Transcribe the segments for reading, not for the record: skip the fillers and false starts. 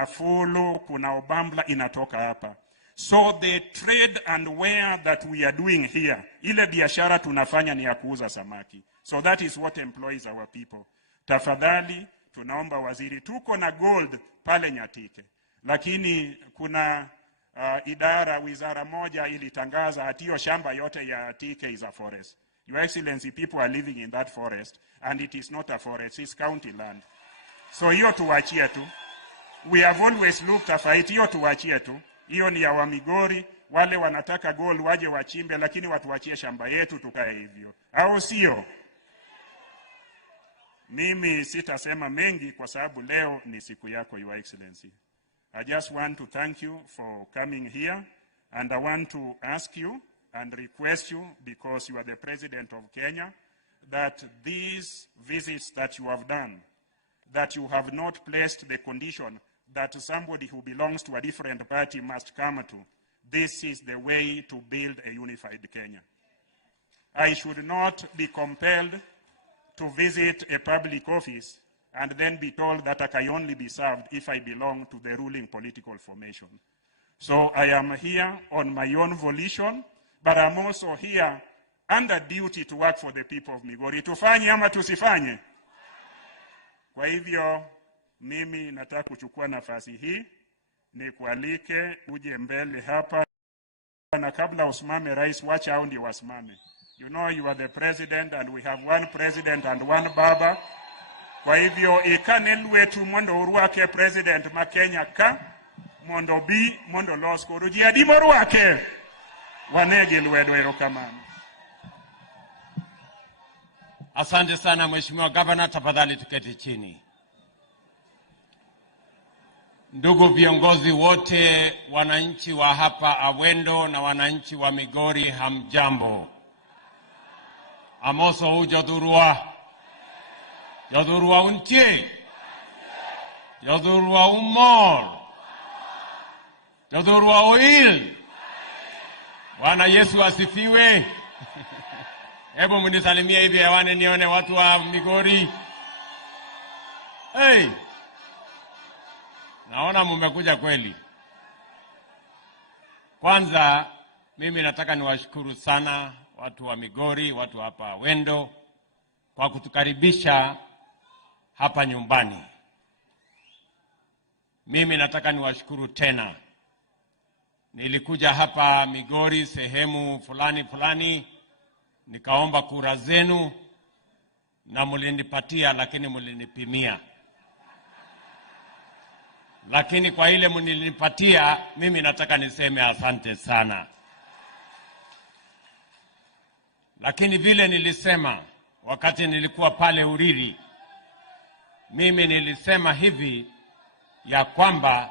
Fulu, kuna Obambla inatoka hapa. So the trade and wear that we are doing here, ile biashara tunafanya ni ya kuuza samaki. So that is what employs our people. Tafadhali, tunaomba waziri, tuko na gold pale Nyatike. Lakini kuna wizara moja ilitangaza atiyo shamba yote ya Nyatike is a forest. Your Excellency, people are living in that forest and it is not a forest, it's county land. So hiyo tuwachie tu. We have always looked after it, hiyo tuwachie tu. Hiyo ni ya Wamigori, wale wanataka gold waje wachimbe, lakini watuachie shamba yetu tukae hivyo. Au sio? Mimi sitasema mengi kwa sababu leo ni siku yako, Your Excellency. I just want to thank you for coming here, and I want to ask you and request you, because you are the President of Kenya, that these visits that you have done, that you have not placed the condition that somebody who belongs to a different party must come to. This is the way to build a unified Kenya. I should not be compelled to visit a public office and then be told that I can only be served if I belong to the ruling political formation. So I am here on my own volition, but I'm also here under duty to work for the people of Migori. Tufanye ama tusifanye? Kwa hivyo, mimi nataka kuchukua nafasi hii, ni kualike uje mbele hapa, na kabla usimame rais, wacha hao ndio wasimame. You know you are the president and we have one president and one baba. Kwa hivyo, ikanelwe tu mondo uruake president makenya ka, mondo bi, mondo losko, rujiadimo uruake. Wanege lwedwero kamano. Asante sana Mheshimiwa Governor, tafadhali tuketi chini. Ndugu viongozi wote, wananchi wa hapa Awendo na wananchi wa Migori, hamjambo. Amoso ujodhurua. Jodhurua untie. Jodhurua umor. Jodhurua oil. Bwana Yesu asifiwe. Hebu mnisalimie hivi hewani nione watu wa Migori. Hey! Naona mmekuja kweli. Kwanza, mimi nataka niwashukuru sana watu wa Migori, watu hapa Awendo, kwa kutukaribisha hapa nyumbani. Mimi nataka niwashukuru tena. Nilikuja hapa Migori sehemu fulani, nikaomba kura zenu na mlinipatia, lakini mlinipimia. Lakini kwa ile mlinipatia, mimi nataka niseme asante sana. Lakini vile nilisema wakati nilikuwa pale Uriri, mimi nilisema hivi ya kwamba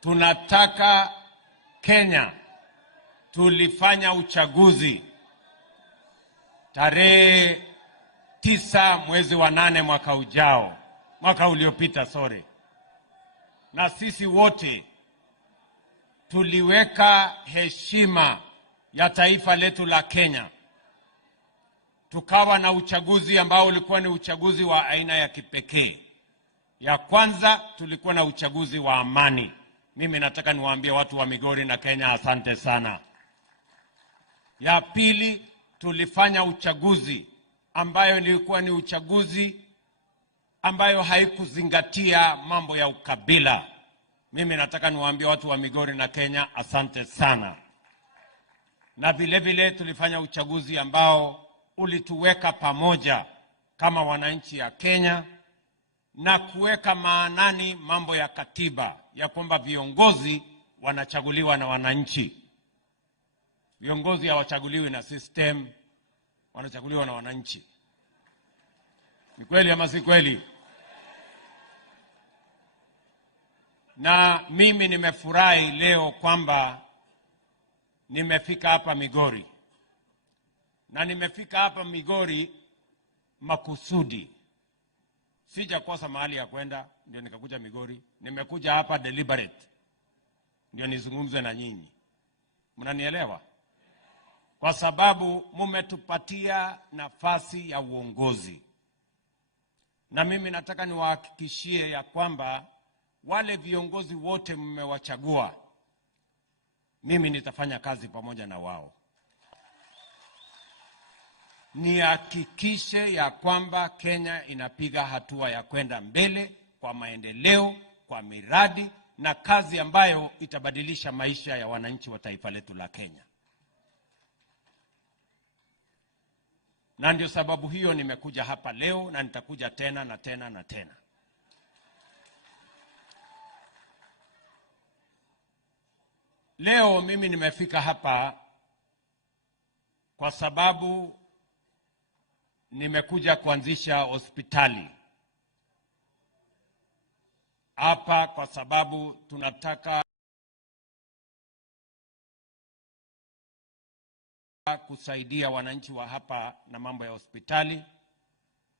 tunataka Kenya. Tulifanya uchaguzi tarehe 9 mwezi wa 8 mwaka uliopita, na sisi wote tuliweka heshima ya taifa letu la Kenya. Tukawa na uchaguzi ambao ulikuwa ni uchaguzi wa aina ya kipekee. Ya kwanza, tulikuwa na uchaguzi wa amani. Mimi nataka niwaambie watu wa Migori na Kenya asante sana. Ya pili, tulifanya uchaguzi ambayo ilikuwa ni uchaguzi ambayo haikuzingatia mambo ya ukabila. Mimi nataka niwaambie watu wa Migori na Kenya asante sana. Na vile vile tulifanya uchaguzi ambao ulituweka pamoja kama wananchi ya Kenya, na kuweka maanani mambo ya katiba ya kwamba viongozi wanachaguliwa na wananchi. Viongozi hawachaguliwi na system, wanachaguliwa na wananchi. Ni kweli ama si kweli? Na mimi nimefurahi leo kwamba nimefika hapa Migori. Na nimefika hapa Migori makusudi. Sijakosa mahali ya kwenda ndio nikakuja Migori. Nimekuja hapa deliberate ndio nizungumze na nyinyi. Mnanielewa? Kwa sababu mumetupatia nafasi ya uongozi. Na mimi nataka niwahakikishie ya kwamba wale viongozi wote mmewachagua, mimi nitafanya kazi pamoja na wao. Nihakikishe ya kwamba Kenya inapiga hatua ya kwenda mbele kwa maendeleo, kwa miradi na kazi ambayo itabadilisha maisha ya wananchi wa taifa letu la Kenya. Na ndio sababu hiyo nimekuja hapa leo na nitakuja tena na tena na tena. Leo mimi nimefika hapa kwa sababu nimekuja kuanzisha hospitali hapa, kwa sababu tunataka kusaidia wananchi wa hapa na mambo ya hospitali.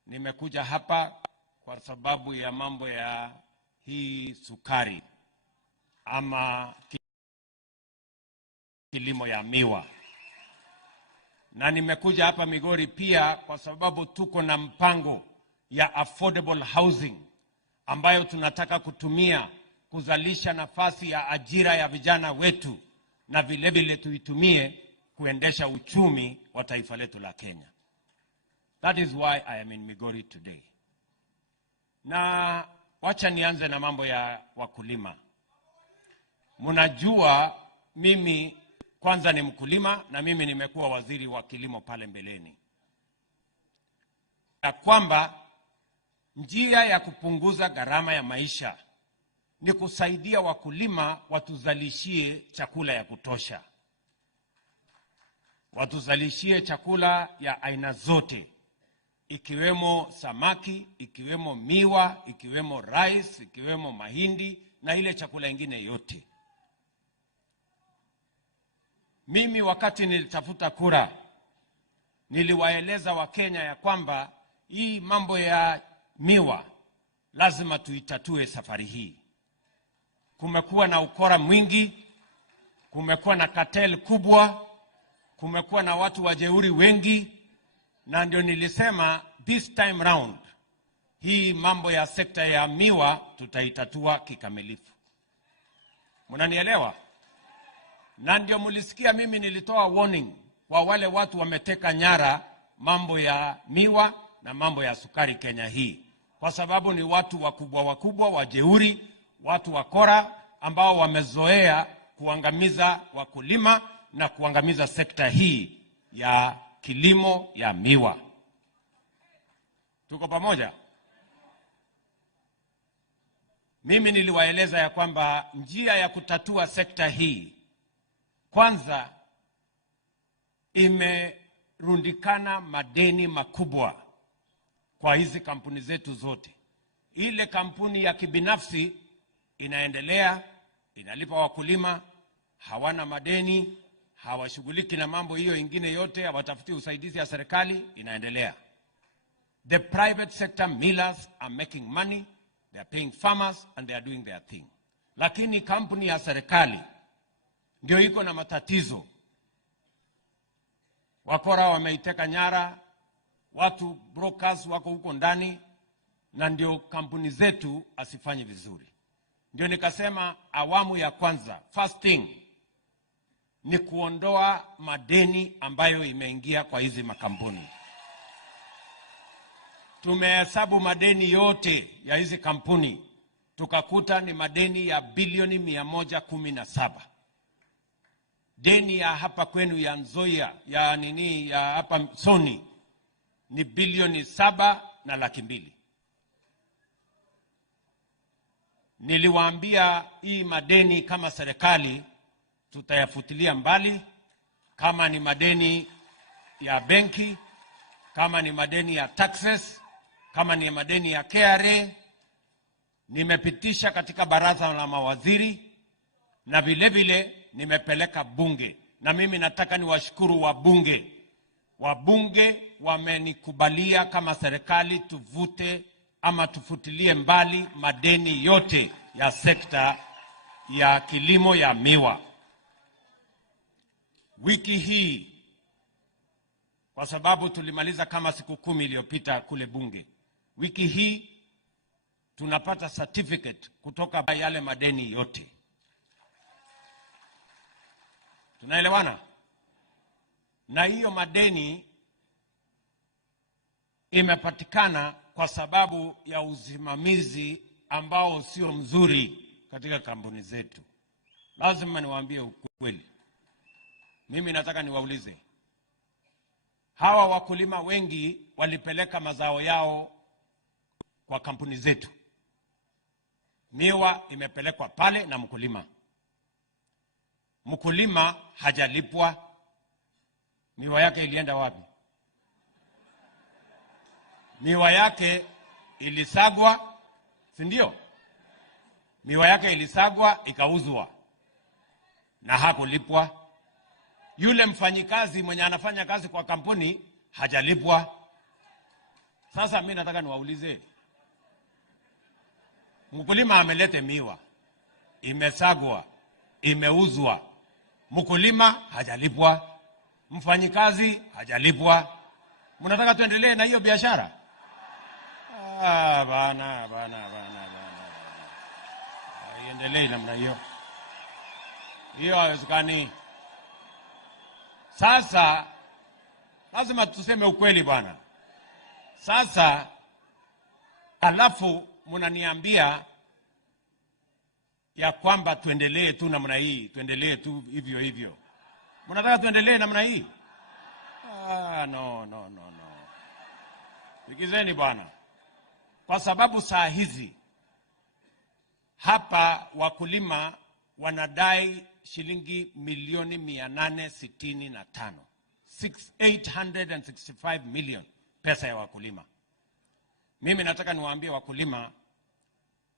Nimekuja hapa kwa sababu ya mambo ya hii sukari ama kilimo ya miwa. Na nimekuja hapa Migori pia kwa sababu tuko na mpango ya affordable housing ambayo tunataka kutumia kuzalisha nafasi ya ajira ya vijana wetu na vile vile tuitumie kuendesha uchumi wa taifa letu la Kenya. That is why I am in Migori today. Na wacha nianze na mambo ya wakulima. Mnajua mimi kwanza ni mkulima na mimi nimekuwa waziri wa kilimo pale mbeleni. Ya kwamba njia ya kupunguza gharama ya maisha ni kusaidia wakulima watuzalishie chakula ya kutosha. Watuzalishie chakula ya aina zote, ikiwemo samaki, ikiwemo miwa, ikiwemo rice, ikiwemo mahindi na ile chakula ingine yote. Mimi wakati nilitafuta kura, niliwaeleza Wakenya ya kwamba hii mambo ya miwa lazima tuitatue safari hii. Kumekuwa na ukora mwingi, kumekuwa na cartel kubwa, kumekuwa na watu wajeuri wengi, na ndio nilisema this time round hii mambo ya sekta ya miwa tutaitatua kikamilifu. Mnanielewa? Na ndio mulisikia mimi nilitoa warning kwa wale watu wameteka nyara mambo ya miwa na mambo ya sukari Kenya hii, kwa sababu ni watu wakubwa wajeuri, watu wakora ambao wamezoea kuangamiza wakulima na kuangamiza sekta hii ya kilimo ya miwa. Tuko pamoja? Mimi niliwaeleza ya kwamba njia ya kutatua sekta hii, kwanza imerundikana madeni makubwa kwa hizi kampuni zetu zote. Ile kampuni ya kibinafsi inaendelea, inalipa wakulima, hawana madeni, hawashughuliki na mambo hiyo ingine yote, hawatafuti usaidizi ya serikali, inaendelea. The private sector millers are making money, they are paying farmers and they are doing their thing. Lakini kampuni ya serikali ndio iko na matatizo. Wakora wameiteka nyara, watu brokers wako huko ndani, na ndio kampuni zetu asifanye vizuri. Ndio nikasema awamu ya kwanza, first thing, ni kuondoa madeni ambayo imeingia kwa hizi makampuni. Tumehesabu madeni yote ya hizi kampuni, tukakuta ni madeni ya bilioni 117. Deni ya hapa kwenu ya Nzoia, ya nini, ya hapa Soni, ni bilioni 7.2. Niliwaambia hii madeni kama serikali tutayafutilia mbali, kama ni madeni ya benki, kama ni madeni ya taxes, kama ni madeni ya KRA. Nimepitisha katika baraza la mawaziri na vile vile nimepeleka bunge, na mimi nataka niwashukuru wabunge. Wabunge wamenikubalia kama serikali tuvute ama tufutilie mbali madeni yote ya sekta ya kilimo ya miwa. Wiki hii, kwa sababu tulimaliza kama siku 10 iliyopita kule bunge, wiki hii tunapata certificate kutoka yale madeni yote. Tunaelewana? Na hiyo madeni imepatikana kwa sababu ya usimamizi ambao sio mzuri katika kampuni zetu. Lazima niwaambie ukweli. Mimi nataka niwaulize, hawa wakulima wengi walipeleka mazao yao kwa kampuni zetu. Miwa imepelekwa pale na mkulima. Mkulima hajalipwa. Miwa yake ilienda wapi? Miwa yake ilisagwa, si ndio? Miwa yake ilisagwa ikauzwa na hakulipwa. Yule mfanyikazi mwenye anafanya kazi kwa kampuni hajalipwa. Sasa mimi nataka niwaulize, mkulima amelete miwa, imesagwa, imeuzwa, mkulima hajalipwa, mfanyikazi hajalipwa. Mnataka tuendelee na hiyo biashara? Bana. Iendelee namna hiyo. Hiyo haiwezekani. Sasa lazima tuseme ukweli bwana. Sasa alafu mnaniambia ya kwamba tuendelee tu namna hii, tuendelee tu hivyo hivyo. Mnataka tuendelee namna hii? No. Sikizeni bwana. Kwa sababu saa hizi hapa wakulima wanadai shilingi milioni 865. 865 million pesa ya wakulima. Mimi nataka niwaambie wakulima,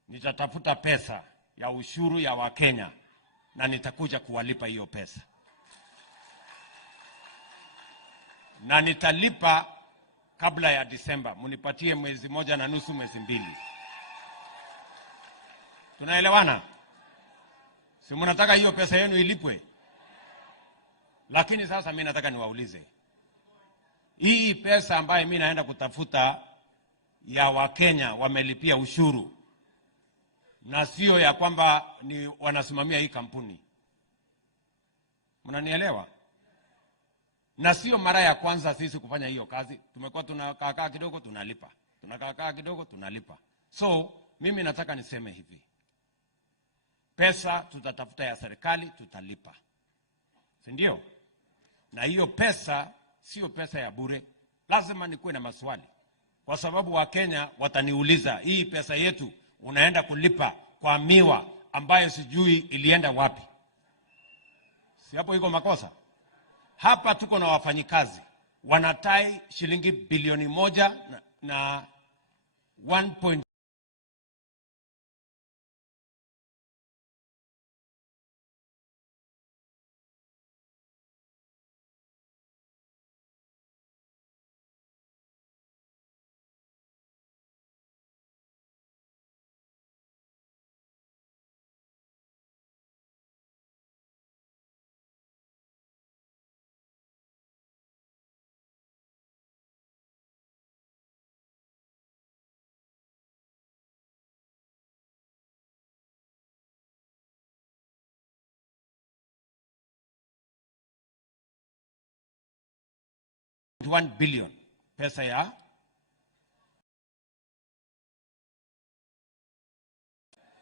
nitatafuta pesa ya ushuru ya Wakenya na nitakuja kuwalipa hiyo pesa. Na nitalipa kabla ya Disemba. Munipatie mwezi moja na nusu, mwezi mbili. Tunaelewana? Si mnataka hiyo pesa yenu ilipwe? Lakini sasa mimi nataka niwaulize, hii pesa ambayo mimi naenda kutafuta ya Wakenya wamelipia ushuru, na sio ya kwamba ni wanasimamia hii kampuni. Mnanielewa? Na sio mara ya kwanza sisi kufanya hiyo kazi. Tumekuwa tunakaa kidogo tunalipa, tunakaa kidogo tunalipa. So mimi nataka niseme hivi, pesa tutatafuta ya serikali, tutalipa, si ndio? Na hiyo pesa sio pesa ya bure. Lazima nikuwe na maswali, kwa sababu Wakenya wataniuliza, hii pesa yetu unaenda kulipa kwa miwa ambayo sijui ilienda wapi. Si hapo iko makosa? Hapa tuko na wafanyikazi wanatai shilingi bilioni 1 na 1. $1 billion pesa ya.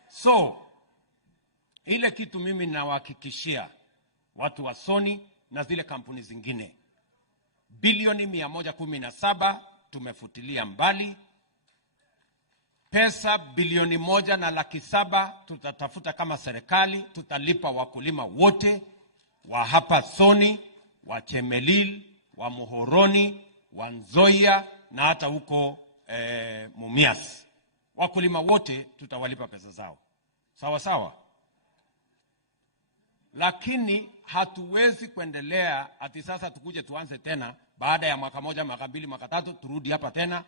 So ile kitu mimi nawahakikishia watu wa Sony na zile kampuni zingine, bilioni 117 tumefutilia mbali. Pesa bilioni 1.7 tutatafuta kama serikali, tutalipa wakulima wote wa hapa Sony, wa Chemelil, wa Muhoroni, wa Nzoia na hata huko Mumias. Wakulima wote tutawalipa pesa zao. Sawa sawa? Lakini hatuwezi kuendelea ati sasa tukuje tuanze tena baada ya mwaka moja, mwaka 2, mwaka 3 turudi hapa tena.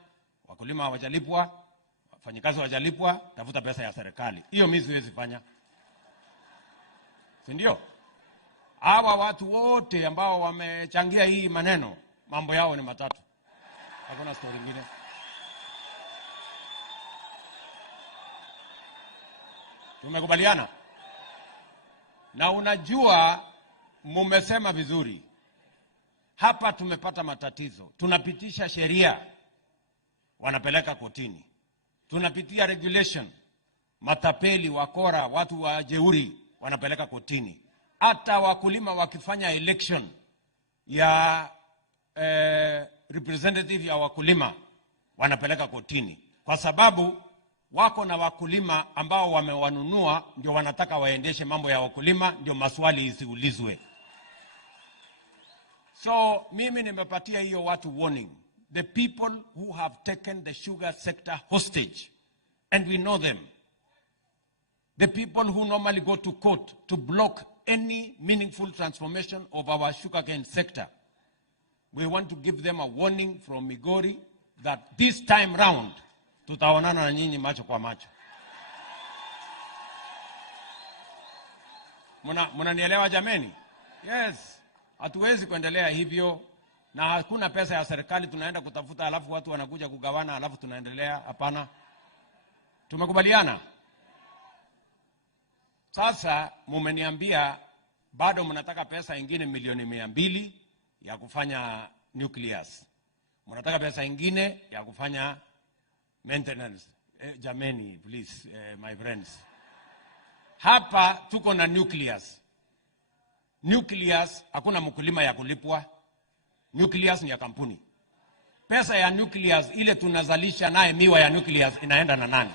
Wakulima hawajalipwa, wafanyikazi hawajalipwa, tafuta pesa ya serikali. Hiyo mimi siwezi fanya. Si ndio? Hawa watu wote ambao wamechangia hii maneno, mambo yao ni matatu. Hakuna story nyingine. Tumekubaliana? Na unajua mumesema vizuri. Hapa tumepata matatizo. Tunapitisha sheria, wanapeleka kotini. Tunapitia regulation, matapeli, wakora, watu wa jeuri, wanapeleka kotini. Hata wakulima wakifanya election ya representative ya wakulima, wanapeleka kotini. Kwa sababu wako na wakulima ambao wamewanunua, ndio wanataka waendeshe mambo ya wakulima, ndio maswali isiulizwe. So mimi nimepatia hiyo watu warning. The people who have taken the sugar sector hostage, and we know them. The people who normally go to court to block any meaningful transformation of our sugarcane sector. We want to give them a warning from Migori that this time round, tutaonana na nyinyi macho kwa macho. Mnanielewa jameni? Yes. Hatuwezi kuendelea hivyo, na hakuna pesa ya serikali tunaenda kutafuta alafu watu wanakuja kugawana alafu tunaendelea. Hapana. Tumekubaliana? Sasa mumeniambia bado mnataka pesa ingine milioni 200 ya kufanya nucleus. Mnataka pesa ingine ya kufanya maintenance. Jameni, please, my friends. Hapa tuko na nucleus. Nucleus, hakuna mkulima ya kulipwa. Nucleus ni ya kampuni. Pesa ya nucleus ile tunazalisha naye miwa ya nucleus inaenda na nani?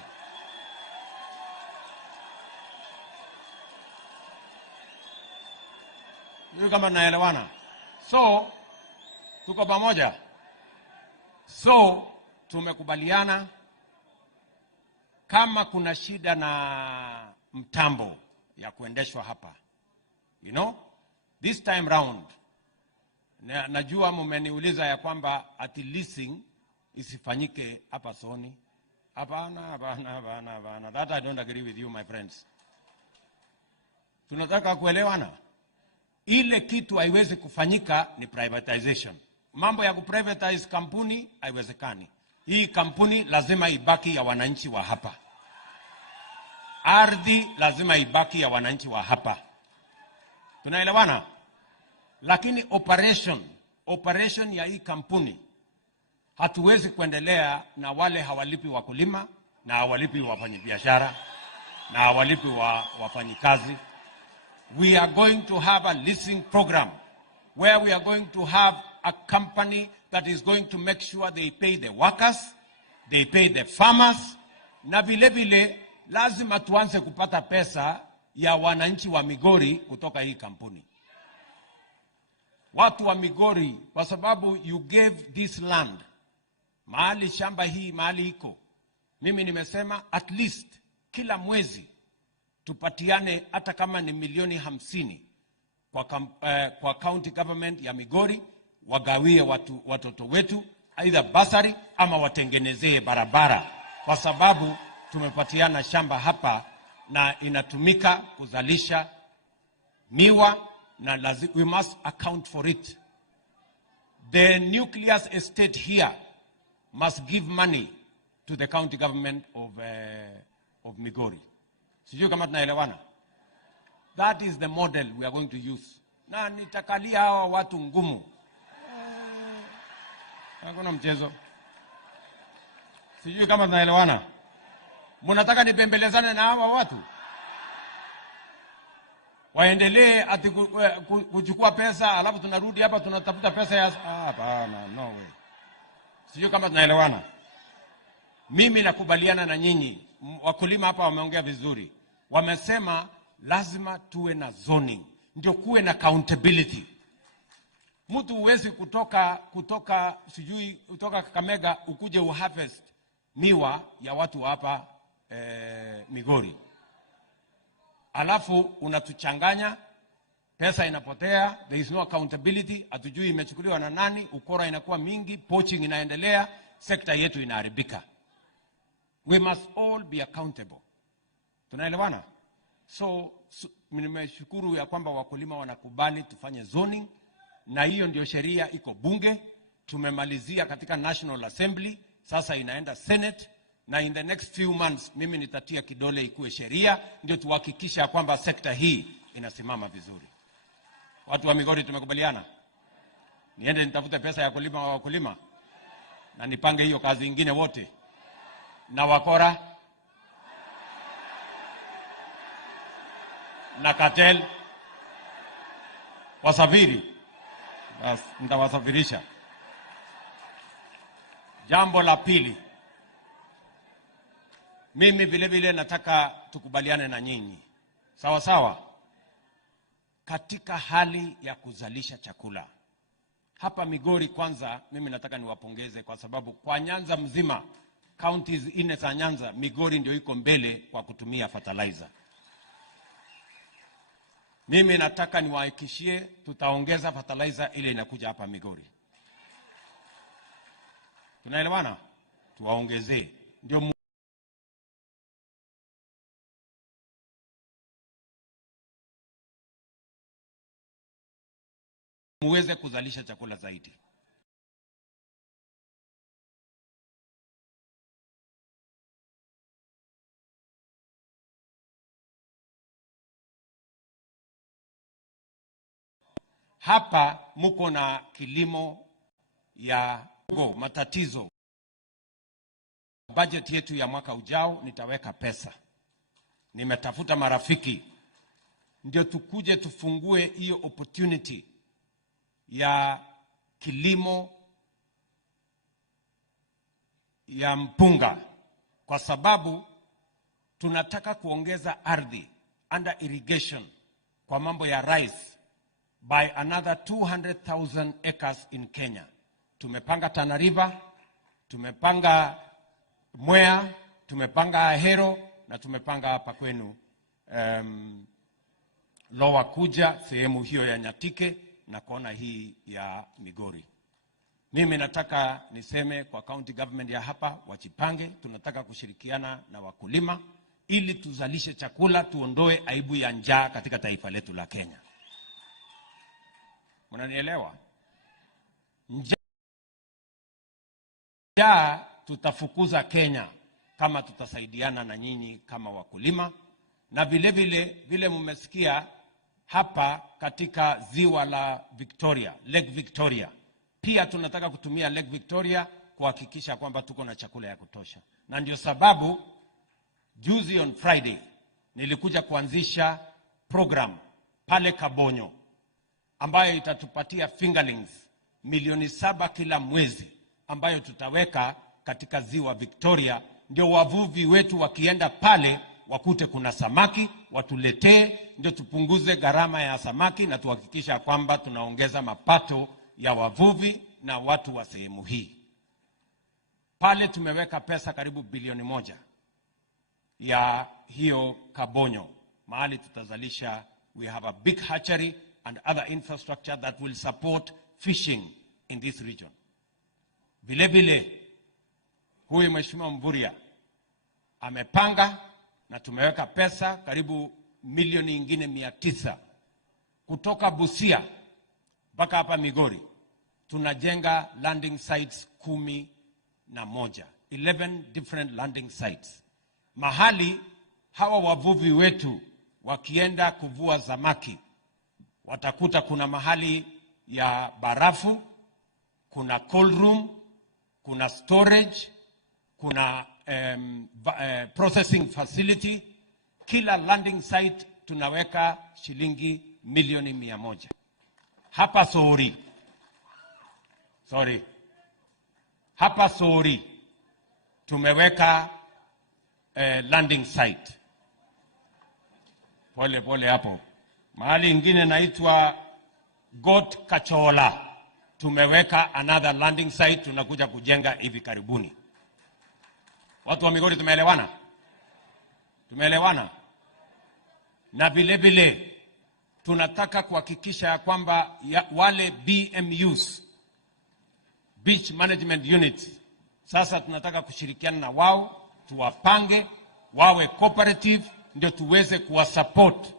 Ndio kama naelewana. So, tuko pamoja. So, tumekubaliana kama kuna shida na mtambo ya kuendeshwa hapa. You know, this time round, najua mmeniuliza ya kwamba ati leasing isifanyike hapa Soni. Hapana. That I don't agree with you, my friends. Tunataka kuelewana. Ile kitu haiwezi kufanyika ni privatization. Mambo ya kuprivatize kampuni haiwezekani. Hii kampuni lazima ibaki ya wananchi wa hapa. Ardhi lazima ibaki ya wananchi wa hapa. Tunaelewana? Lakini operation ya hii kampuni hatuwezi kuendelea na wale hawalipi wakulima, na hawalipi wafanyabiashara, na hawalipi wafanyikazi. We are going to have a leasing program where we are going to have a company that is going to make sure they pay the workers, they pay the farmers, na vile vile lazima tuanze kupata pesa ya wananchi wa Migori kutoka hii kampuni. Watu wa Migori, kwa sababu you gave this land, mahali shamba hii mahali iko, mimi nimesema at least kila mwezi tupatiane hata kama ni milioni 50 kwa county government ya Migori, wagawie watoto wetu either basari ama watengenezee barabara, kwa sababu tumepatiana shamba hapa na inatumika kuzalisha miwa, na we must account for it. The nucleus estate here must give money to the county government of Migori. Sijui kama tunaelewana. That is the model we are going to use. Na nitakalia hawa watu ngumu. Hakuna mchezo. Sijui kama tunaelewana. Mnataka nipembelezane na hawa watu? Waendelee ati kuchukua pesa alafu tunarudi hapa tunatafuta pesa ya hapana, no way. Sijui kama tunaelewana. Mimi nakubaliana na nyinyi. Wakulima hapa wameongea vizuri. Wamesema lazima tuwe na zoning, ndio kuwe na accountability. Mtu huwezi kutoka Kakamega ukuje uharvest miwa ya watu hapa Migori. Alafu unatuchanganya, pesa inapotea, there is no accountability, hatujui imechukuliwa na nani, ukora inakuwa mingi, poaching inaendelea, sekta yetu inaharibika. We must all be accountable. Tunaelewana? So nimeshukuru ya kwamba wakulima wanakubali tufanye zoning, na hiyo ndio sheria iko bunge. Tumemalizia katika National Assembly, sasa inaenda Senate, na in the next few months mimi nitatia kidole ikuwe sheria, ndio tuhakikisha kwamba sekta hii inasimama vizuri. Watu wa Migori tumekubaliana? Niende nitafute pesa ya kulima wa wakulima na nipange hiyo kazi ingine wote, na wakora na cartel wasafiri, nitawasafirisha. Jambo la pili, mimi vile vile nataka tukubaliane na nyinyi, sawa sawa, katika hali ya kuzalisha chakula hapa Migori. Kwanza mimi nataka niwapongeze kwa sababu kwa Nyanza mzima, counties 4 za Nyanza, Migori ndio iko mbele kwa kutumia fertilizer. Mimi nataka niwahakikishie tutaongeza fertilizer ile inakuja hapa Migori. Tunaelewana? Tuwaongezee ndio muweze kuzalisha chakula zaidi. Hapa muko na kilimo ya matatizo. Budget yetu ya mwaka ujao nitaweka pesa. Nimetafuta marafiki ndio tukuje tufungue hiyo opportunity ya kilimo ya mpunga, kwa sababu tunataka kuongeza ardhi under irrigation kwa mambo ya rice by another 200,000 acres in Kenya. Tumepanga Tana River, tumepanga Mwea, tumepanga Ahero na tumepanga hapa kwenu Lower Kuja, sehemu hiyo ya Nyatike na kona hii ya Migori. Mimi nataka niseme kwa county government ya hapa wajipange, tunataka kushirikiana na wakulima ili tuzalishe chakula, tuondoe aibu ya njaa katika taifa letu la Kenya. Mnanielewa? Njaa tutafukuza Kenya kama tutasaidiana na nyinyi kama wakulima, na vile vile mmesikia hapa katika ziwa la Victoria, Lake Victoria. Pia tunataka kutumia Lake Victoria kuhakikisha kwamba tuko na chakula ya kutosha. Na ndio sababu juzi on Friday nilikuja kuanzisha program pale Kabonyo ambayo itatupatia fingerlings milioni 7 kila mwezi, ambayo tutaweka katika ziwa Victoria, ndio wavuvi wetu wakienda pale wakute kuna samaki, watuletee, ndio tupunguze gharama ya samaki na tuhakikisha kwamba tunaongeza mapato ya wavuvi na watu wa sehemu hii. Pale tumeweka pesa karibu bilioni 1 ya hiyo Kabonyo, mahali tutazalisha. We have a big hatchery and other infrastructure that will support fishing in this region. Vile vile huyu Mheshimiwa Mvurya amepanga na tumeweka pesa karibu milioni ingine 900 kutoka Busia mpaka hapa Migori. Tunajenga landing sites 11, 11 different landing sites. Mahali hawa wavuvi wetu wakienda kuvua samaki watakuta kuna mahali ya barafu, kuna cold room, kuna storage, kuna processing facility. Kila landing site tunaweka shilingi milioni 100. Hapa Sori tumeweka landing site. Pole hapo. Mahali ingine naitwa Got Kachola tumeweka another landing site, tunakuja kujenga hivi karibuni. Watu wa Migori tumeelewana? Tumeelewana? Na vile vile tunataka kuhakikisha kwamba wale BMUs, Beach Management Units, sasa tunataka kushirikiana na wao, tuwapange wawe cooperative, ndio tuweze kuwasupport,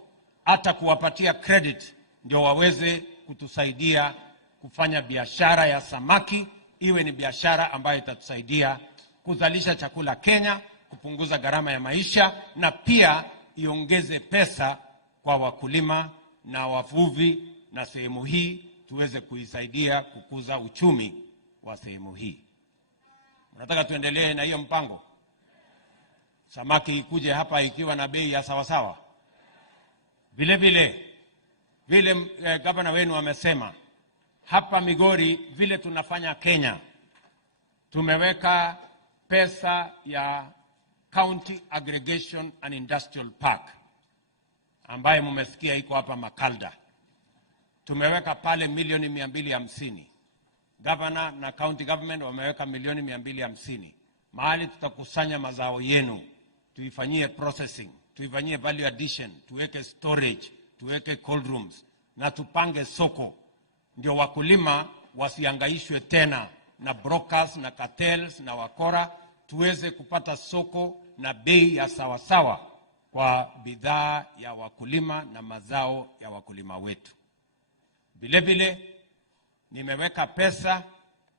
hata kuwapatia credit, ndio waweze kutusaidia kufanya biashara ya samaki, iwe ni biashara ambayo itatusaidia kuzalisha chakula Kenya, kupunguza gharama ya maisha, na pia iongeze pesa kwa wakulima na wavuvi, na sehemu hii tuweze kuisaidia kukuza uchumi wa sehemu hii. Unataka tuendelee na hiyo mpango? Samaki ikuje hapa ikiwa na bei ya sawasawa. Vile gavana wenu amesema, hapa Migori vile tunafanya Kenya, tumeweka pesa ya County Aggregation and Industrial Park ambaye mmesikia iko hapa Makalda. Tumeweka pale milioni 250. Governor na county government wameweka milioni 250. Mahali tutakusanya mazao yenu, tuifanyie processing, tuifanyie value addition, tuweke storage, tuweke cold rooms, na tupange soko, ndio wakulima wasihangaishwe tena na brokers na cartels na wakora, tuweze kupata soko na bei ya sawasawa kwa bidhaa ya wakulima na mazao ya wakulima wetu. Vile nimeweka pesa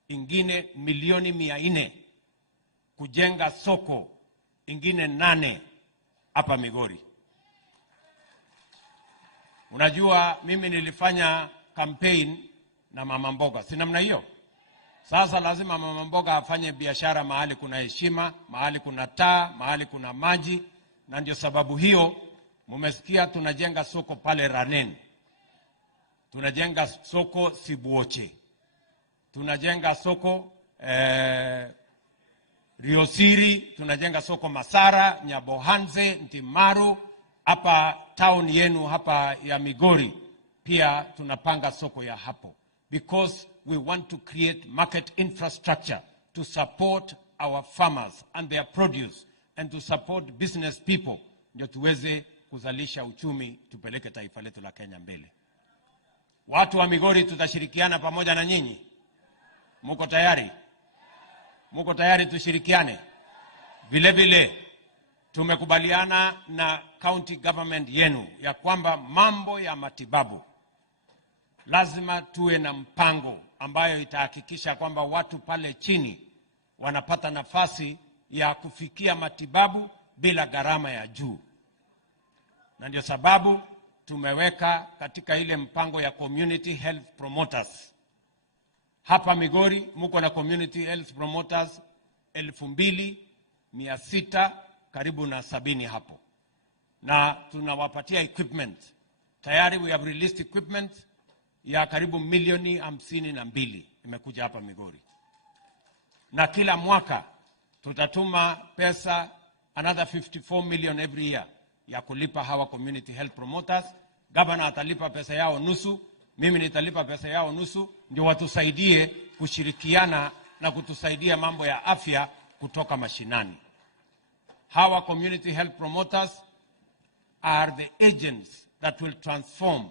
ingine milioni 400 kujenga soko ingine 8 hapa Migori. Unajua mimi nilifanya campaign na mama mboga, si namna hiyo? Sasa lazima mama mboga afanye biashara mahali kuna heshima, mahali kuna taa, mahali kuna maji, na ndio sababu hiyo mmesikia tunajenga soko pale Ranen. Tunajenga soko Sibuoche. Tunajenga soko Riosiri, tunajenga soko Masara, Nyabohanze, Ntimaru, hapa town yenu hapa ya Migori pia tunapanga soko ya hapo, because we want to create market infrastructure to support our farmers and their produce and to support business people, ndio tuweze kuzalisha uchumi, tupeleke taifa letu la Kenya mbele. Watu wa Migori tutashirikiana pamoja na nyinyi. Muko tayari? Muko tayari tushirikiane? Vile tumekubaliana na county government yenu ya kwamba mambo ya matibabu lazima tuwe na mpango ambayo itahakikisha kwamba watu pale chini wanapata nafasi ya kufikia matibabu bila gharama ya juu. Na ndio sababu tumeweka katika ile mpango ya community health promoters. Hapa Migori muko na community health promoters 2600 karibu na 70 hapo. Na tunawapatia equipment. Tayari we have released equipment ya karibu milioni 52 imekuja hapa Migori. Na kila mwaka tutatuma pesa another 54 million every year ya kulipa hawa community health promoters. Governor atalipa pesa yao nusu, mimi nitalipa pesa yao nusu, ndio watusaidie kushirikiana na kutusaidia mambo ya afya kutoka mashinani. Hawa community health promoters are the agents that will transform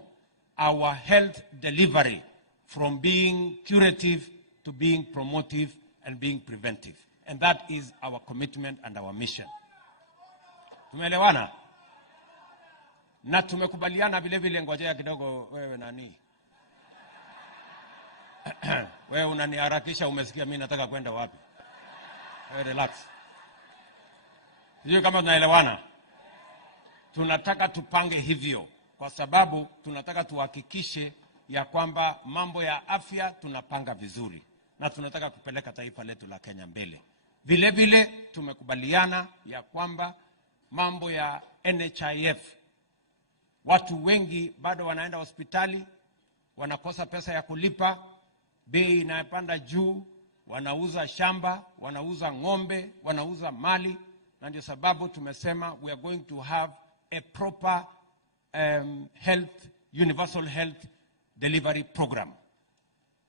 our health delivery from being curative to being promotive and being preventive. And that is our commitment and our mission. Tumeelewana? Na tumekubaliana vile ngojea kidogo wewe nani? Wewe unaniharakisha, umesikia mimi nataka kwenda wapi? Wewe relax. Sio kama tunaelewana. Tunataka tupange hivyo kwa sababu tunataka tuhakikishe ya kwamba mambo ya afya tunapanga vizuri na tunataka kupeleka taifa letu la Kenya mbele. Vile tumekubaliana ya kwamba mambo ya NHIF, watu wengi bado wanaenda hospitali, wanakosa pesa ya kulipa, bei inapanda juu, wanauza shamba, wanauza ng'ombe, wanauza mali, na ndio sababu tumesema we are going to have a proper universal health delivery program.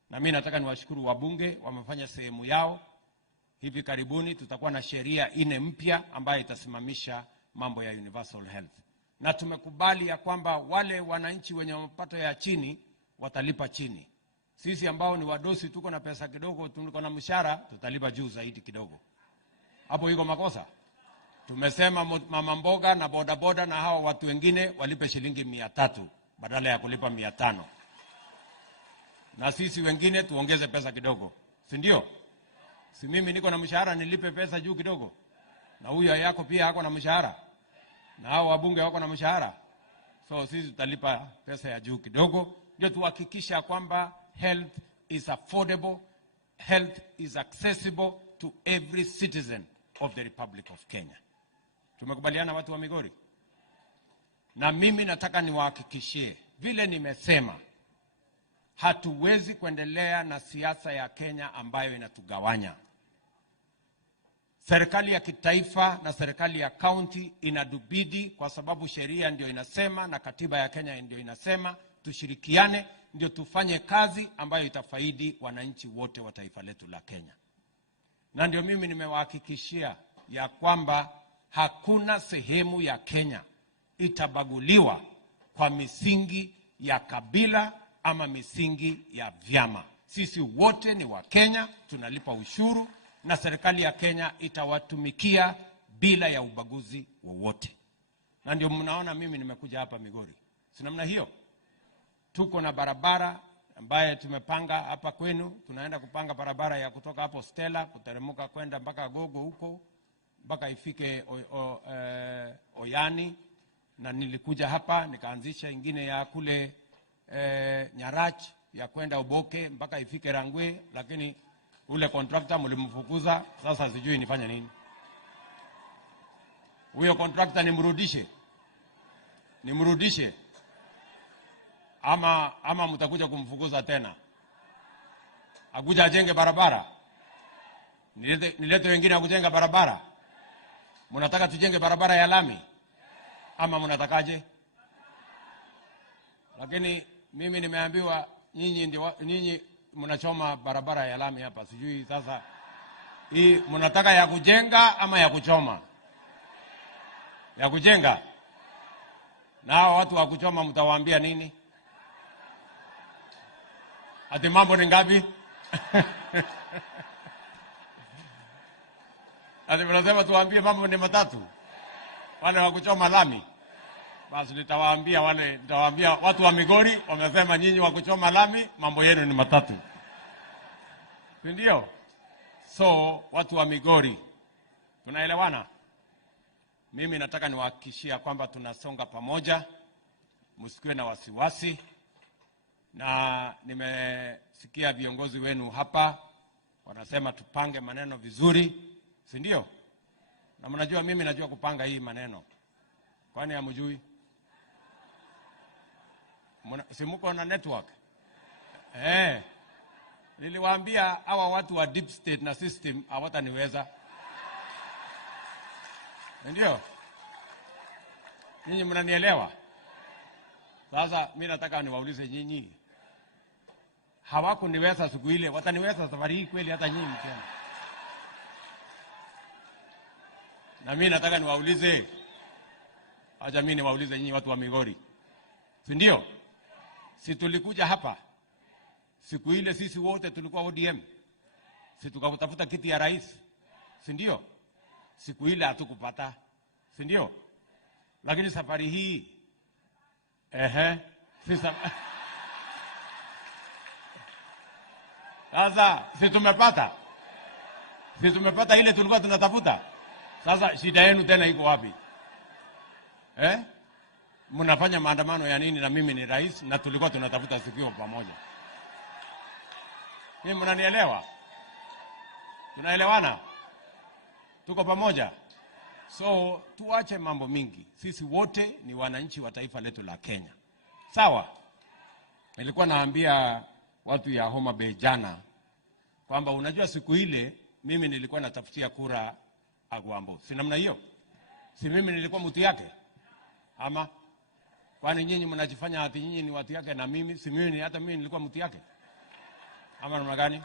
Na mimi nataka niwashukuru wabunge, wamefanya sehemu yao. Hivi karibuni tutakuwa na sheria 4 mpya ambayo itasimamisha mambo ya universal health. Na tumekubali ya kwamba wale wananchi wenye mapato ya chini watalipa chini. Sisi ambao ni wadosi tuko na pesa kidogo, tuko na mshahara, tutalipa juu zaidi kidogo. Hapo iko makosa? Tumesema mama mboga na bodaboda na hao watu wengine walipe shilingi 300 badala ya kulipa 500. Na sisi wengine tuongeze pesa kidogo. Si ndio? Si mimi niko na mshahara nilipe pesa juu kidogo? Na huyo yako pia hako na mshahara. Na hao wabunge wako na mshahara. So sisi tutalipa pesa ya juu kidogo ndio tuhakikisha kwamba health is affordable, health is accessible to every citizen of the Republic of Kenya. Tumekubaliana watu wa Migori? Na mimi nataka niwahakikishie, vile nimesema, hatuwezi kuendelea na siasa ya Kenya ambayo inatugawanya. Serikali ya kitaifa na serikali ya county inadubidi kwa sababu sheria ndio inasema na katiba ya Kenya ndio inasema tushirikiane ndio tufanye kazi ambayo itafaidi wananchi wote wa taifa letu la Kenya. Na ndio mimi nimewahakikishia ya kwamba hakuna sehemu ya Kenya itabaguliwa kwa misingi ya kabila ama misingi ya vyama. Sisi wote ni wa Kenya, tunalipa ushuru na serikali ya Kenya itawatumikia bila ya ubaguzi wowote. Na ndio mnaona mimi nimekuja hapa Migori. Si namna hiyo? Tuko na barabara ambaye tumepanga hapa kwenu, tunaenda kupanga barabara ya kutoka hapo Stella kuteremuka kwenda mpaka Gogo huko mpaka ifike Oyani, na nilikuja hapa nikaanzisha ingine ya kule Nyarach ya kwenda Oboke mpaka ifike Rangwe, lakini ule contractor mlimfukuza. Sasa sijui nifanye nini. Huyo contractor nimrudishe ama mtakuja kumfukuza tena? Akuja ajenge barabara? Nilete wengine akujenga barabara? Mnataka tujenge barabara ya lami ama mnatakaje? Lakini mimi nimeambiwa nyinyi mnachoma barabara ya lami hapa. Sijui sasa hii mnataka ya kujenga ama ya kuchoma? Ya kujenga. Na watu wa kuchoma mtawaambia nini? Ati mambo ni ngapi? Ati mnasema tuwaambie mambo ni matatu. Wale wa kuchoma lami. Basi nitawaambia watu wa Migori wamesema nyinyi wa kuchoma lami mambo yenu ni matatu. Ndio? So watu wa Migori tunaelewana? Mimi nataka niwahakikishia kwamba tunasonga pamoja. Msikiwe na wasiwasi. Na nimesikia viongozi wenu hapa wanasema tupange maneno vizuri, si ndio? Na mnajua mimi najua kupanga hii maneno. Kwani hamjui? Si mko na network? Niliwaambia hawa watu wa deep state na system hawataniweza. Ndio? Nyinyi mnanielewa? Sasa mimi nataka niwaulize nyinyi. Hawakuniweza siku ile, wataniweza safari hii kweli hata nyinyi tena? Na mimi nataka niwaulize, acha mimi niwaulize nyinyi watu wa Migori. Si ndio? Si tulikuja hapa siku ile sisi wote tulikuwa ODM. Si tukatafuta kiti ya rais. Si ndio? Siku ile hatukupata. Si ndio? Lakini safari hii sasa si tumepata ile tulikuwa tunatafuta. Sasa shida yenu tena iko wapi? Mnafanya maandamano ya nini na mimi ni rais na tulikuwa tunatafuta sikio pamoja? Mimi mnanielewa? Tunaelewana? Tuko pamoja? So tuache mambo mingi. Sisi wote ni wananchi wa taifa letu la Kenya. Sawa? Nilikuwa naambia watu ya Homa Bay jana kwamba unajua siku ile mimi nilikuwa natafutia kura Agwambo. Si namna hiyo? Si mimi nilikuwa mtu yake? Ama kwani nyinyi mnajifanya ati nyinyi ni watu yake na mimi si mimi, hata mimi nilikuwa mtu yake? Ama namna gani?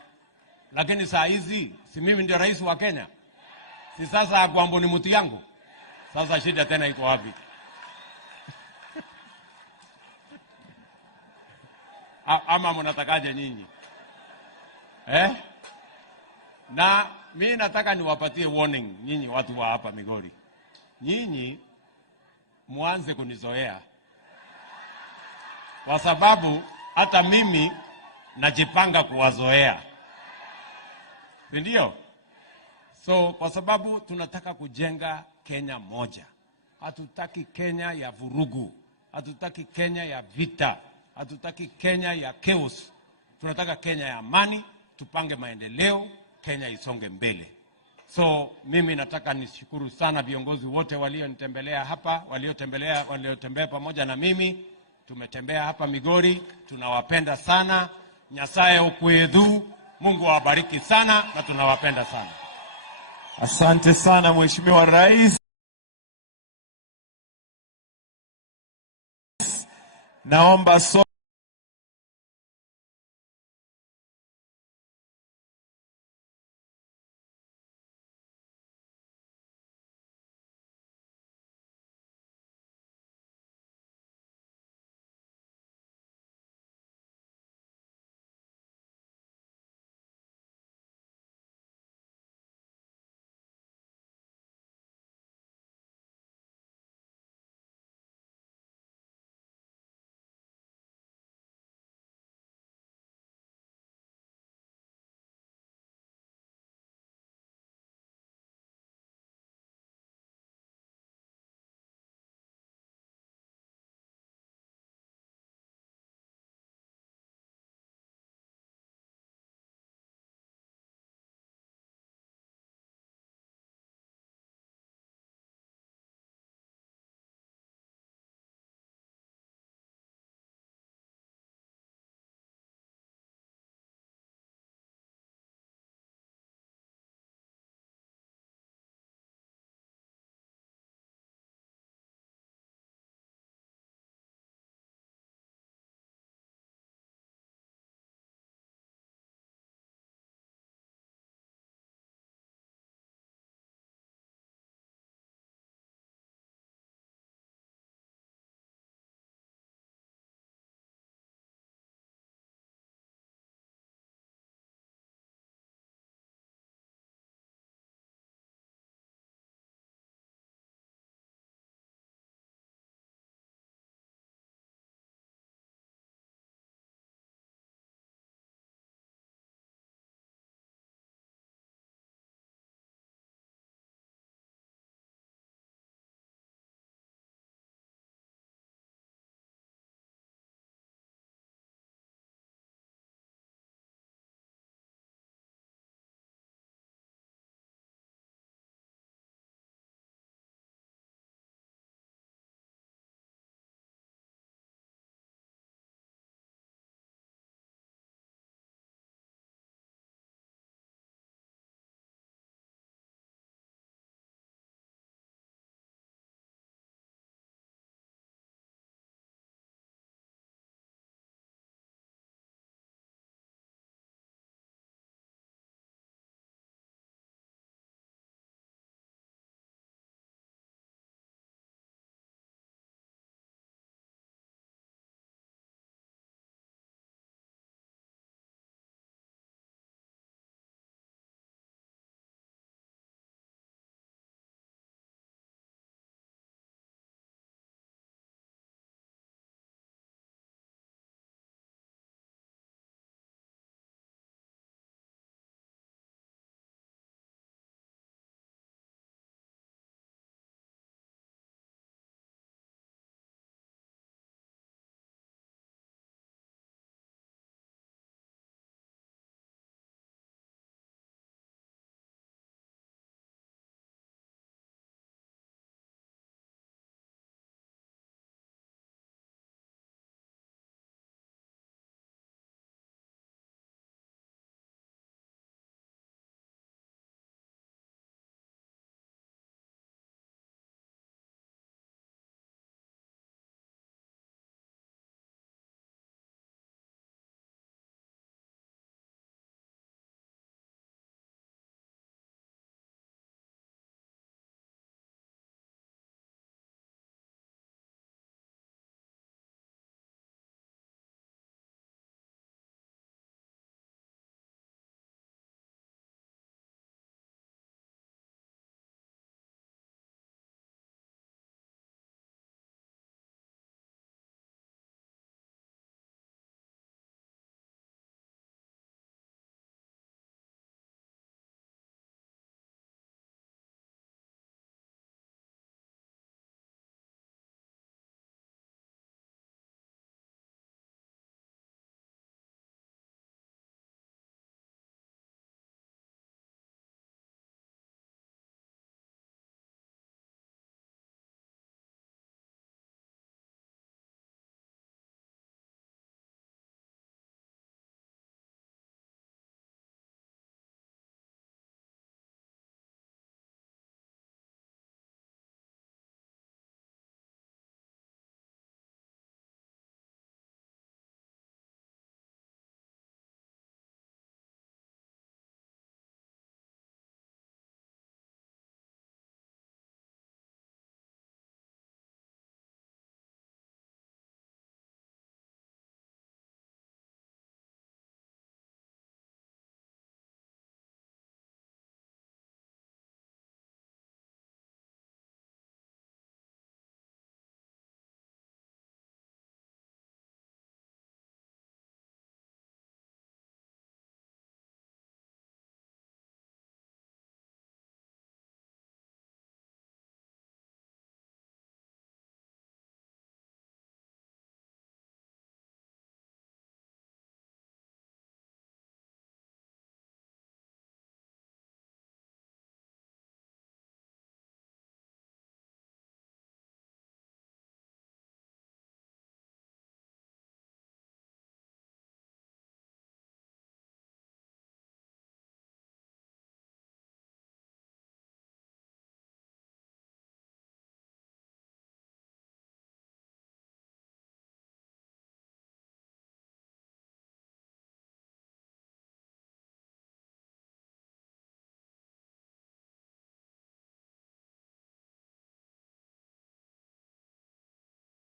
Lakini saa hizi si mimi ndio rais wa Kenya? Si sasa Agwambo ni mtu yangu? Sasa shida tena iko wapi? Ama mnatakaje nyinyi? Na mimi nataka niwapatie warning nyinyi watu wa hapa Migori. Nyinyi muanze kunizoea. Kwa sababu hata mimi najipanga kuwazoea. Ndio? So kwa sababu tunataka kujenga Kenya moja. Hatutaki Kenya ya vurugu. Hatutaki Kenya ya vita. Hatutaki Kenya ya chaos. Tunataka Kenya ya amani, tupange maendeleo, Kenya isonge mbele. So mimi nataka nishukuru sana viongozi wote walionitembelea hapa, waliotembea pamoja na mimi. Tumetembea hapa Migori, tunawapenda sana. Nyasaye ukuyedhu, Mungu awabariki sana na tunawapenda sana. Asante sana Mheshimiwa Rais. Naomba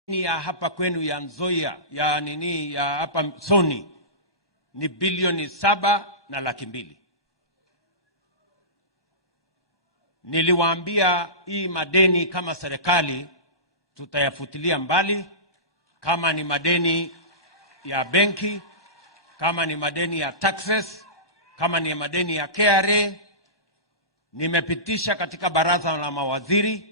ya hapa kwenu ya Nzoia, ya nini, ya hapa Soni ni bilioni 7.2. Niliwaambia hii madeni kama serikali tutayafutilia mbali, kama ni madeni ya benki, kama ni madeni ya taxes, kama ni madeni ya KRA. Nimepitisha katika baraza la mawaziri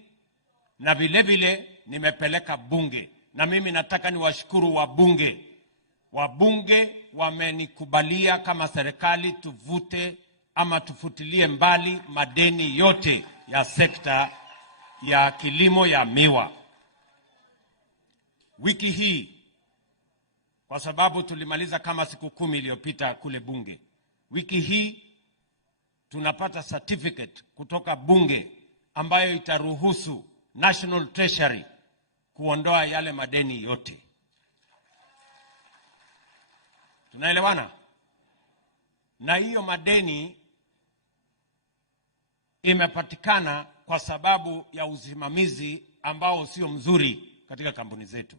na vile vile nimepeleka bunge, na mimi nataka niwashukuru wabunge. Wabunge wamenikubalia kama serikali tuvute ama tufutilie mbali madeni yote ya sekta ya kilimo ya miwa. Wiki hii, kwa sababu tulimaliza kama siku 10 iliyopita kule bunge, wiki hii tunapata certificate kutoka bunge ambayo itaruhusu National Treasury kuondoa yale madeni yote. Tunaelewana? Na hiyo madeni imepatikana kwa sababu ya usimamizi ambao sio mzuri katika kampuni zetu.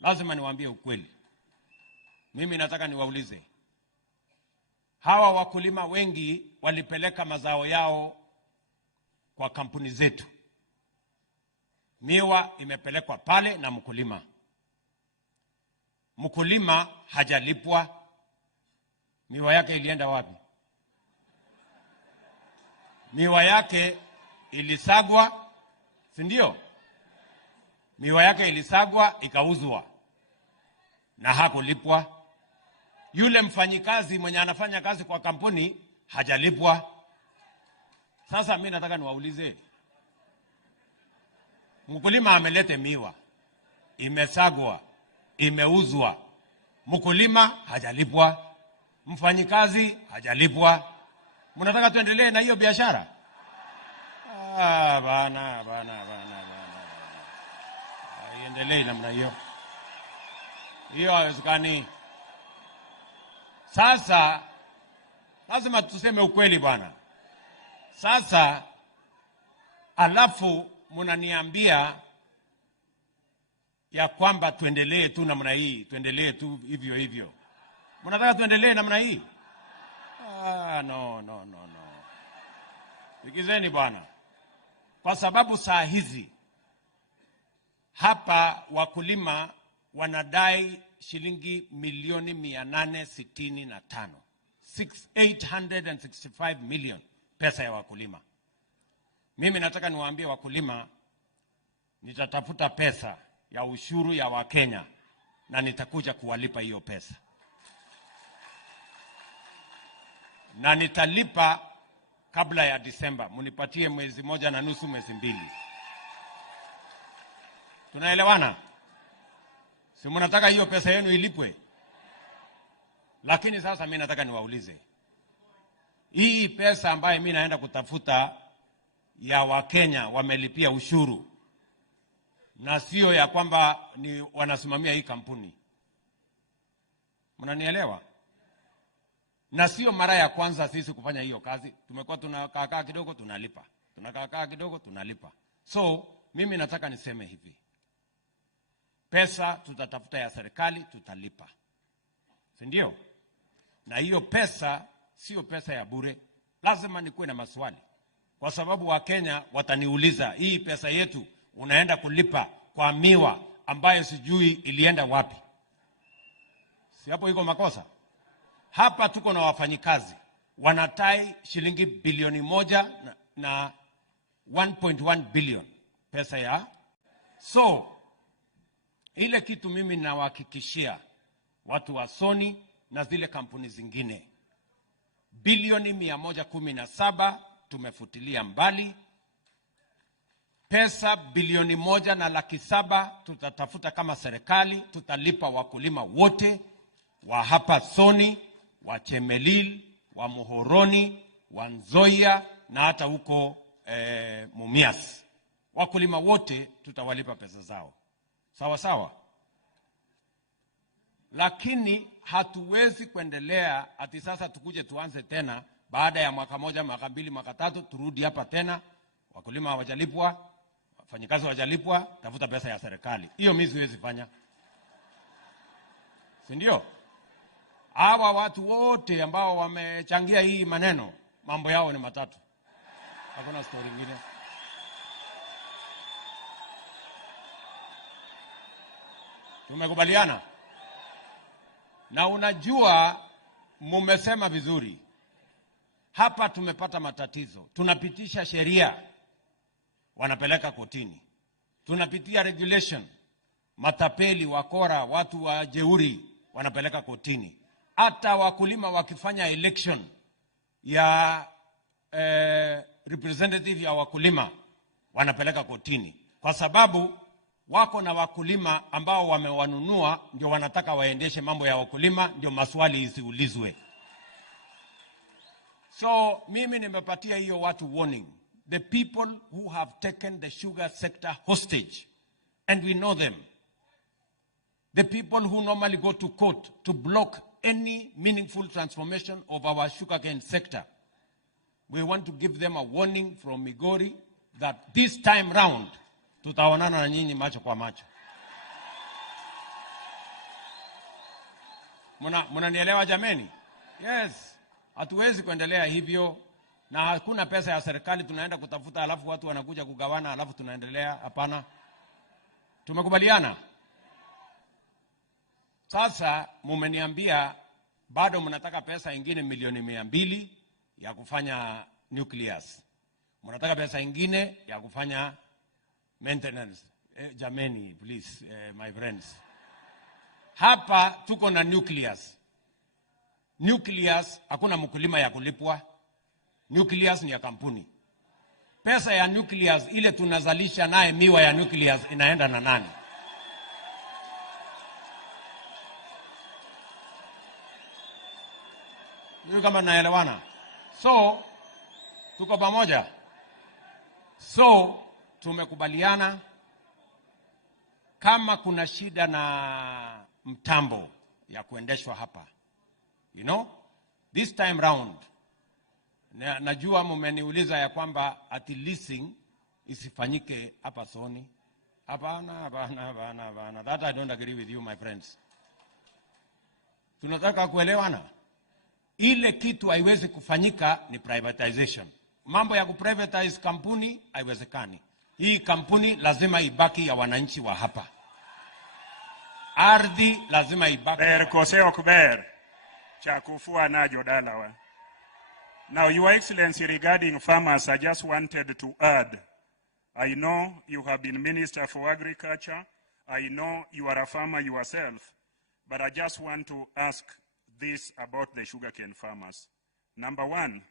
Lazima niwaambie ukweli. Mimi nataka niwaulize, hawa wakulima wengi walipeleka mazao yao kwa kampuni zetu. Miwa imepelekwa pale na mkulima. Mkulima hajalipwa. Miwa yake ilienda wapi? Miwa yake ilisagwa, si ndio? Miwa yake ilisagwa ikauzwa na hakulipwa. Yule mfanyikazi mwenye anafanya kazi kwa kampuni hajalipwa. Sasa mimi nataka niwaulize, mkulima amelete miwa, imesagwa, imeuzwa, mkulima hajalipwa, mfanyikazi hajalipwa. Mnataka tuendelee na hiyo biashara? Bana. Iendelee namna hiyo. Hiyo haiwezekani. Sasa lazima tuseme ukweli bwana. Sasa alafu mnaniambia ya kwamba tuendelee tu namna hii, tuendelee tu hivyo hivyo. Mnataka tuendelee namna hii? No. Sikizeni bwana. Kwa sababu saa hizi hapa wakulima wanadai shilingi milioni 865. 865 million pesa ya wakulima. Mimi nataka niwaambie wakulima, nitatafuta pesa ya ushuru ya Wakenya na nitakuja kuwalipa hiyo pesa. Na nitalipa kabla ya Disemba. Munipatie mwezi 1.5, mwezi 2. Tunaelewana? Si mnataka hiyo pesa yenu ilipwe? Lakini sasa mimi nataka niwaulize, hii pesa ambayo mimi naenda kutafuta ya Wakenya wamelipia ushuru, na sio ya kwamba ni wanasimamia hii kampuni. Mnanielewa? Na sio mara ya kwanza sisi kufanya hiyo kazi. Tumekuwa tunakaa kidogo tunalipa, tunakaa kidogo tunalipa. So mimi nataka niseme hivi, pesa tutatafuta ya serikali, tutalipa, si ndio? Na hiyo pesa sio pesa ya bure. Lazima nikuwe na maswali, kwa sababu Wakenya wataniuliza, hii pesa yetu unaenda kulipa kwa miwa ambayo sijui ilienda wapi. Si hapo iko makosa? Hapa tuko na wafanyikazi wanatai shilingi bilioni 1 na 1.1 billion pesa ya. So ile kitu mimi nawahakikishia watu wa Soni na zile kampuni zingine, bilioni 117 tumefutilia mbali. Pesa bilioni 1.7 tutatafuta kama serikali, tutalipa wakulima wote wa hapa Soni, wa Chemelil, wa Muhoroni, wa Nzoia na hata huko Mumias. Wakulima wote tutawalipa pesa zao. Sawa sawa? Lakini hatuwezi kuendelea ati sasa tukuje tuanze tena baada ya mwaka 1, mwaka 2, mwaka 3 turudi hapa tena wakulima hawajalipwa, wafanyikazi wajalipwa, tafuta pesa ya serikali. Hiyo mimi siwezi fanya, si ndio? Hawa watu wote ambao wamechangia hii maneno, mambo yao ni matatu, hakuna story nyingine. Tumekubaliana? Na unajua, mumesema vizuri. Hapa tumepata matatizo. Tunapitisha sheria, wanapeleka kotini. Tunapitia regulation, matapeli, wakora, watu wa jeuri, wanapeleka kotini. Hata wakulima wakifanya election ya representative ya wakulima, wanapeleka kotini. Kwa sababu wako na wakulima ambao wamewanunua, ndio wanataka waendeshe mambo ya wakulima, ndio maswali isiulizwe. So mimi nimepatia hiyo watu warning. The people who have taken the sugar sector hostage, and we know them. The people who normally go to court to block any meaningful transformation of our sugarcane sector. We want to give them a warning from Migori that this time round, tutaonana na nyinyi macho kwa macho. Mnanielewa jameni? Yes. Hatuwezi kuendelea hivyo, na hakuna pesa ya serikali tunaenda kutafuta alafu watu wanakuja kugawana alafu tunaendelea. Hapana. Tumekubaliana? Sasa mumeniambia bado mnataka pesa ingine milioni 200 ya kufanya nucleus. Mnataka pesa ingine ya kufanya maintenance. Jameni, please, my friends. Hapa tuko na nucleus. Nucleus, hakuna mkulima ya kulipwa. Nucleus ni ya kampuni. Pesa ya nucleus ile tunazalisha naye miwa ya nucleus inaenda na nani? Ndio kama naelewana. So, tuko pamoja. So, tumekubaliana kama kuna shida na mtambo ya kuendeshwa hapa. You know, this time round, najua mmeniuliza ya kwamba ati leasing isifanyike hapa Soni. Hapana. That I don't agree with you, my friends. Tunataka kuelewana. Ile kitu haiwezi kufanyika ni privatization. Mambo ya kuprivatize kampuni haiwezekani. Hii kampuni lazima ibaki ya wananchi wa hapa. Ardhi lazima ibaki. Koseo kuber. Chakufua najo dalawa. Now, Your Excellency, regarding farmers, I just wanted to add, I know you have been Minister for Agriculture. I know you are a farmer yourself, but I just want to ask this about the sugarcane farmers. Number one,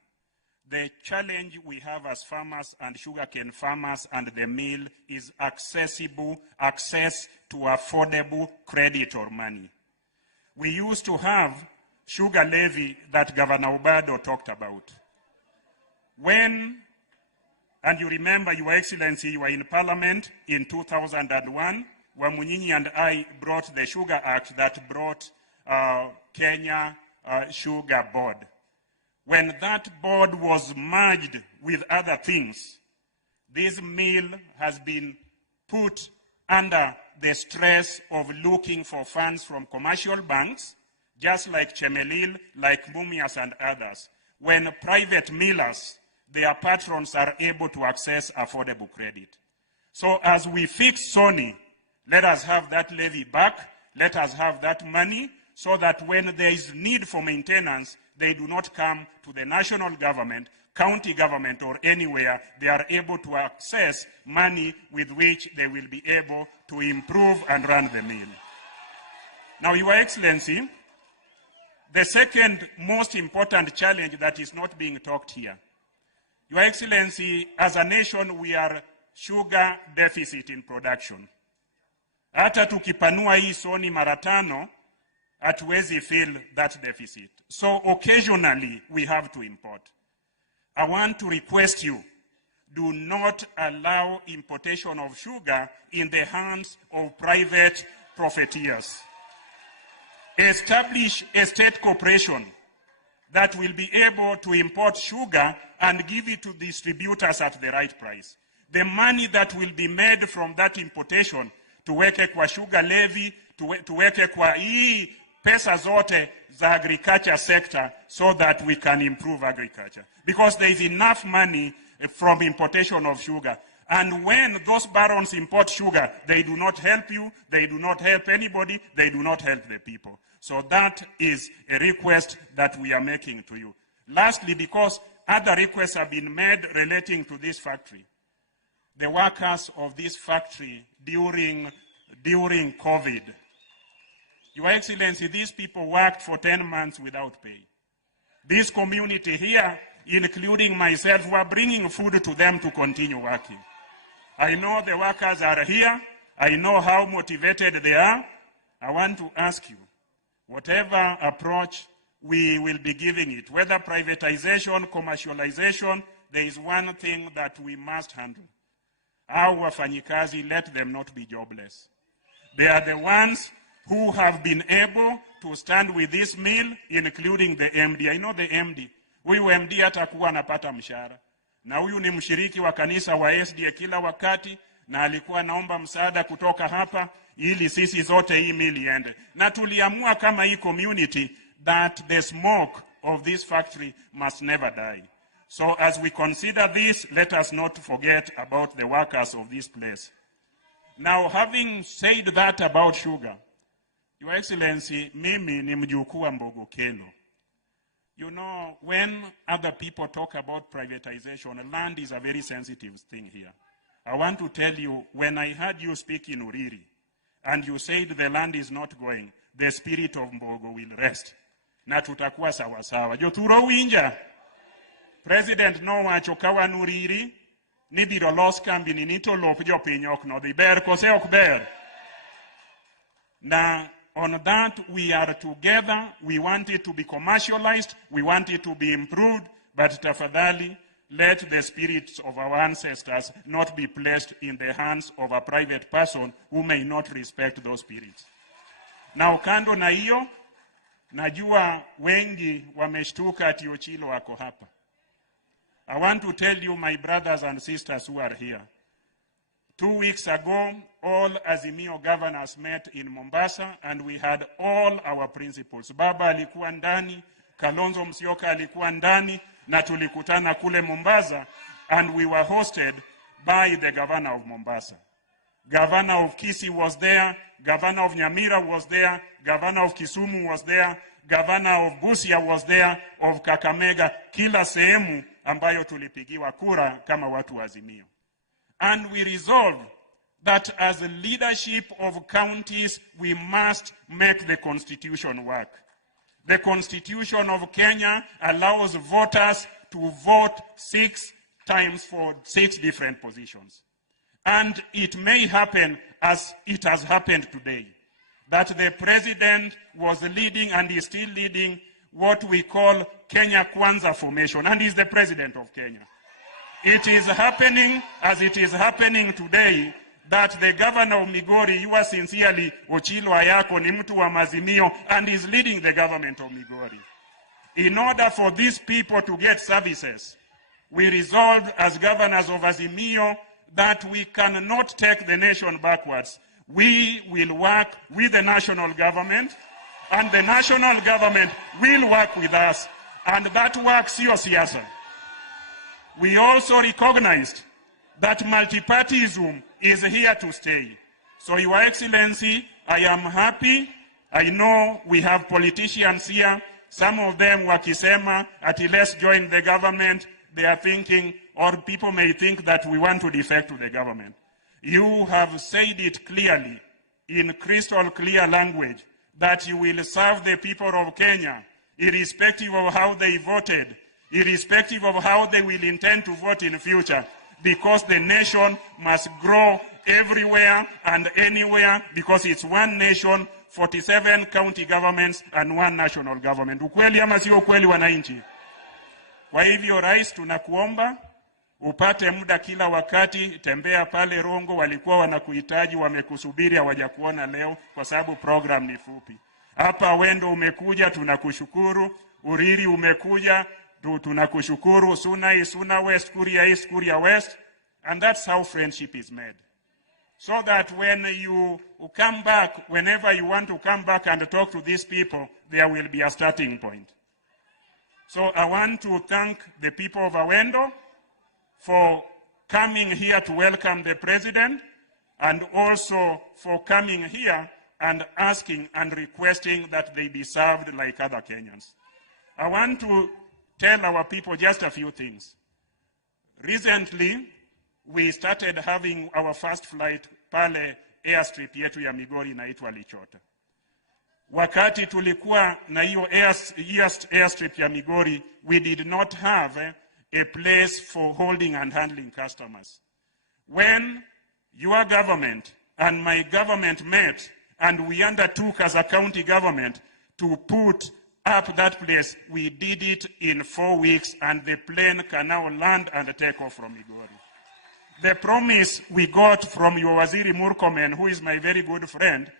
the challenge we have as farmers and sugarcane farmers and the mill is access to affordable credit or money. We used to have sugar levy that Governor Obado talked about. And you remember, Your Excellency, you were in Parliament in 2001, when Munyinyi and I brought the Sugar Act that brought Kenya Sugar Board. When that board was merged with other things, this mill has been put under the stress of looking for funds from commercial banks, just like Chemelil, like Mumias and others. When private millers, their patrons are able to access affordable credit. So as we fix Sony, let us have that levy back, let us have that money, so that when there is need for maintenance, they do not come to the national government, county government, or anywhere. They are able to access money with which they will be able to improve and run the mill. Now, Your Excellency, the second most important challenge that is not being talked here. Your Excellency, as a nation, we are sugar deficit in production. Hata tukipanua hii Soni mara 5, hatuwezi fill that deficit. So occasionally we have to import. I want to request you, do not allow importation of sugar in the hands of private profiteers. Establish a state corporation that will be able to import sugar and give it to distributors at the right price. The money that will be made from that importation, tuweke kwa sugar levy, tuweke kwa hii pesa zote za agriculture sector so that we can improve agriculture. Because there is enough money from importation of sugar. And when those barons import sugar, they do not help you, they do not help anybody, they do not help the people. So that is a request that we are making to you. Lastly, because other requests have been made relating to this factory. The workers of this factory during COVID. Your Excellency, these people worked for 10 months without pay. This community here, including myself, were bringing food to them to continue working. I know the workers are here. I know how motivated they are. I want to ask you, whatever approach we will be giving it, whether privatization, commercialization, there is one thing that we must handle. Our wafanyikazi, let them not be jobless. They are the ones who have been able to stand with this mill, including the MD. I know the MD. Huyu MD hatakuwa anapata mshahara. Na huyu ni mshiriki wa kanisa wa SDA kila wakati, na alikuwa naomba msaada kutoka hapa ili sisi zote hii mill iende. Na tuliamua kama hii community that the smoke of this factory must never die. So as we consider this, let us not forget about the workers of this place. Now, having said that about sugar, Your Excellency, mimi ni mjukuu wa Mbogokelo. You know, when other people talk about privatization, land is a very sensitive thing here. I want to tell you, when I heard you speak in Uriri, and you said the land is not going, the spirit of Mbogo will rest. Na tutakuwa sawa sawa. Joturo winja. President no wacho kawa Uriri, ni biro los kambi ni nito lop jo piny ok no dhi ber kose ok ber. Na on that, we are together. We want it to be commercialized. We want it to be improved. But tafadhali, let the spirits of our ancestors not be placed in the hands of a private person who may not respect those spirits. Na kando na hiyo, najua wengi wameshtuka ati Ochilo wako hapa. I want to tell you, my brothers and sisters who are here, 2 weeks ago, all Azimio governors met in Mombasa, and we had all our principals. Baba alikuwa ndani, Kalonzo Musyoka alikuwa ndani, na tulikutana kule Mombasa, and we were hosted by the governor of Mombasa. Governor of Kisii was there, governor of Nyamira was there, governor of Kisumu was there, governor of Busia was there, of Kakamega, kila sehemu ambayo tulipigiwa kura kama watu wa Azimio. And we resolved that as a leadership of counties, we must make the constitution work. The constitution of Kenya allows voters to vote 6 times for 6 different positions. And it may happen, as it has happened today, that the president was leading and is still leading what we call Kenya Kwanza formation, and is the president of Kenya. It is happening, as it is happening today, that the governor of Migori, yours sincerely, Ochilo Ayako, ni mtu wa Mazimio, and is leading the government of Migori. In order for these people to get services, we resolved as governors of Azimio that we cannot take the nation backwards. We will work with the national government, and the national government will work with us, and that work sio siasa. We also recognized that multipartyism is here to stay. So, Your Excellency, I am happy. I know we have politicians here. Some of them wakisema ati let's join the government. They are thinking, or people may think that we want to defect to the government. You have said it clearly, in crystal clear language, that you will serve the people of Kenya, irrespective of how they voted, irrespective of how they will intend to vote in the future, because the nation must grow everywhere and anywhere, because it's one nation, 47 county governments, and one national government. Ukweli ama sio ukweli wananchi? Kwa hivyo rais, tunakuomba upate muda kila wakati, tembea pale Rongo, walikuwa wanakuhitaji, wamekusubiri, hawajakuona leo kwa sababu program ni fupi. Hapa Wendo umekuja, tunakushukuru. Uriri umekuja, tunakushukuru. Suna West, Kuria East, Kuria West. And that's how friendship is made. So that when you come back, whenever you want to come back and talk to these people, there will be a starting point. So I want to thank the people of Awendo for coming here to welcome the president, and also for coming here and asking and requesting that they be served like other Kenyans. I want to tell our people just a few things. Recently, we started having our first flight pale airstrip yetu ya Migori inaitwa Lichota. Wakati tulikuwa na hiyo airstrip ya Migori, we did not have a place for holding and handling customers. When your government and my government met, and we undertook as a county government to put up that place, we did it in 4 weeks, and the plane can now land and take off from Migori. The promise we got from your Waziri Murkomen, who is my very good friend,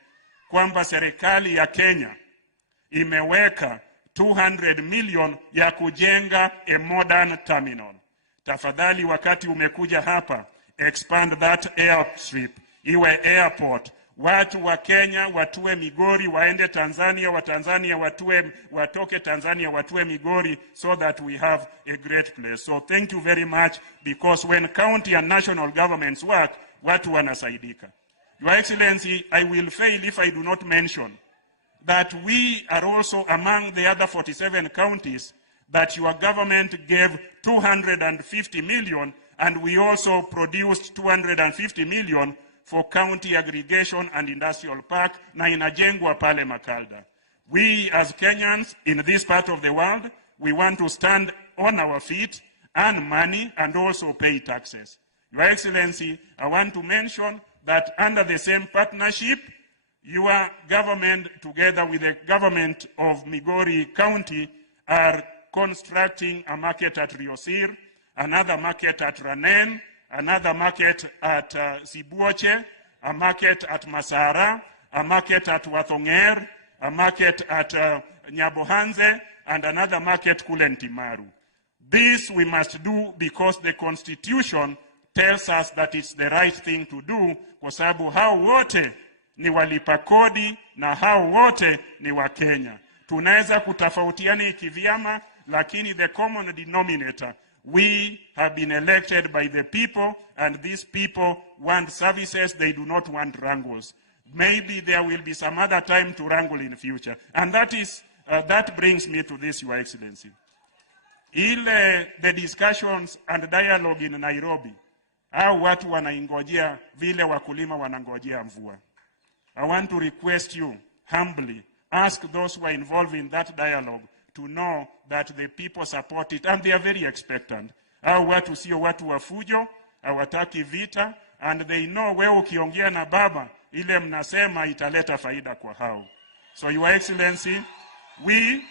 kwamba serikali ya Kenya imeweka 200 million ya kujenga a modern terminal. Tafadhali wakati umekuja hapa, expand that airstrip, iwe airport. Watu wa Kenya watue Migori, waende Tanzania, wa Tanzania watoke Tanzania watue Migori, so that we have a great place. So thank you very much, because when county and national governments work, watu wanasaidika. Your Excellency, I will fail if I do not mention that we are also among the other 47 counties that your government gave 250 million, and we also produced 250 million for county aggregation and industrial park na inajengwa pale Makalda. We as Kenyans in this part of the world, we want to stand on our feet, earn money, and also pay taxes. Your Excellency, I want to mention that under the same partnership, your government, together with the government of Migori County, are constructing a market at Riosir, another market at Ranen, another market at Sibuoche, a market at Masara, a market at Wathonger, a market at Nyabohanze, and another market Kulentimaru. This we must do because the Constitution tells us that it's the right thing to do, kwa sababu hao wote ni walipa kodi na hao wote ni wa Kenya. Tunaweza kutafautiana kivyama, lakini the common denominator, we have been elected by the people, and these people want services, they do not want wrangles. Maybe there will be some other time to wrangle in the future. And that brings me to this, Your Excellency. The discussions and dialogue in Nairobi, au watu wanaingojea vile wakulima wanangojea mvua. I want to request you humbly, ask those who are involved in that dialogue to know that the people support it, and they are very expectant. Au watu sio watu wa fujo, hawataki vita, and they know wewe ukiongea na baba, ile mnasema italeta faida kwa hao. So Your Excellency, we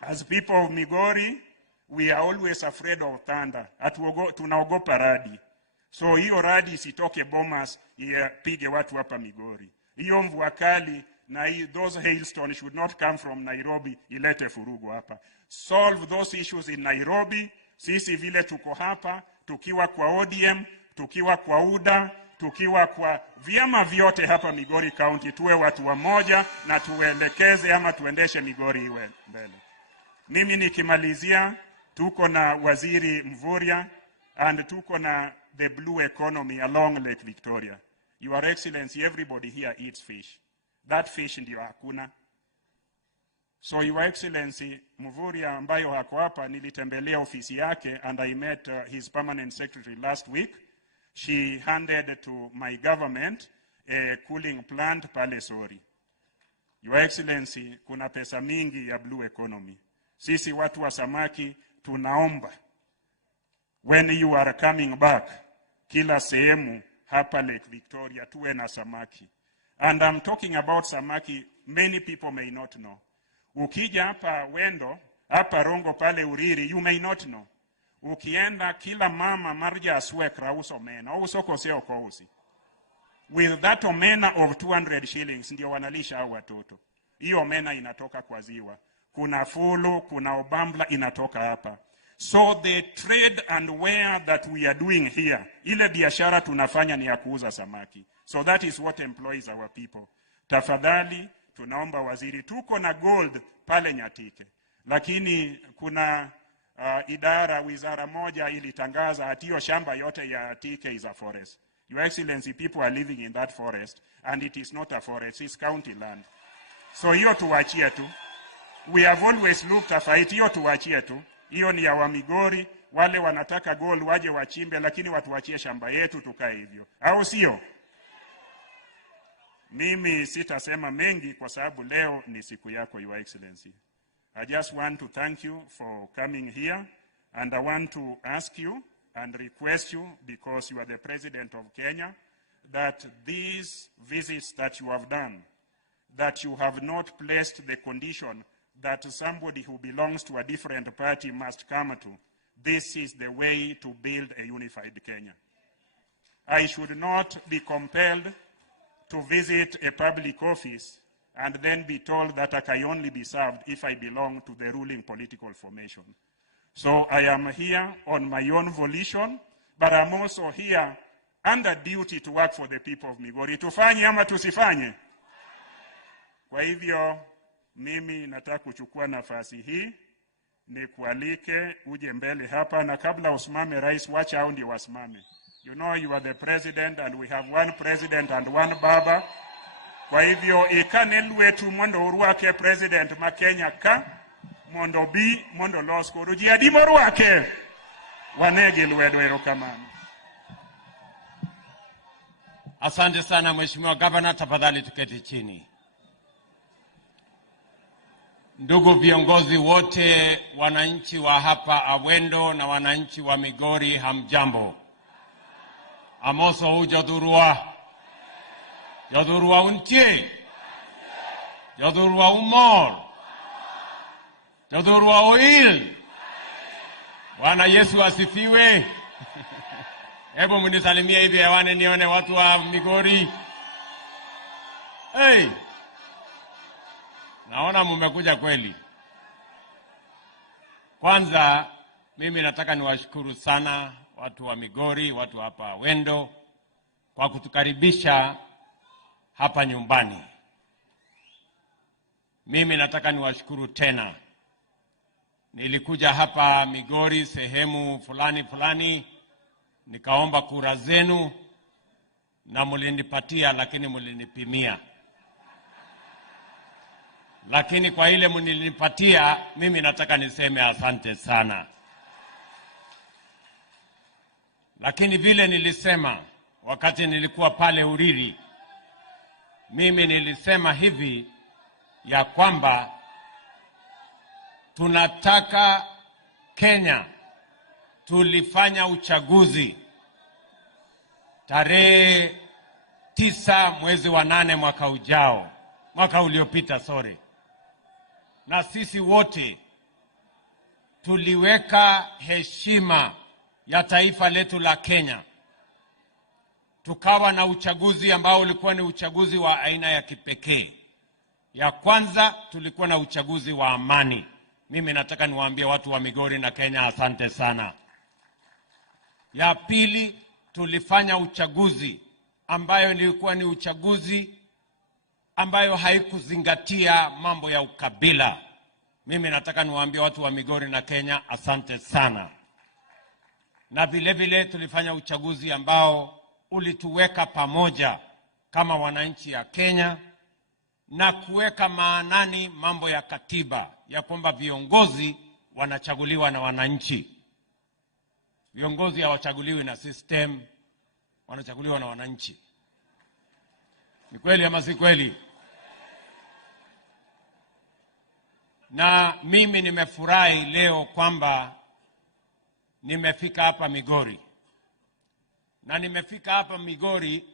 as people of Migori, we are always afraid of thunder. Tunaogopa radi. So hiyo radi isitoke Bomas ipige watu hapa Migori. Hiyo mvua kali na those hailstones should not come from Nairobi ilete furugu hapa. Solve those issues in Nairobi. Sisi vile tuko hapa, tukiwa kwa ODM, tukiwa kwa UDA, tukiwa kwa vyama vyote hapa Migori County, tuwe watu wamoja na tuelekeze ama tuendeshe Migori iwe mbele. Mimi nikimalizia, tuko na Waziri Mvurya, and tuko na the blue economy along Lake Victoria. Your Excellency, everybody here eats fish. That fish ndio hakuna. So Your Excellency, Mvurya ambayo hako hapa, nilitembelea ofisi yake, and I met his permanent secretary last week. She handed to my government a cooling plant pale Sori. Your Excellency, kuna pesa mingi ya blue economy. Sisi watu wa samaki tunaomba, when you are coming back, kila sehemu hapa Lake Victoria tuwe na samaki. And I'm talking about samaki many people may not know. Ukija hapa Wendo, hapa Rongo pale Uriri, you may not know. Ukienda kila mama marja aswekra usomena, usokoseo kousi. With that omena of 200 shillings, ndio wanalisha hao watoto. Hiyo omena inatoka kwa ziwa. Kuna fulu, kuna obambla inatoka hapa. So the trade and wear that we are doing here, ile biashara tunafanya ni ya kuuza samaki. So that is what employs our people. Tafadhali, tunaomba waziri, tuko na gold pale Nyatike. Lakini kuna wizara moja ilitangaza ati hiyo shamba yote ya Nyatike is a forest. Your Excellency, people are living in that forest and it is not a forest, it's county land. So hiyo tuwachie tu. We have always looked after it, hiyo tuwachie tu. Hiyo ni ya Wamigori, wale wanataka gold waje wachimbe, lakini watuachie shamba yetu tukae hivyo. Au sio? Mimi sitasema mengi kwa sababu leo ni siku yako, Your Excellency. I just want to thank you for coming here, and I want to ask you and request you, because you are the President of Kenya, that these visits that you have done, that you have not placed the condition that somebody who belongs to a different party must come to. This is the way to build a unified Kenya. I should not be compelled to visit a public office and then be told that I can only be served if I belong to the ruling political formation. So I am here on my own volition, but I'm also here under duty to work for the people of Migori. Tufanye ama tusifanye? Kwa hivyo, mimi nataka kuchukua nafasi hii, ni kualike uje mbele hapa, na kabla usimame rais, wacha hao ndio wasimame. You know you are the president and we have one president and one baba. Kwa hivyo ikanelwe tu mondo uruake president makenya ka mondo bi mondo losko rujia di moruake wanege lwedwero kamano. Asante sana Mheshimiwa Governor, tafadhali tuketi chini. Ndugu viongozi wote, wananchi wa hapa Awendo na wananchi wa Migori, hamjambo. Amoso ujodurua. Jodurua untie. Jodurua umor. Jodurua oil. Bwana Yesu asifiwe. Hebu mnisalimie hivi hewani nione watu wa Migori. Hey! Naona mmekuja kweli. Kwanza, mimi nataka niwashukuru sana watu wa Migori, watu hapa Awendo, kwa kutukaribisha hapa nyumbani. Mimi nataka niwashukuru tena. Nilikuja hapa Migori sehemu fulani, nikaomba kura zenu na mlinipatia, lakini mlinipimia. Lakini kwa ile mlinipatia, mimi nataka niseme asante sana. Lakini vile nilisema wakati nilikuwa pale Uriri, mimi nilisema hivi ya kwamba tunataka Kenya. Tulifanya uchaguzi tarehe 9 mwezi wa 8 mwaka uliopita, na sisi wote tuliweka heshima ya taifa letu la Kenya. Tukawa na uchaguzi ambao ulikuwa ni uchaguzi wa aina ya kipekee. Ya kwanza, tulikuwa na uchaguzi wa amani. Mimi nataka niwaambie watu wa Migori na Kenya asante sana. Ya pili, tulifanya uchaguzi ambayo ilikuwa ni uchaguzi ambayo haikuzingatia mambo ya ukabila. Mimi nataka niwaambie watu wa Migori na Kenya asante sana. Na vile vile tulifanya uchaguzi ambao ulituweka pamoja kama wananchi ya Kenya, na kuweka maanani mambo ya katiba ya kwamba viongozi wanachaguliwa na wananchi. Viongozi hawachaguliwi na system, wanachaguliwa na wananchi. Ni kweli ama si kweli? Na mimi nimefurahi leo kwamba nimefika hapa Migori. Na nimefika hapa Migori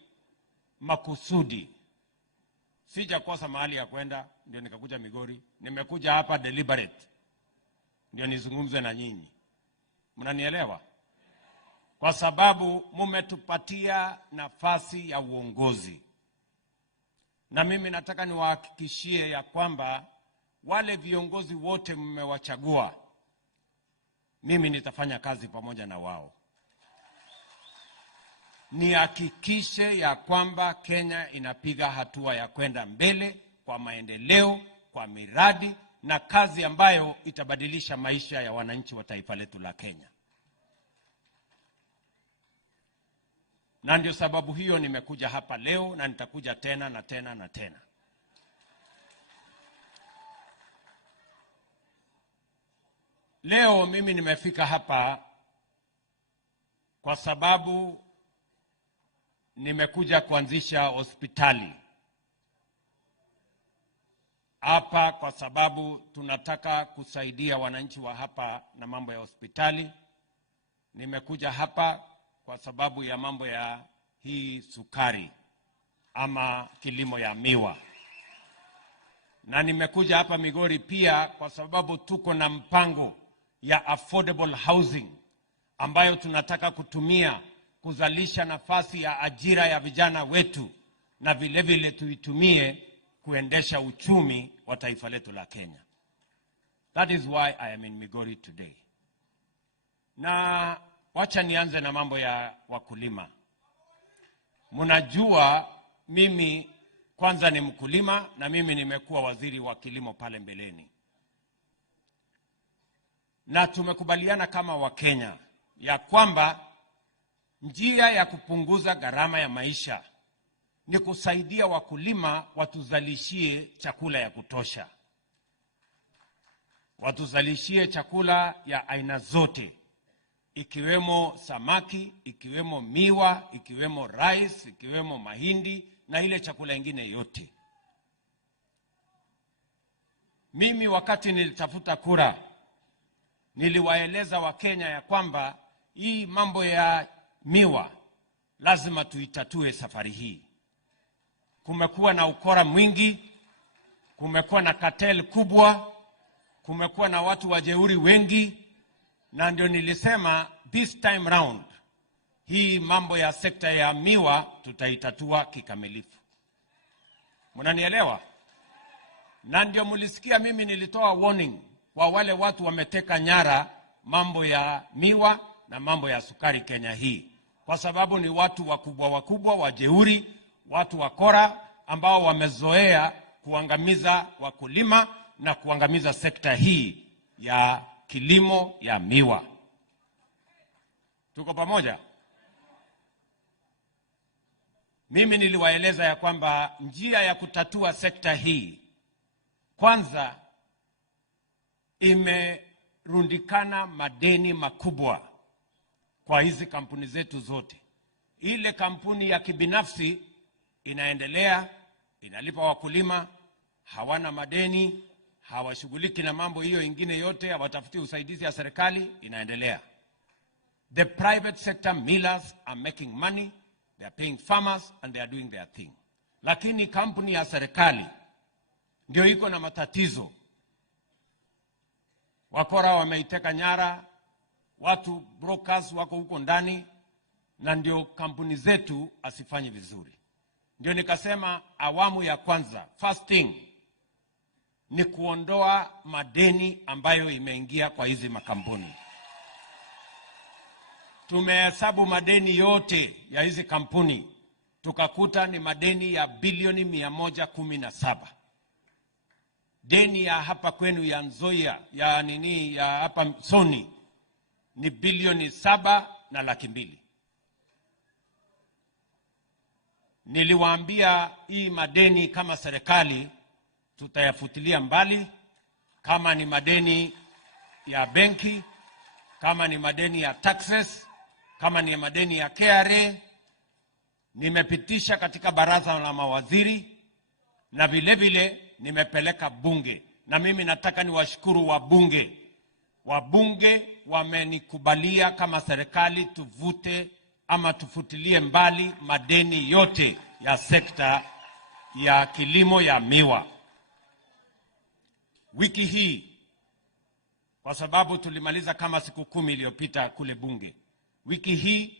makusudi. Sijakosa mahali ya kwenda ndio nikakuja Migori. Nimekuja hapa deliberate ndio nizungumze na nyinyi. Mnanielewa? Kwa sababu mumetupatia nafasi ya uongozi. Na mimi nataka niwahakikishie ya kwamba wale viongozi wote mmewachagua mimi nitafanya kazi pamoja na wao. Nihakikishe ya kwamba Kenya inapiga hatua ya kwenda mbele kwa maendeleo, kwa miradi na kazi ambayo itabadilisha maisha ya wananchi wa taifa letu la Kenya. Na ndio sababu hiyo nimekuja hapa leo na nitakuja tena na tena na tena. Leo mimi nimefika hapa kwa sababu nimekuja kuanzisha hospitali hapa, kwa sababu tunataka kusaidia wananchi wa hapa na mambo ya hospitali. Nimekuja hapa kwa sababu ya mambo ya hii sukari ama kilimo ya miwa. Na nimekuja hapa Migori pia kwa sababu tuko na mpango ya affordable housing ambayo tunataka kutumia kuzalisha nafasi ya ajira ya vijana wetu, na vile vile tuitumie kuendesha uchumi wa taifa letu la Kenya. That is why I am in Migori today. Na wacha nianze na mambo ya wakulima. Mnajua mimi kwanza ni mkulima, na mimi nimekuwa waziri wa kilimo pale mbeleni. Na tumekubaliana kama Wakenya ya kwamba njia ya kupunguza gharama ya maisha ni kusaidia wakulima watuzalishie chakula ya kutosha. Watuzalishie chakula ya aina zote, ikiwemo samaki, ikiwemo miwa, ikiwemo rice, ikiwemo mahindi na ile chakula ingine yote. Mimi wakati nilitafuta kura, niliwaeleza Wakenya ya kwamba hii mambo ya miwa lazima tuitatue safari hii. Kumekuwa na ukora mwingi, kumekuwa na cartel kubwa, kumekuwa na watu wajeuri wengi, na ndio nilisema this time round hii mambo ya sekta ya miwa tutaitatua kikamilifu. Mnanielewa? Na ndio mlisikia mimi nilitoa warning kwa wale watu wameteka nyara mambo ya miwa na mambo ya sukari Kenya hii, kwa sababu ni watu wakubwa wajeuri, watu wakora ambao wamezoea kuangamiza wakulima na kuangamiza sekta hii ya kilimo ya miwa. Tuko pamoja? Mimi niliwaeleza ya kwamba njia ya kutatua sekta hii, kwanza imerundikana madeni makubwa kwa hizi kampuni zetu zote. Ile kampuni ya kibinafsi inaendelea, inalipa wakulima, hawana madeni, hawashughuliki na mambo hiyo ingine yote, hawatafuti usaidizi ya serikali, inaendelea. The private sector millers are making money, they are paying farmers and they are doing their thing. Lakini kampuni ya serikali ndio iko na matatizo. Wakora wameiteka nyara, watu brokers wako huko ndani, na ndio kampuni zetu asifanye vizuri. Ndio nikasema awamu ya kwanza, first thing, ni kuondoa madeni ambayo imeingia kwa hizi makampuni. Tumehesabu madeni yote ya hizi kampuni, tukakuta ni madeni ya bilioni 117. Deni ya hapa kwenu ya Nzoia, ya hapa Soni, ni bilioni 7.2. Niliwaambia hii madeni kama serikali tutayafutilia mbali, kama ni madeni ya benki, kama ni madeni ya taxes, kama ni madeni ya KRA. Nimepitisha katika baraza la mawaziri na vile vile nimepeleka bunge, na mimi nataka niwashukuru wabunge. Wabunge wamenikubalia kama serikali tuvute ama tufutilie mbali madeni yote ya sekta ya kilimo ya miwa. Wiki hii, kwa sababu tulimaliza kama siku 10 iliyopita kule bunge, wiki hii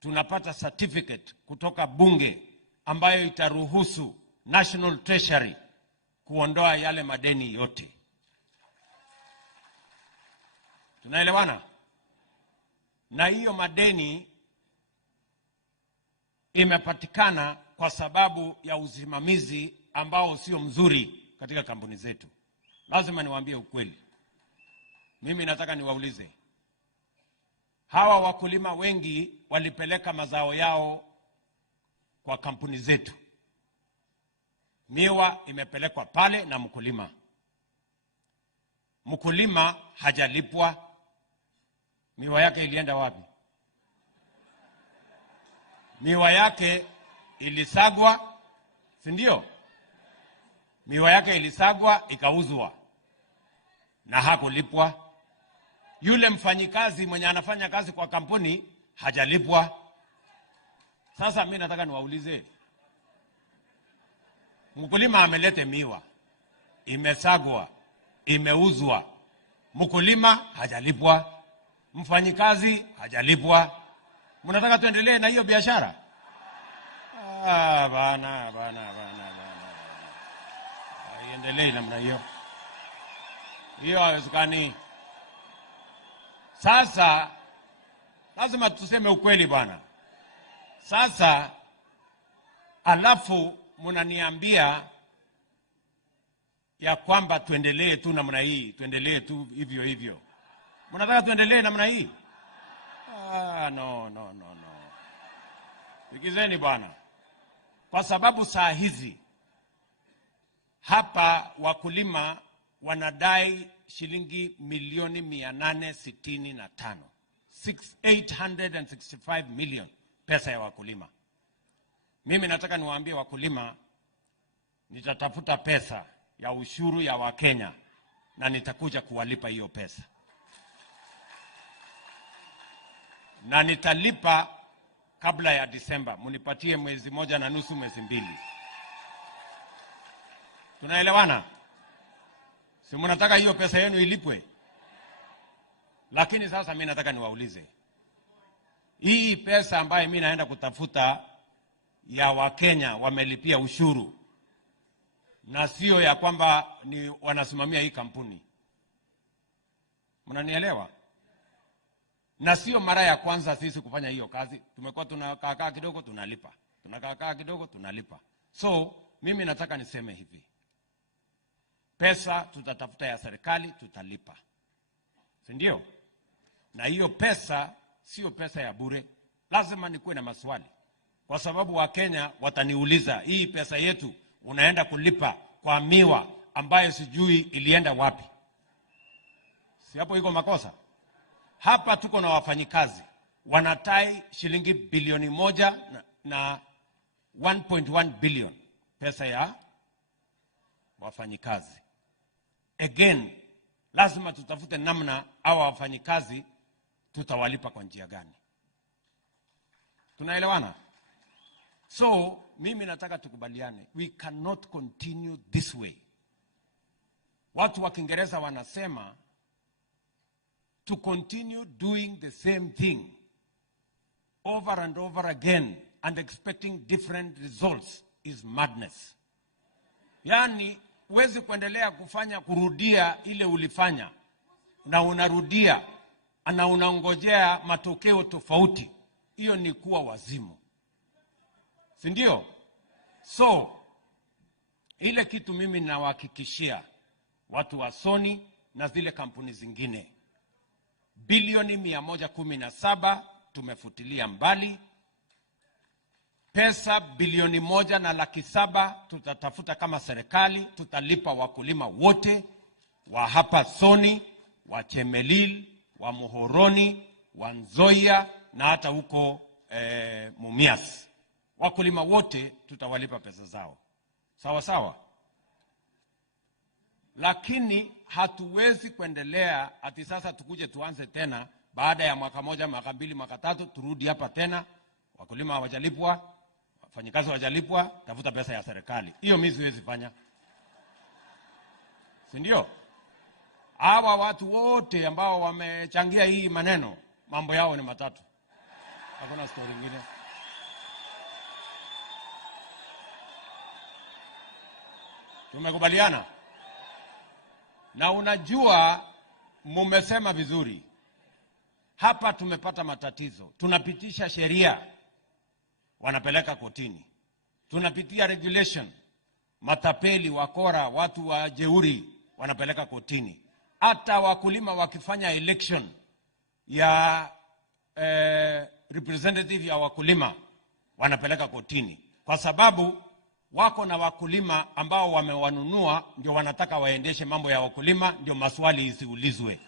tunapata certificate kutoka bunge ambayo itaruhusu National Treasury kuondoa yale madeni yote. Tunaelewana? Na hiyo madeni imepatikana kwa sababu ya usimamizi ambao sio mzuri katika kampuni zetu. Lazima niwaambie ukweli. Mimi nataka niwaulize, hawa wakulima wengi walipeleka mazao yao kwa kampuni zetu. Miwa imepelekwa pale na mkulima. Mkulima hajalipwa. Miwa yake ilienda wapi? Miwa yake ilisagwa, si ndio? Miwa yake ilisagwa ikauzwa na hakulipwa. Yule mfanyikazi mwenye anafanya kazi kwa kampuni hajalipwa. Sasa mimi nataka niwaulize, mkulima amelete miwa, imesagwa, imeuzwa, mkulima hajalipwa, mfanyikazi hajalipwa. Mnataka tuendelee na hiyo biashara? Bana. Iendelee namna hiyo. Hiyo haiwezekani. Sasa lazima tuseme ukweli bwana. Sasa alafu mnaniambia ya kwamba tuendelee tu namna hii, tuendelee tu hivyo hivyo. Mnataka tuendelee namna hii? No. Sikizeni bwana. Kwa sababu saa hizi hapa wakulima wanadai shilingi milioni 865. 865 million pesa ya wakulima. Mimi nataka niwaambie wakulima, nitatafuta pesa ya ushuru ya Wakenya na nitakuja kuwalipa hiyo pesa. Na nitalipa kabla ya Disemba. Munipatie mwezi moja na nusu, mwezi mbili. Tunaelewana? Si mnataka hiyo pesa yenu ilipwe? Lakini sasa mimi nataka niwaulize, hii pesa ambayo mimi naenda kutafuta ya Wakenya wamelipia ushuru, na sio ya kwamba ni wanasimamia hii kampuni. Mnanielewa? Na sio mara ya kwanza sisi kufanya hiyo kazi. Tumekuwa tunakaa kidogo tunalipa, tunakaa kidogo tunalipa. So mimi nataka niseme hivi, pesa tutatafuta ya serikali, tutalipa, si ndio? Na hiyo pesa sio pesa ya bure. Lazima nikuwe na maswali, kwa sababu Wakenya wataniuliza, hii pesa yetu unaenda kulipa kwa miwa ambayo sijui ilienda wapi? Si hapo iko makosa? Hapa tuko na wafanyikazi wanatai shilingi bilioni 1 na 1.1 billion pesa ya wafanyikazi. Again, lazima tutafute namna hawa wafanyikazi tutawalipa kwa njia gani. Tunaelewana? So mimi nataka tukubaliane, we cannot continue this way. Watu wa Kiingereza wanasema to continue doing the same thing over and over again and expecting different results is madness. Yani huwezi kuendelea kurudia ile ulifanya na unarudia na unaongojea matokeo tofauti. Hiyo ni kuwa wazimu, si ndio? So ile kitu mimi nawahakikishia watu wa Sony na zile kampuni zingine, bilioni 117 tumefutilia mbali. Pesa bilioni 1.7 tutatafuta kama serikali, tutalipa wakulima wote wa hapa Sony, wa Chemelil, wa Muhoroni, wa Nzoia na hata huko Mumias. Wakulima wote tutawalipa pesa zao. Sawa sawa? Lakini hatuwezi kuendelea ati sasa tukuje tuanze tena baada ya mwaka moja, mwaka mbili, mwaka tatu turudi hapa tena, wakulima hawajalipwa, wafanyikazi hawajalipwa, tafuta pesa ya serikali. Hiyo mimi siwezi fanya. Si ndio? Hawa watu wote ambao wamechangia hii maneno, mambo yao ni matatu. Hakuna story nyingine. Tumekubaliana? Na unajua mumesema vizuri. Hapa tumepata matatizo. Tunapitisha sheria, wanapeleka kotini. Tunapitia regulation, matapeli, wakora, watu wa jeuri, wanapeleka kotini. Hata wakulima wakifanya election ya representative ya wakulima, wanapeleka kotini. Kwa sababu wako na wakulima ambao wamewanunua, ndio wanataka waendeshe mambo ya wakulima, ndio maswali isiulizwe.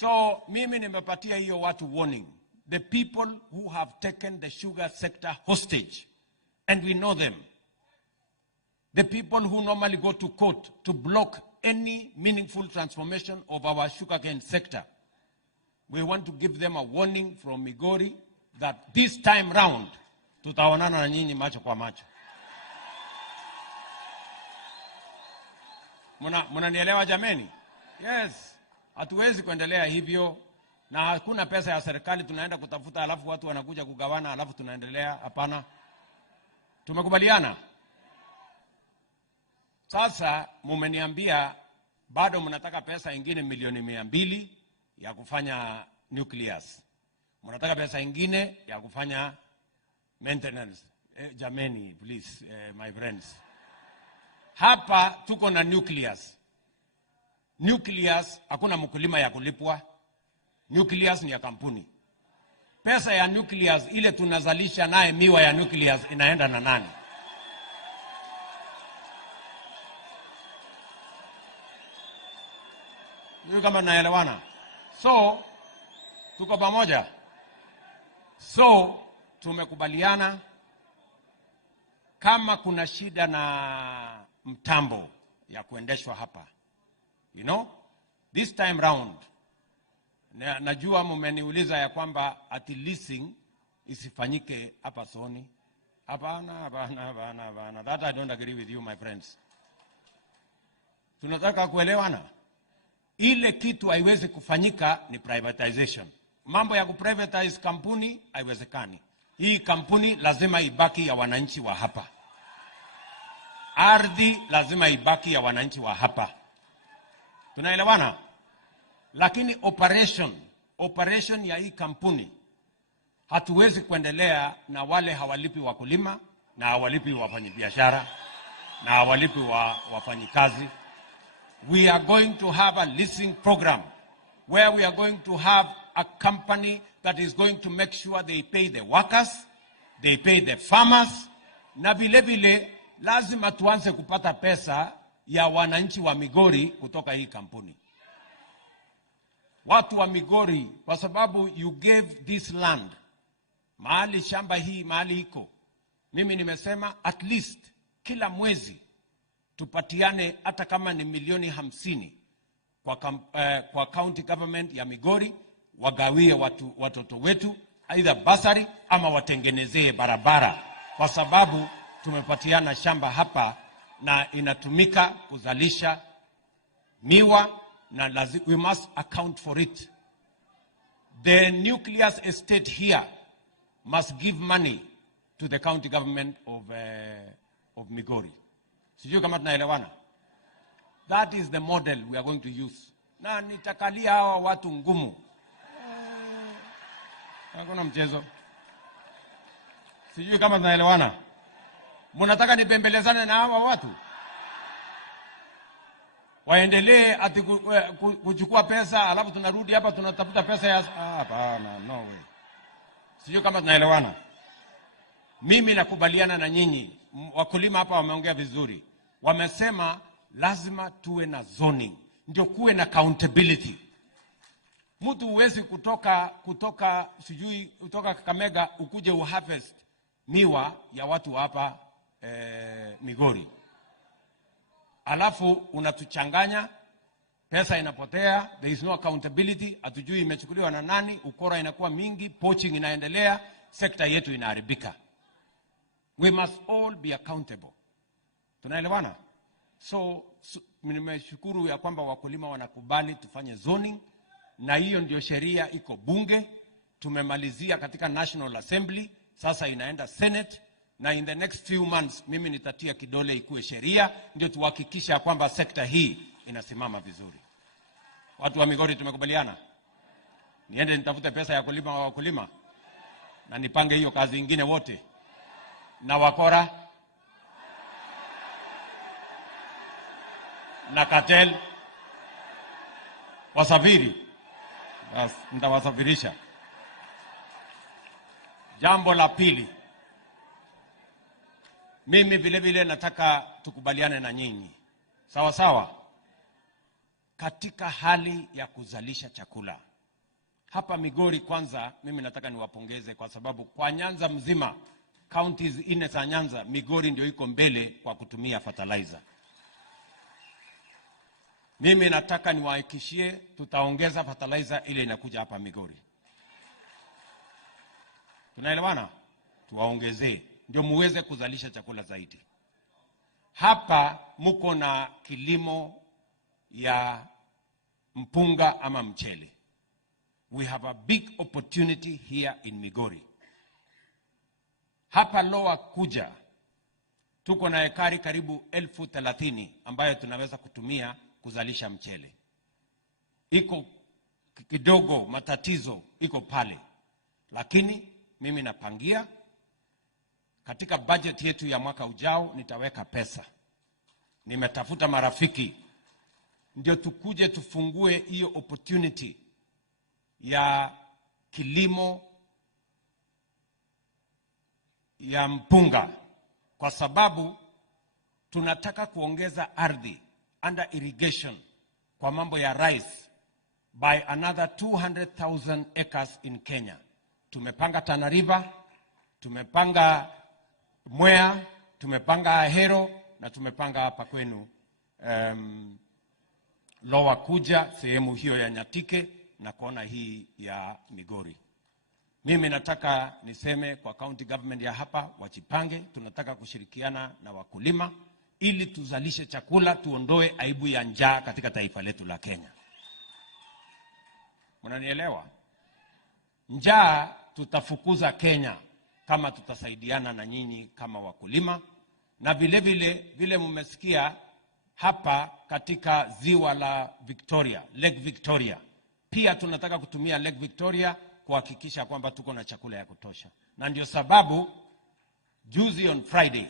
So mimi nimepatia hiyo watu warning. The people who have taken the sugar sector hostage, and we know them. The people who normally go to court to block any meaningful transformation of our sugarcane sector. We want to give them a warning from Migori that this time round, tutaonana na nyinyi macho kwa macho. Mnanielewa jameni? Yes. Hatuwezi kuendelea hivyo, na hakuna pesa ya serikali tunaenda kutafuta alafu watu wanakuja kugawana alafu tunaendelea. Hapana. Tumekubaliana? Sasa mumeniambia bado mnataka pesa ingine milioni 200 ya kufanya nucleus. Mnataka pesa ingine ya kufanya maintenance. Jameni, please, my friends. Hapa tuko na nucleus. Nucleus, hakuna mkulima ya kulipwa. Nucleus ni ya kampuni. Pesa ya nucleus ile tunazalisha naye miwa ya nucleus inaenda na nani? Hiyo kama naelewana. So, tuko pamoja. So, tumekubaliana kama kuna shida na mtambo ya kuendeshwa hapa. You know, this time round, najua mmeniuliza ya kwamba ati leasing isifanyike hapa Soni. Hapana. That I don't agree with you, my friends. Tunataka kuelewana. Ile kitu haiwezi kufanyika ni privatization. Mambo ya kuprivatize kampuni haiwezekani. Hii kampuni lazima ibaki ya wananchi wa hapa. Ardhi lazima ibaki ya wananchi wa hapa. Tunaelewana? Lakini operation ya hii kampuni hatuwezi kuendelea na wale hawalipi wakulima, na hawalipi wafanyabiashara, na hawalipi wafanyikazi. We are going to have a leasing program where we are going to have a company that is going to make sure they pay the workers, they pay the farmers, na vile vile lazima tuanze kupata pesa ya wananchi wa Migori kutoka hii kampuni. Watu wa Migori, kwa sababu you gave this land, mahali shamba hii, mahali iko. Mimi nimesema at least kila mwezi tupatiane hata kama ni milioni 50 kwa county government ya Migori, wagawie watoto wetu, either basari ama watengenezee barabara, kwa sababu tumepatiana shamba hapa na inatumika kuzalisha miwa, na we must account for it. The nucleus estate here must give money to the county government of Migori. Sijui kama tunaelewana. That is the model we are going to use. Na nitakalia hawa watu ngumu. Hakuna mchezo. Sijui kama tunaelewana. Mnataka nipembelezane na hawa watu? Waendelee ati kuchukua pesa alafu tunarudi hapa tunatafuta pesa ya hapana, no way. Sijui kama tunaelewana. Mimi nakubaliana na nyinyi. Wakulima hapa wameongea vizuri. Wamesema lazima tuwe na zoning, ndio kuwe na accountability. Mtu huwezi kutoka Kakamega ukuje uharvest miwa ya watu hapa Migori. Alafu unatuchanganya, pesa inapotea, there is no accountability, hatujui imechukuliwa na nani, ukora inakuwa mingi, poaching inaendelea, sekta yetu inaharibika. We must all be accountable. Tunaelewana? So nimeshukuru ya kwamba wakulima wanakubali tufanye zoning, na hiyo ndio sheria iko bunge. Tumemalizia katika National Assembly, sasa inaenda Senate, na in the next few months mimi nitatia kidole ikuwe sheria, ndio tuhakikisha kwamba sekta hii inasimama vizuri. Watu wa Migori tumekubaliana? Niende nitafute pesa ya kulima wa wakulima na nipange hiyo kazi ingine wote. Na wakora na cartel wasafiri, nitawasafirisha. Jambo la pili, mimi vile vile nataka tukubaliane na nyinyi, sawa sawa, katika hali ya kuzalisha chakula hapa Migori. Kwanza mimi nataka niwapongeze kwa sababu kwa Nyanza mzima, counties 4 za Nyanza, Migori ndio iko mbele kwa kutumia fertilizer. Mimi nataka niwahakikishie tutaongeza fertilizer ile inakuja hapa Migori. Tunaelewana? Tuwaongezee ndio muweze kuzalisha chakula zaidi. Hapa mko na kilimo ya mpunga ama mchele. We have a big opportunity here in Migori. Hapa Lower Kuja tuko na ekari karibu 30,000 ambayo tunaweza kutumia kuzalisha mchele. Iko kidogo matatizo iko pale, lakini mimi napangia katika budget yetu ya mwaka ujao nitaweka pesa. Nimetafuta marafiki ndio tukuje tufungue hiyo opportunity ya kilimo ya mpunga, kwa sababu tunataka kuongeza ardhi under irrigation kwa mambo ya rice by another 200,000 acres in Kenya. Tumepanga Tana River, tumepanga Mwea, tumepanga Ahero na tumepanga hapa kwenu Lower Kuja, sehemu hiyo ya Nyatike na kona hii ya Migori. Mimi nataka niseme kwa county government ya hapa wajipange, tunataka kushirikiana na wakulima ili tuzalishe chakula, tuondoe aibu ya njaa katika taifa letu la Kenya. Mnanielewa? Njaa tutafukuza Kenya kama tutasaidiana na nyinyi kama wakulima. Na vile vile mmesikia hapa katika ziwa la Victoria, Lake Victoria, pia tunataka kutumia Lake Victoria kuhakikisha kwamba tuko na chakula ya kutosha. Na ndio sababu juzi on Friday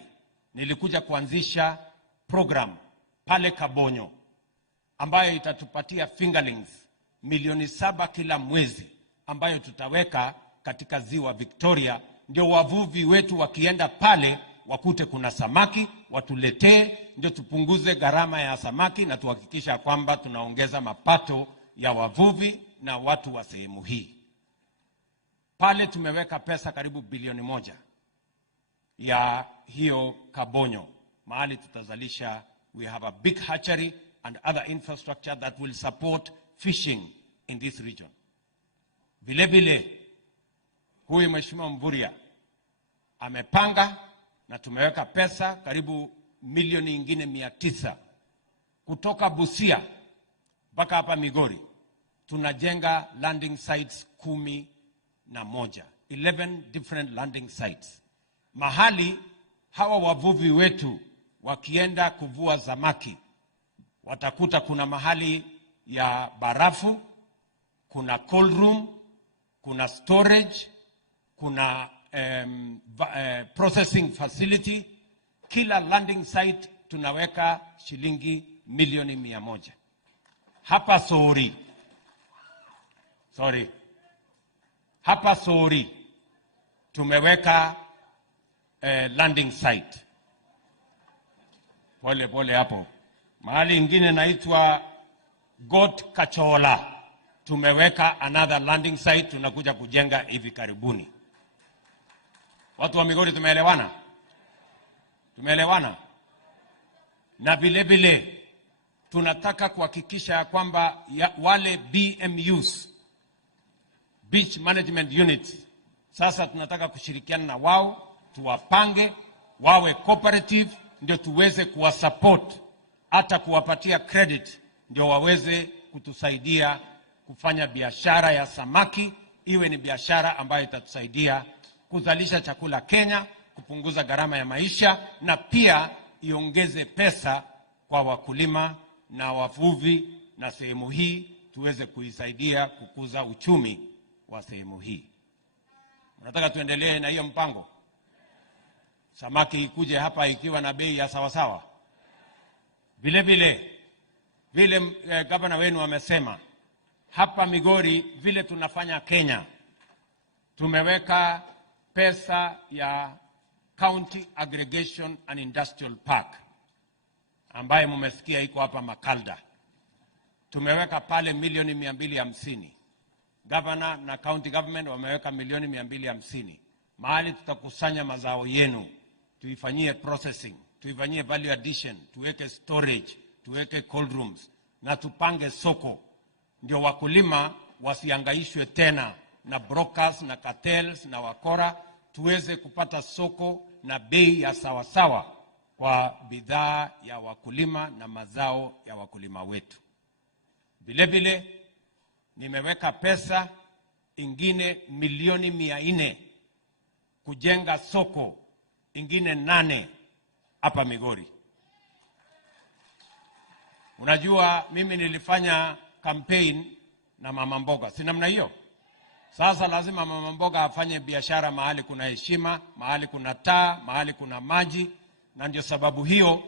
nilikuja kuanzisha program pale Kabonyo ambayo itatupatia fingerlings milioni 7 kila mwezi, ambayo tutaweka katika ziwa Victoria, ndio wavuvi wetu wakienda pale wakute kuna samaki watuletee, ndio tupunguze gharama ya samaki na tuhakikisha kwamba tunaongeza mapato ya wavuvi na watu wa sehemu hii. Pale tumeweka pesa karibu bilioni 1 ya hiyo Kabonyo, mahali tutazalisha. We have a big hatchery and other infrastructure that will support fishing in this region. Vile huyu Mheshimiwa Mvurya amepanga na tumeweka pesa karibu milioni ingine 900 kutoka Busia mpaka hapa Migori. Tunajenga landing sites 11 different landing sites. Mahali hawa wavuvi wetu wakienda kuvua samaki watakuta kuna mahali ya barafu, kuna cold room, kuna storage, kuna processing facility. Kila landing site tunaweka shilingi milioni 100. Hapa Sori tumeweka landing site. Pole hapo. Mahali ingine naitwa Got Kachola tumeweka another landing site, tunakuja kujenga hivi karibuni. Watu wa Migori tumeelewana? Tumeelewana? Na vile tunataka kuhakikisha kwamba wale BMUs, Beach Management Units, sasa tunataka kushirikiana na wao, tuwapange wawe cooperative, ndio tuweze kuwasupport, hata kuwapatia credit, ndio waweze kutusaidia kufanya biashara ya samaki, iwe ni biashara ambayo itatusaidia kuzalisha chakula Kenya, kupunguza gharama ya maisha, na pia iongeze pesa kwa wakulima na wavuvi na sehemu hii tuweze kuisaidia kukuza uchumi wa sehemu hii. Nataka tuendelee na hiyo mpango. Samaki ikuje hapa ikiwa na bei ya sawasawa. Vile gavana wenu amesema hapa Migori vile tunafanya Kenya, tumeweka pesa ya County Aggregation and Industrial Park ambaye mumesikia iko hapa Makalda. Tumeweka pale milioni 250. Governor na county government wameweka milioni 250. Mahali tutakusanya mazao yenu, tuifanyie processing, tuifanyie value addition, tuweke storage, tuweke cold rooms na tupange soko. Ndio wakulima wasiangaishwe tena na brokers na cartels na wakora, tuweze kupata soko na bei ya sawasawa kwa bidhaa ya wakulima na mazao ya wakulima wetu. Vile nimeweka pesa ingine milioni 400 kujenga soko ingine 8 hapa Migori. Unajua mimi nilifanya campaign na mama mboga, si namna hiyo? Sasa lazima mama mboga afanye biashara mahali kuna heshima, mahali kuna taa, mahali kuna maji, na ndio sababu hiyo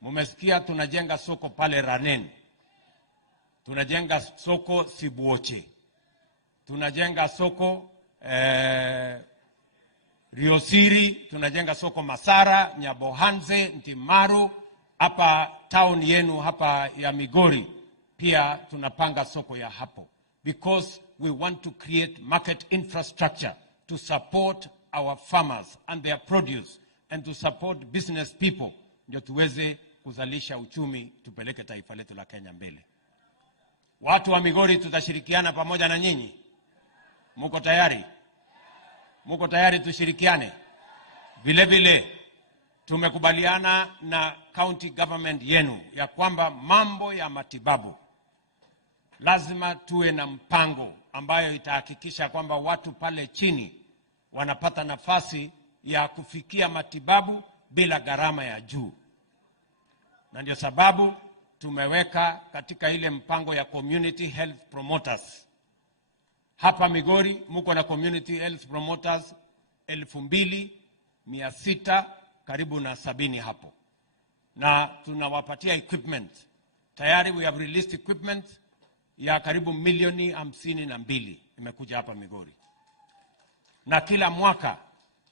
mumesikia tunajenga soko pale Ranen. Tunajenga soko Sibuoche. Tunajenga soko Riosiri, tunajenga soko Masara, Nyabohanze, Ntimaru, hapa town yenu hapa ya Migori. Pia tunapanga soko ya hapo. Because we want to create market infrastructure to support our farmers and their produce and to support business people. Ndio tuweze kuzalisha uchumi, tupeleke taifa letu la Kenya mbele. Watu wa Migori tutashirikiana pamoja na nyinyi. Muko tayari? Muko tayari tushirikiane? Vile tumekubaliana na county government yenu ya kwamba mambo ya matibabu lazima tuwe na mpango ambayo itahakikisha kwamba watu pale chini wanapata nafasi ya kufikia matibabu bila gharama ya juu. Na ndio sababu tumeweka katika ile mpango ya community health promoters. Hapa Migori muko na community health promoters 2600 karibu na 70 hapo. Na tunawapatia equipment. Tayari we have released equipment ya karibu milioni 52 imekuja hapa Migori. Na kila mwaka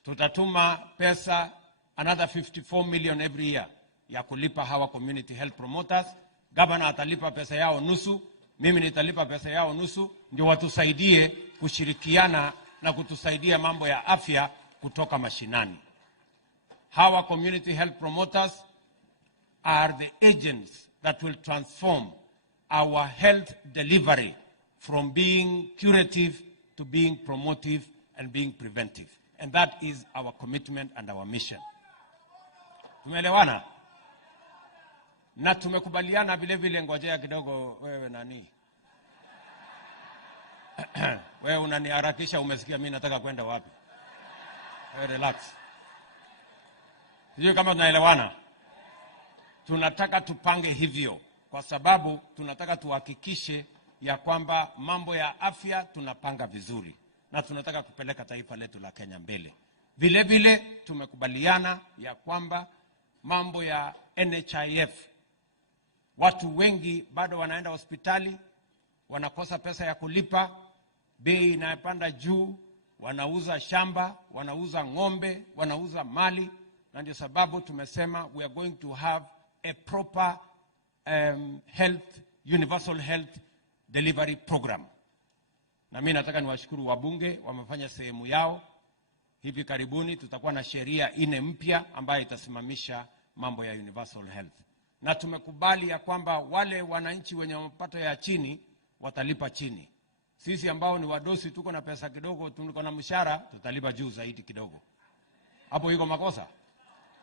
tutatuma pesa another 54 million every year ya kulipa hawa community health promoters. Governor atalipa pesa yao nusu, mimi nitalipa pesa yao nusu, ndio watusaidie kushirikiana na kutusaidia mambo ya afya kutoka mashinani. Hawa community health promoters are the agents that will transform our health delivery from being curative to being promotive and being preventive. And that is our commitment and our mission. Tumeelewana? Na tumekubaliana vile ngojea kidogo wewe nani? Wewe unaniharakisha, umesikia mimi nataka kwenda wapi? Wewe relax. Sio kama tunaelewana. Tunataka tupange hivyo kwa sababu tunataka tuhakikishe ya kwamba mambo ya afya tunapanga vizuri na tunataka kupeleka taifa letu la Kenya mbele. Vile tumekubaliana ya kwamba mambo ya NHIF, watu wengi bado wanaenda hospitali, wanakosa pesa ya kulipa, bei inapanda juu, wanauza shamba, wanauza ng'ombe, wanauza mali, na ndio sababu tumesema we are going to have a proper universal health delivery program. Na mimi nataka niwashukuru wabunge, wamefanya sehemu yao. Hivi karibuni tutakuwa na sheria 4 mpya ambayo itasimamisha mambo ya universal health. Na tumekubali ya kwamba wale wananchi wenye mapato ya chini watalipa chini. Sisi ambao ni wadosi tuko na pesa kidogo, tuko na mshahara, tutalipa juu zaidi kidogo. Hapo iko makosa?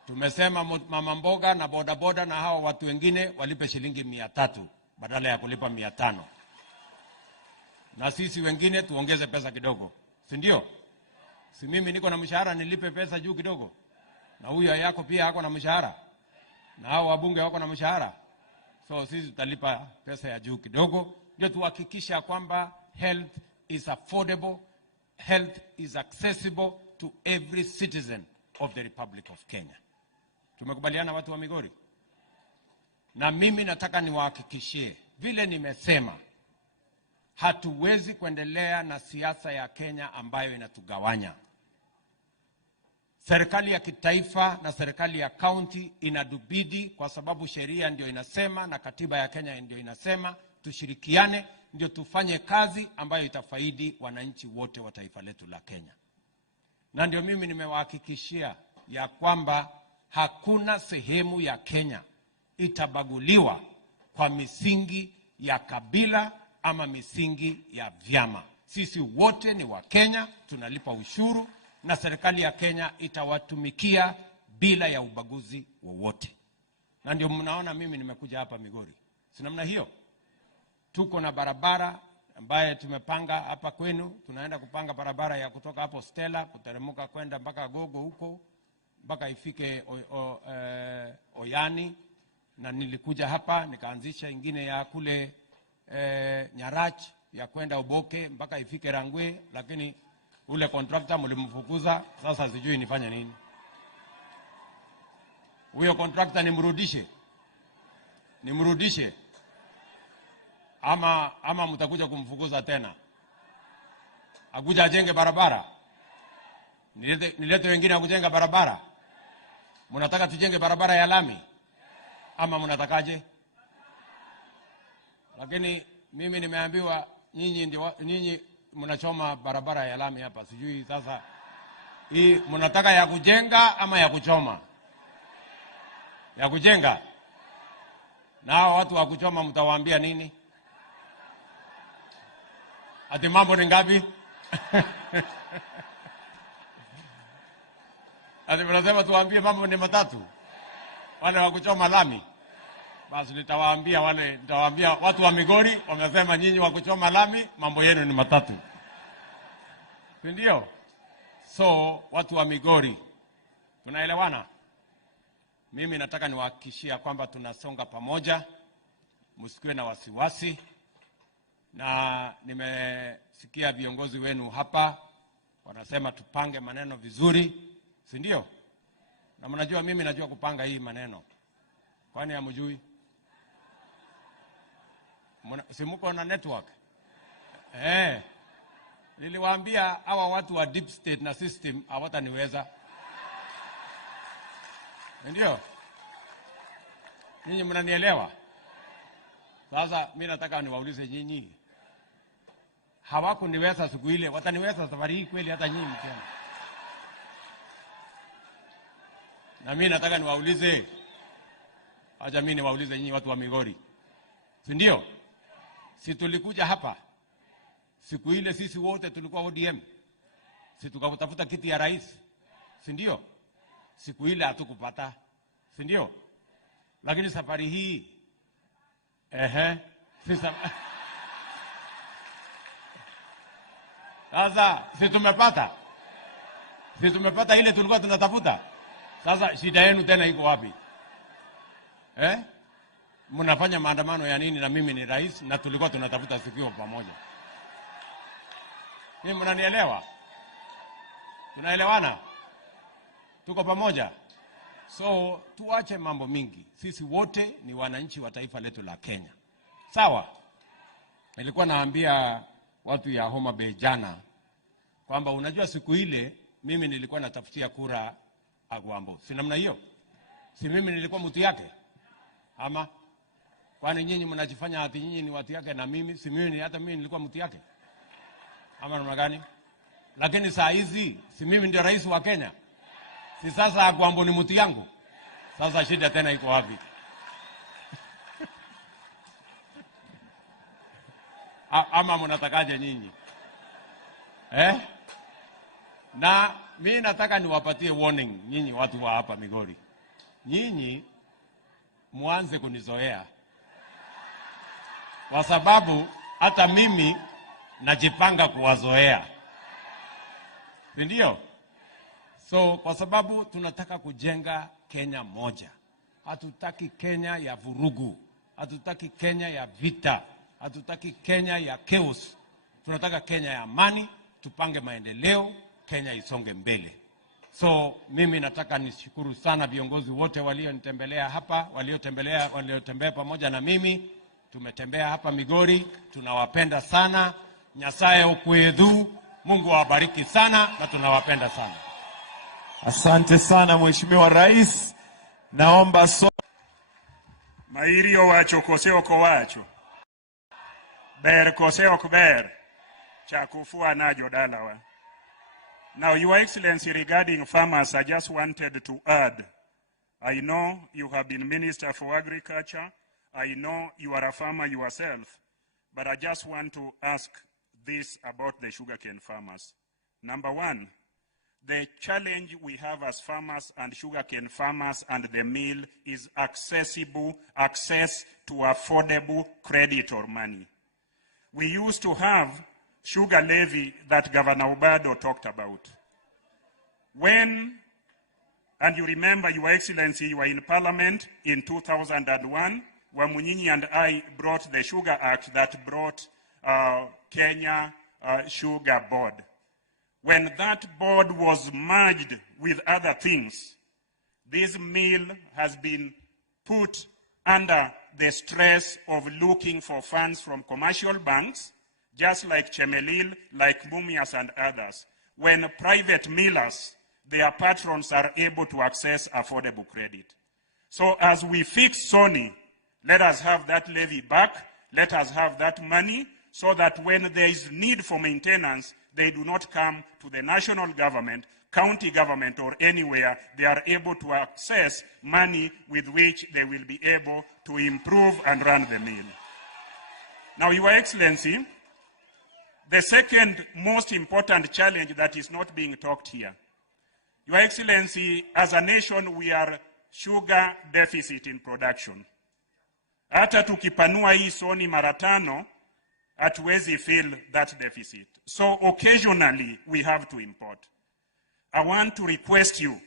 Tumesema mama mboga na bodaboda na hao watu wengine walipe shilingi 300 badala ya kulipa 500. Na sisi wengine tuongeze pesa kidogo. Si ndio? Si mimi niko na mshahara nilipe pesa juu kidogo? Na huyu yako pia hako na mshahara? Na hao wabunge wako na mshahara? So sisi tutalipa pesa ya juu kidogo ndio tuhakikisha kwamba health is affordable, health is accessible to every citizen of the Republic of Kenya. Tumekubaliana watu wa Migori? Na mimi nataka niwahakikishie, vile nimesema, hatuwezi kuendelea na siasa ya Kenya ambayo inatugawanya. Serikali ya kitaifa na serikali ya county inadubidi, kwa sababu sheria ndio inasema na katiba ya Kenya ndio inasema tushirikiane, ndio tufanye kazi ambayo itafaidi wananchi wote wa taifa letu la Kenya. Na ndio mimi nimewahakikishia ya kwamba hakuna sehemu ya Kenya itabaguliwa kwa misingi ya kabila ama misingi ya vyama. Sisi wote ni wa Kenya, tunalipa ushuru, na serikali ya Kenya itawatumikia bila ya ubaguzi wowote. Na ndio mnaona mimi nimekuja hapa Migori. Si namna hiyo? Tuko na barabara ambaye tumepanga hapa kwenu. Tunaenda kupanga barabara ya kutoka hapo Stella kuteremuka kwenda mpaka Gogo huko mpaka ifike Oyani, na nilikuja hapa nikaanzisha ingine ya kule Nyarach ya kwenda Oboke mpaka ifike Rangwe, lakini ule contractor mlimfukuza. Sasa sijui nifanye nini. Huyo contractor nimrudishe ama mtakuja kumfukuza tena? Akuja ajenge barabara, nilete wengine akujenga barabara? Mnataka tujenge barabara ya lami ama mnatakaje? Lakini mimi nimeambiwa nyinyi mnachoma barabara ya lami hapa. Sijui sasa hii mnataka ya kujenga ama ya kuchoma? Ya kujenga. Na hao watu wa kuchoma mtawaambia nini? Ati mambo ni ngapi? Ati mnasema tuwaambie mambo ni matatu? Wale wa kuchoma lami. Basi nitawaambia watu wa Migori, wamesema nyinyi wa kuchoma lami mambo yenu ni matatu. Ndio? So watu wa Migori, tunaelewana? Mimi nataka niwahakikishia kwamba tunasonga pamoja, msikiwe na wasiwasi. Na nimesikia viongozi wenu hapa wanasema tupange maneno vizuri, si ndio? Na mnajua mimi najua kupanga hii maneno. Kwani hamjui? Si mko na network? Niliwaambia hawa watu wa deep state na system hawataniweza. Ndio? Ninyi mnanielewa? Sasa mimi nataka niwaulize nyinyi. Hawakuniweza siku ile, wataniweza safari hii kweli hata nyinyi tena? Na mimi nataka niwaulize, acha mimi niwaulize nyinyi watu wa Migori. Si ndio? Si tulikuja hapa siku ile sisi wote tulikuwa ODM. Si tukatafuta kiti ya rais. Si ndio? Siku ile hatukupata. Si ndio? Lakini safari hii sasa si tumepata? Si tumepata ile tulikuwa tunatafuta? Sasa shida yenu tena iko wapi? Mnafanya maandamano ya nini na mimi ni rais na tulikuwa tunatafuta sikio pamoja? Mimi mnanielewa? Tunaelewana? Tuko pamoja? So tuache mambo mingi. Sisi wote ni wananchi wa taifa letu la Kenya. Sawa? Nilikuwa naambia watu ya Homa Bay jana kwamba unajua siku ile mimi nilikuwa natafutia kura Agwambo. Si namna hiyo? Si mimi nilikuwa mtu yake? Ama kwani nyinyi mnajifanya ati nyinyi ni watu yake na mimi si mimi, hata mimi nilikuwa mtu yake? Ama namna gani? Lakini saa hizi si mimi ndio rais wa Kenya? Si sasa Agwambo ni mtu yangu? Sasa shida tena iko wapi? Ama mnatakaje nyinyi? Na mimi nataka niwapatie warning nyinyi watu wa hapa Migori. Nyinyi muanze kunizoea. Kwa sababu hata mimi najipanga kuwazoea. Ndio? So kwa sababu tunataka kujenga Kenya moja. Hatutaki Kenya ya vurugu. Hatutaki Kenya ya vita. Hatutaki Kenya ya chaos. Tunataka Kenya ya amani, tupange maendeleo, Kenya isonge mbele. So mimi nataka nishukuru sana viongozi wote walionitembelea hapa, waliotembea pamoja na mimi. Tumetembea hapa Migori, tunawapenda sana. Nyasaye ukwedhu, Mungu awabariki sana na tunawapenda sana. Asante sana Mheshimiwa Rais. Naomba Mairio wacho kose oko wacho. Ber kose ok ber. Chakufua najo dalawa. Now, Your Excellency, regarding farmers, I just wanted to add, I know you have been Minister for Agriculture. I know you are a farmer yourself, but I just want to ask this about the sugarcane farmers. Number one, the challenge we have as farmers and sugarcane farmers and the mill is access to affordable credit or money. We used to have sugar levy that Governor Obado talked about. And you remember, Your Excellency, you were in Parliament in 2001, where Munyinyi and I brought the Sugar Act that brought Kenya Sugar Board. When that board was merged with other things, this mill has been put under the stress of looking for funds from commercial banks, just like Chemelil, like Mumias and others. When private millers, their patrons are able to access affordable credit. So as we fix Sony, let us have that levy back, let us have that money, so that when there is need for maintenance, they do not come to the national government, county government, or anywhere. They are able to access money with which they will be able to improve and run the mill. Now, Your Excellency, the second most important challenge that is not being talked here. Your Excellency, as a nation, we are sugar deficit in production. Hata tukipanua hii Sony mara 5, hatuwezi fill that deficit. So occasionally we have to import. I want to request you,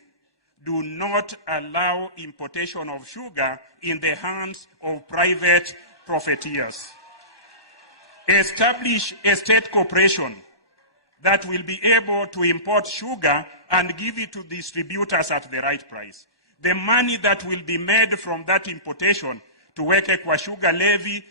do not allow importation of sugar in the hands of private profiteers. Establish a state corporation that will be able to import sugar and give it to distributors at the right price. The money that will be made from that importation, tuweke kwa sugar levy,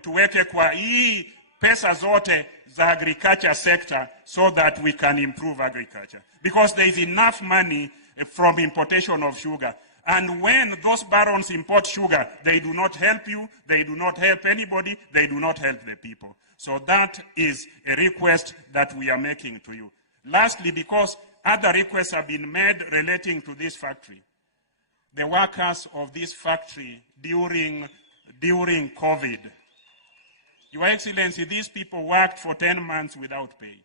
tuweke kwa hii pesa zote za agriculture sector, so that we can improve agriculture. Because there is enough money from importation of sugar. And when those barons import sugar, they do not help you, they do not help anybody, they do not help the people. So that is a request that we are making to you. Lastly, because other requests have been made relating to this factory, the workers of this factory during COVID, Your Excellency, these people worked for 10 months without pay.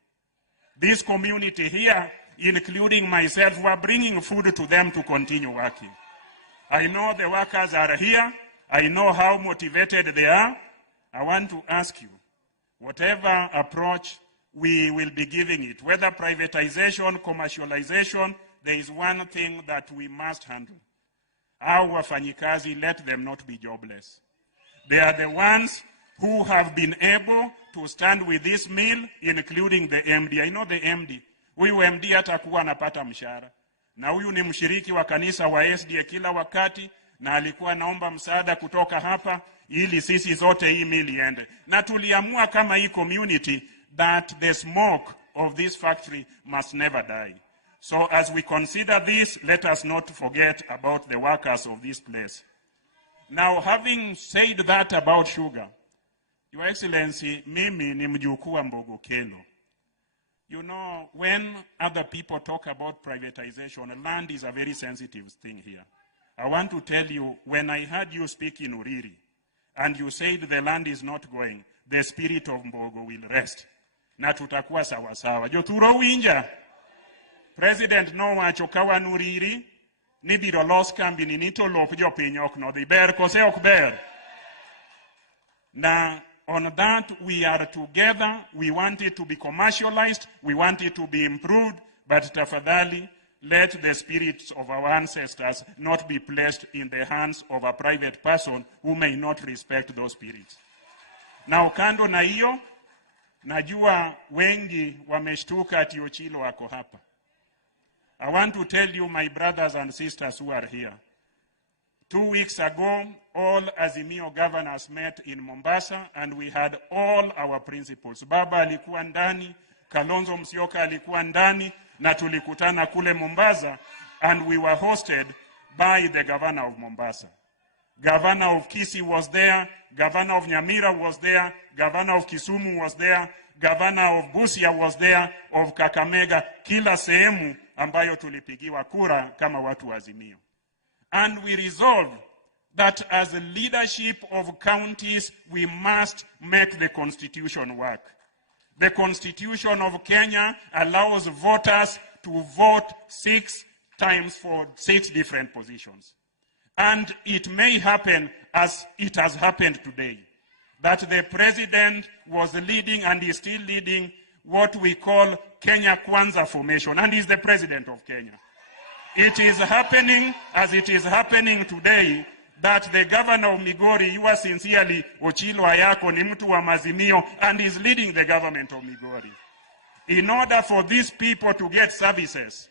This community here, including myself, were bringing food to them to continue working. I know the workers are here. I know how motivated they are. I want to ask you, whatever approach we will be giving it, whether privatization, commercialization, there is one thing that we must handle. Our wafanyikazi, let them not be jobless. They are the ones who have been able to stand with this mill, including the MD. I know the MD. Huyu MD hatakuwa anapata mshahara. Na huyu ni mshiriki wa kanisa wa SDA kila wakati, na alikuwa naomba msaada kutoka hapa ili sisi zote hii mill iende. Na tuliamua kama hii community that the smoke of this factory must never die. So as we consider this, let us not forget about the workers of this place. Now, having said that about sugar, Your Excellency, mimi ni mjukuu wa Mbogo Keno. You know, when other people talk about privatization, land is a very sensitive thing here. I want to tell you, when I heard you speak in Uriri, and you said the land is not going, the spirit of Mbogo will rest. Na tutakuwa sawa sawa. Joturo winja. President no wacho kawa Uriri, nibiro los kambi ni nito lop jo piny ok no dhi ber kose ok ber. Na on that, we are together. We want it to be commercialized. We want it to be improved. But tafadhali, let the spirits of our ancestors not be placed in the hands of a private person who may not respect those spirits. Na ukando na hiyo, najua wengi wameshtuka ati Ochilo wako hapa. I want to tell you, my brothers and sisters who are here, 2 weeks ago, all Azimio governors met in Mombasa and we had all our principals. Baba alikuwa ndani, Kalonzo Musyoka alikuwa ndani, na tulikutana kule Mombasa, and we were hosted by the governor of Mombasa. Governor of Kisii was there, governor of Nyamira was there, governor of Kisumu was there, governor of Busia was there, of Kakamega, kila sehemu ambayo tulipigiwa kura kama watu wa Azimio. And we resolved that as a leadership of counties, we must make the constitution work. The constitution of Kenya allows voters to vote 6 times for 6 different positions. And it may happen, as it has happened today, that the president was leading and is still leading what we call Kenya Kwanza formation, and is the president of Kenya. It is happening, as it is happening today, that the governor of Migori, yours sincerely, Ochilo Ayako, ni mtu wa Mazimio, and is leading the government of Migori. In order for these people to get services,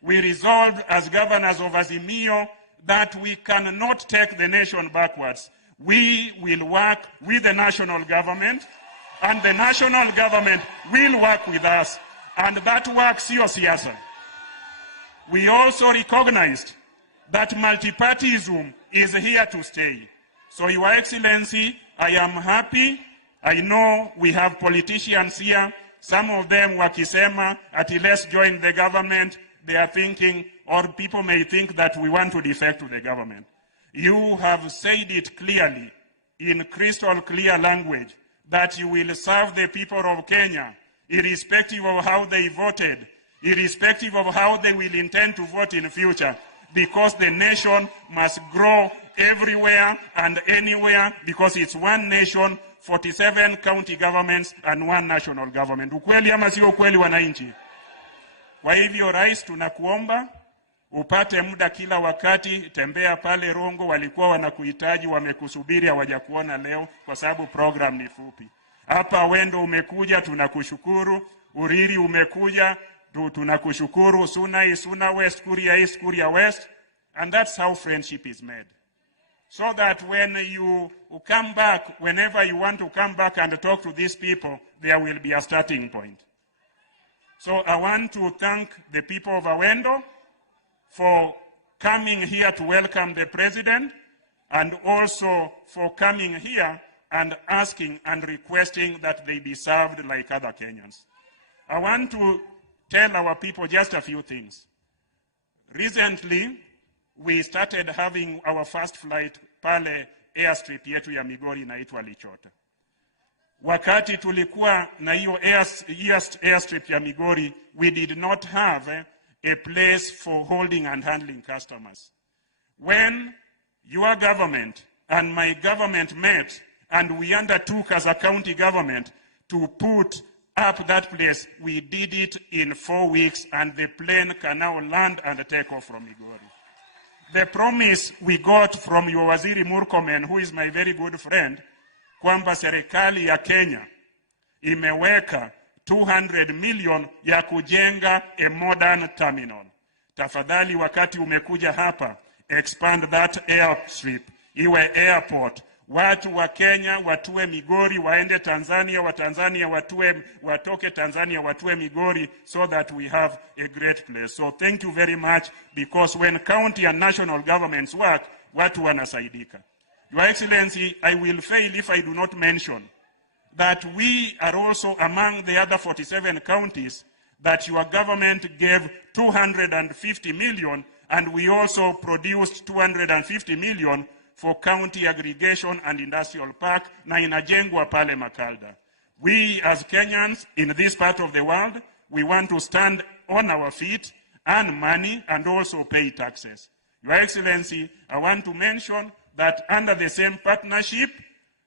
we resolved as governors of Azimio that we cannot take the nation backwards. We will work with the national government, and the national government will work with us, and that work sio siasa. We also recognized that multipartyism is here to stay. So, Your Excellency, I am happy. I know we have politicians here. Some of them wakisema ati let's join the government. They are thinking, or people may think that we want to defect to the government. You have said it clearly, in crystal clear language, that you will serve the people of Kenya, irrespective of how they voted, irrespective of how they will intend to vote in the future, because the nation must grow everywhere and anywhere, because it's one nation, 47 county governments, and one national government. Ukweli ama sio ukweli, wananchi? Kwa hivyo, Rais, tunakuomba upate muda kila wakati, tembea pale Rongo, walikuwa wanakuhitaji, wamekusubiri, hawajakuona leo kwa sababu program ni fupi. Hapa Wendo umekuja, tunakushukuru. Uriri umekuja, tunakushukuru. Suna West, Kuria East, Kuria West. And that's how friendship is made. So that when you come back, whenever you want to come back and talk to these people, there will be a starting point. So I want to thank the people of Awendo for coming here to welcome the president, and also for coming here and asking and requesting that they be served like other Kenyans. I want to tell our people just a few things. Recently, we started having our first flight pale airstrip yetu ya Migori inaitwa Lichota. Wakati tulikuwa na hiyo airstrip ya Migori, we did not have a place for holding and handling customers. When your government and my government met, and we undertook as a county government to put up that place, we did it in 4 weeks, and the plane can now land and take off from Migori. The promise we got from your Waziri Murkomen, who is my very good friend, kwamba serikali ya Kenya imeweka 200 million ya kujenga a modern terminal. Tafadhali, wakati umekuja hapa, expand that airstrip, iwe airport. Watu wa Kenya watue Migori, waende Tanzania, wa Tanzania watoke Tanzania watue Migori, so that we have a great place. So thank you very much, because when county and national governments work, watu wanasaidika. Your Excellency, I will fail if I do not mention that we are also among the other 47 counties that your government gave 250 million, and we also produced 250 million for county aggregation and industrial park na inajengwa pale Makalda. We as Kenyans in this part of the world, we want to stand on our feet, earn money, and also pay taxes. Your Excellency, I want to mention that under the same partnership,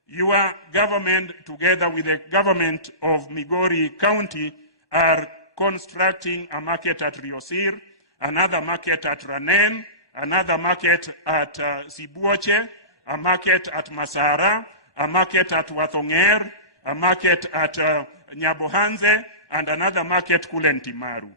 your government, together with the government of Migori County, are constructing a market at Riosir, another market at Ranen, another market at Sibuoche, a market at Masara, a market at Wathonger, a market at Nyabohanze, and another market kule Ntimaru.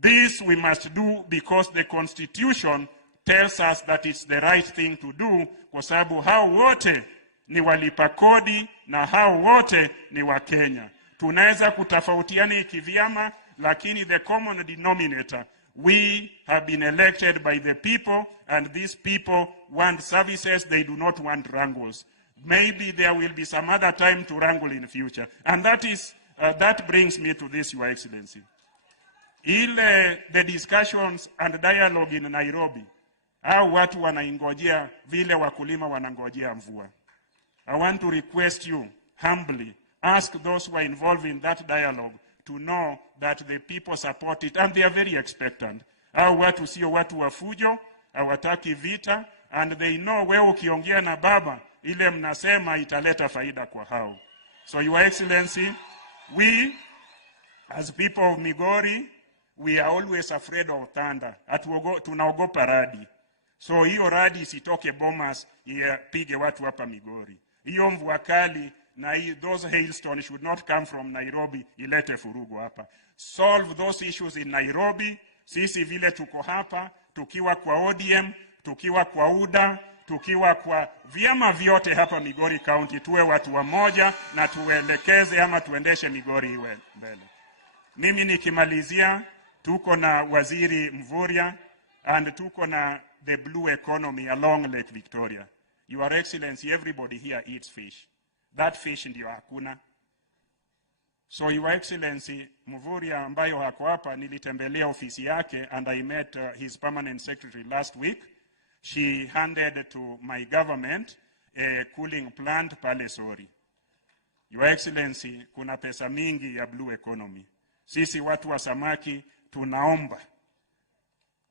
This we must do because the Constitution tells us that it's the right thing to do, kwa sababu hao wote ni walipa kodi na hao wote ni wa Kenya. Tunaweza kutafautiana kivyama, lakini the common denominator, we have been elected by the people, and these people want services, they do not want wrangles. Maybe there will be some other time to wrangle in the future. And that brings me to this, Your Excellency. The discussions and dialogue in Nairobi, au watu wanaingojea vile wakulima wanangojea mvua. I want to request you humbly, ask those who are involved in that dialogue to know that the people support it, and they are very expectant. Au watu sio watu wa fujo, hawataki vita, and they know wewe ukiongea na baba, ile mnasema italeta faida kwa hao. So Your Excellency, we as people of Migori, we are always afraid of thunder. Tunaogopa radi. So hiyo radi isitoke Bomas ipige watu hapa Migori. Hiyo mvua kali na those hailstones should not come from Nairobi ilete furugu hapa. Solve those issues in Nairobi. Sisi vile tuko hapa, tukiwa kwa ODM, tukiwa kwa UDA, tukiwa kwa vyama vyote hapa Migori County, tuwe watu wamoja na tuelekeze ama tuendeshe Migori iwe mbele. Mimi nikimalizia, tuko na Waziri Mvurya and tuko na the blue economy along Lake Victoria. Your Excellency, everybody here eats fish. That fish ndio hakuna. So Your Excellency, Mvurya ambayo hako hapa, nilitembelea ofisi yake and I met his permanent secretary last week. She handed to my government a cooling plant pale Sori. Your Excellency, kuna pesa mingi ya blue economy. Sisi watu wa samaki tunaomba,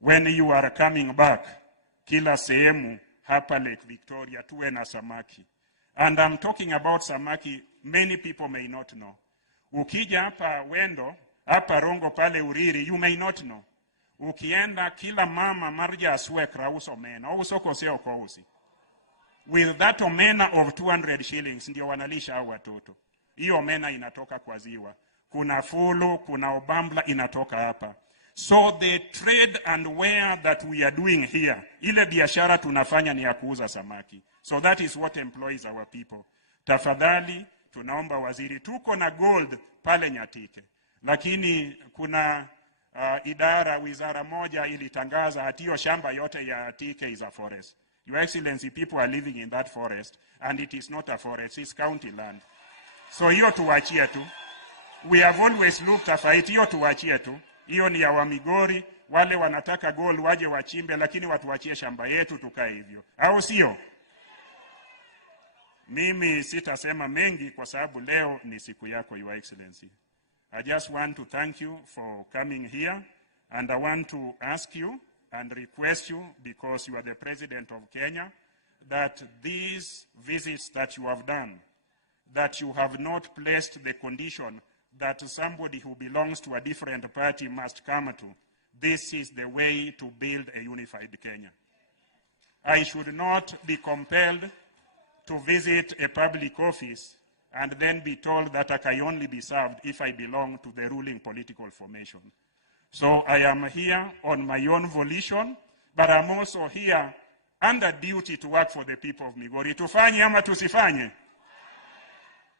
when you are coming back, kila sehemu hapa Lake Victoria tuwe na samaki. And I'm talking about samaki, many people may not know. Ukija hapa Wendo, hapa Rongo pale Uriri, you may not know. Ukienda kila mama marja aswekra uso omena, uso koseo kousi. With that omena of 200 shillings, ndio wanalisha hao watoto. Hiyo omena inatoka kwa ziwa. Kuna fulu, kuna obambla inatoka hapa. So the trade and wear that we are doing here, ile biashara tunafanya ni ya kuuza samaki. So that is what employs our people. Tafadhali, tunaomba waziri, tuko na gold pale Nyatike. Lakini kuna wizara moja ilitangaza atiyo shamba yote ya Nyatike is a forest. Your Excellency, people are living in that forest and it is not a forest, it's county land. So hiyo tuwachie tu. We have always looked after it, hiyo tuwachie tu. Hiyo ni ya Wamigori, wale wanataka gold waje wachimbe, lakini watuachie shamba yetu tukae hivyo. Au sio? Mimi sitasema mengi kwa sababu leo ni siku yako, Your Excellency. I just want to thank you for coming here, and I want to ask you and request you, because you are the President of Kenya, that these visits that you have done, that you have not placed the condition that somebody who belongs to a different party must come to. This is the way to build a unified Kenya. I should not be compelled to visit a public office and then be told that I can only be served if I belong to the ruling political formation. So I am here on my own volition, but I'm also here under duty to work for the people of Migori. Tufanye ama tusifanye?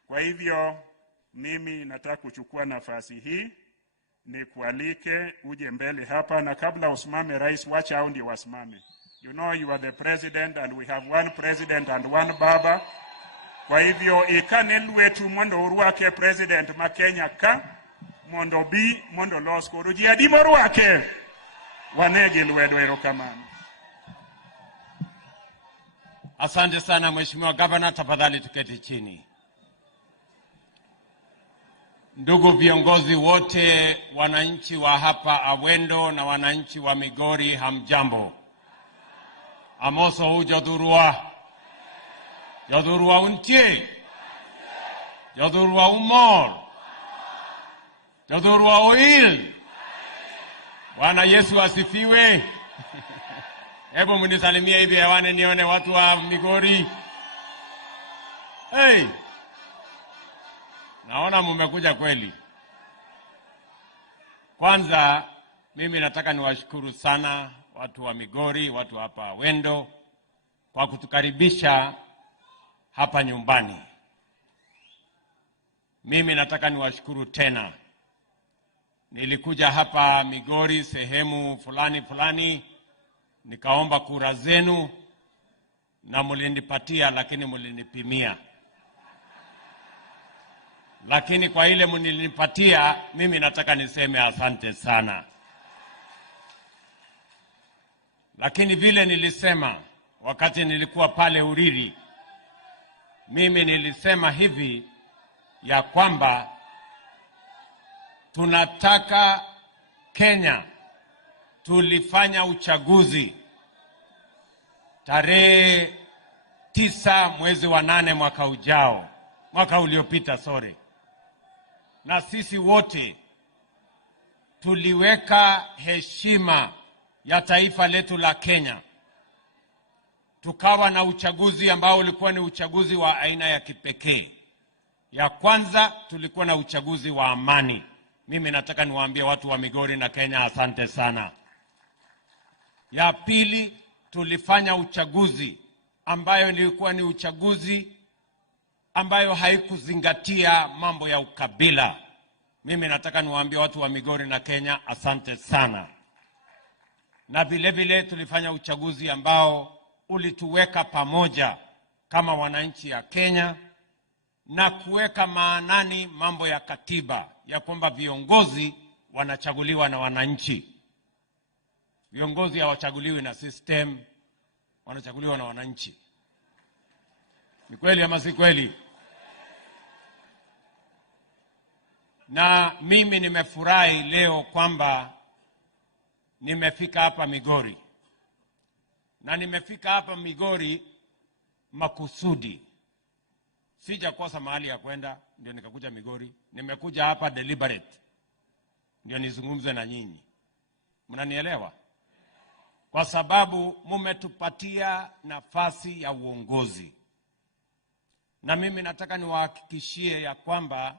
Kwa hivyo, mimi nataka kuchukua nafasi hii, ni kualike uje mbele hapa, na kabla usimame rais, wacha hao ndio wasimame. You know you are the president and we have one president and one baba. Kwa hivyo ikanelwe tu mondo uruake president makenya ka mondo bi mondo losko rujiadi moruake wanege lwedwero kamano. Asante sana Mheshimiwa Governor, tafadhali tuketi chini. Ndugu viongozi wote, wananchi wa hapa Awendo na wananchi wa Migori, hamjambo. Amoso hujodhurua. Jodhurua untie. Jodhurua umor. Jodhurua oil. Bwana Yesu asifiwe. Hebu mnisalimie hivi hewani nione watu wa Migori. Hey, naona mmekuja kweli. Kwanza mimi nataka niwashukuru sana watu wa Migori, watu hapa Wendo kwa kutukaribisha hapa nyumbani. Mimi nataka niwashukuru tena. Nilikuja hapa Migori sehemu fulani nikaomba kura zenu na mlinipatia, lakini mlinipimia. Lakini kwa ile mlinipatia, mimi nataka niseme asante sana. Lakini vile nilisema wakati nilikuwa pale Uriri, mimi nilisema hivi ya kwamba tunataka Kenya. Tulifanya uchaguzi tarehe 9 mwezi wa 8 mwaka uliopita, na sisi wote tuliweka heshima ya taifa letu la Kenya. Tukawa na uchaguzi ambao ulikuwa ni uchaguzi wa aina ya kipekee. Ya kwanza tulikuwa na uchaguzi wa amani. Mimi nataka niwaambie watu wa Migori na Kenya asante sana. Ya pili tulifanya uchaguzi ambayo ilikuwa ni uchaguzi ambayo haikuzingatia mambo ya ukabila. Mimi nataka niwaambie watu wa Migori na Kenya asante sana. Na vile vile tulifanya uchaguzi ambao ulituweka pamoja kama wananchi ya Kenya na kuweka maanani mambo ya katiba ya kwamba viongozi wanachaguliwa na wananchi. Viongozi hawachaguliwi na system, wanachaguliwa na wananchi. Ni kweli ama si kweli? Na mimi nimefurahi leo kwamba nimefika hapa Migori. Na nimefika hapa Migori makusudi. Sijakosa mahali ya kwenda ndio nikakuja Migori. Nimekuja hapa deliberate ndio nizungumze na nyinyi. Mnanielewa? Kwa sababu mumetupatia nafasi ya uongozi. Na mimi nataka niwahakikishie ya kwamba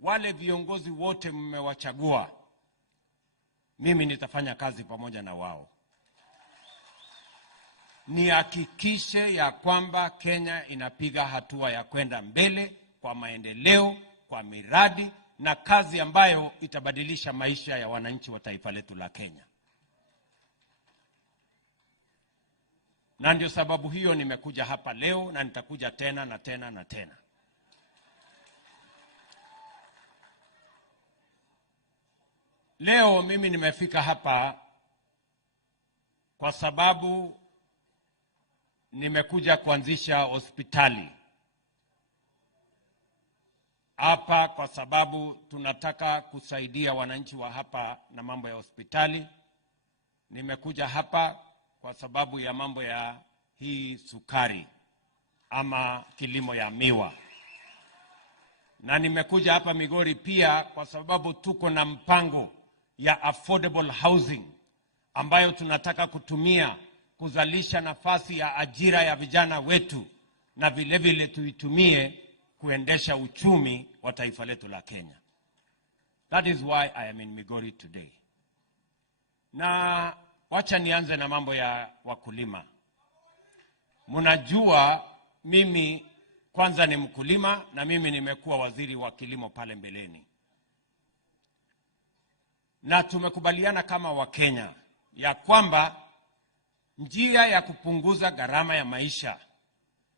wale viongozi wote mmewachagua, mimi nitafanya kazi pamoja na wao. Nihakikishe ya kwamba Kenya inapiga hatua ya kwenda mbele kwa maendeleo, kwa miradi na kazi ambayo itabadilisha maisha ya wananchi wa taifa letu la Kenya. Na ndio sababu hiyo nimekuja hapa leo na nitakuja tena na tena na tena. Leo mimi nimefika hapa kwa sababu nimekuja kuanzisha hospitali hapa, kwa sababu tunataka kusaidia wananchi wa hapa na mambo ya hospitali. Nimekuja hapa kwa sababu ya mambo ya hii sukari ama kilimo ya miwa. Na nimekuja hapa Migori pia kwa sababu tuko na mpango ya affordable housing ambayo tunataka kutumia kuzalisha nafasi ya ajira ya vijana wetu na vile vile tuitumie kuendesha uchumi wa taifa letu la Kenya. That is why I am in Migori today. Na wacha nianze na mambo ya wakulima. Mnajua mimi kwanza ni mkulima na mimi nimekuwa waziri wa kilimo pale mbeleni. Na tumekubaliana kama Wakenya ya kwamba njia ya kupunguza gharama ya maisha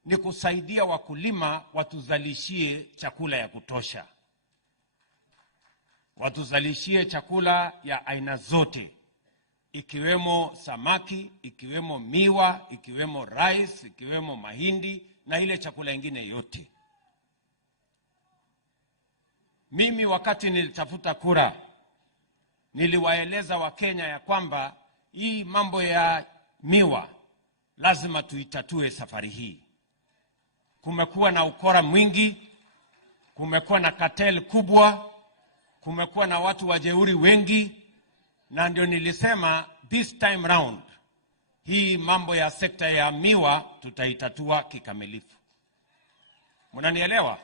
ni kusaidia wakulima watuzalishie chakula ya kutosha. Watuzalishie chakula ya aina zote, ikiwemo samaki, ikiwemo miwa, ikiwemo rice, ikiwemo mahindi na ile chakula ingine yote. Mimi wakati nilitafuta kura, niliwaeleza Wakenya ya kwamba hii mambo ya miwa lazima tuitatue safari hii. Kumekuwa na ukora mwingi, kumekuwa na cartel kubwa, kumekuwa na watu wajeuri wengi, na ndio nilisema this time round hii mambo ya sekta ya miwa tutaitatua kikamilifu. Mnanielewa?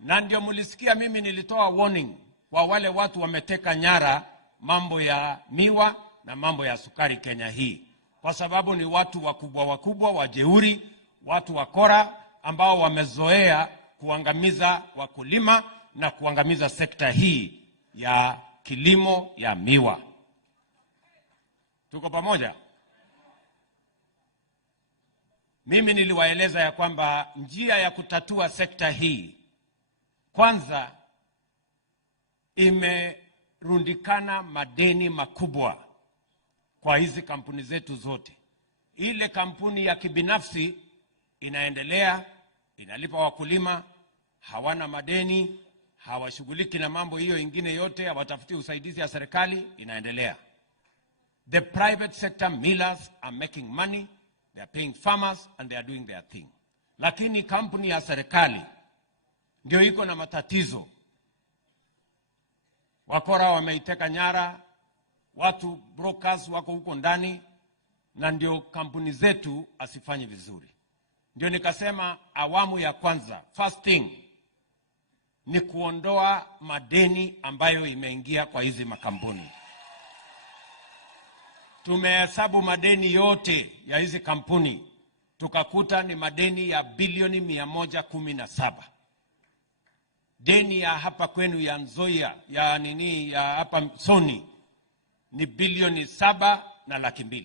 Na ndio mlisikia mimi nilitoa warning kwa wale watu wameteka nyara mambo ya miwa na mambo ya sukari Kenya hii, kwa sababu ni watu wakubwa wajeuri, watu wakora ambao wamezoea kuangamiza wakulima na kuangamiza sekta hii ya kilimo ya miwa. Tuko pamoja? Mimi niliwaeleza ya kwamba njia ya kutatua sekta hii, kwanza imerundikana madeni makubwa kwa hizi kampuni zetu zote. Ile kampuni ya kibinafsi inaendelea, inalipa wakulima, hawana madeni, hawashughuliki na mambo hiyo ingine yote, hawatafuti usaidizi ya serikali, inaendelea. The private sector millers are making money, they are paying farmers and they are doing their thing. Lakini kampuni ya serikali ndio iko na matatizo. Wakora wameiteka nyara, watu brokers wako huko ndani, na ndio kampuni zetu asifanye vizuri. Ndio nikasema awamu ya kwanza, first thing, ni kuondoa madeni ambayo imeingia kwa hizi makampuni. Tumehesabu madeni yote ya hizi kampuni, tukakuta ni madeni ya bilioni 117. Deni ya hapa kwenu ya Nzoia, ya hapa Soni, ni bilioni 7.2.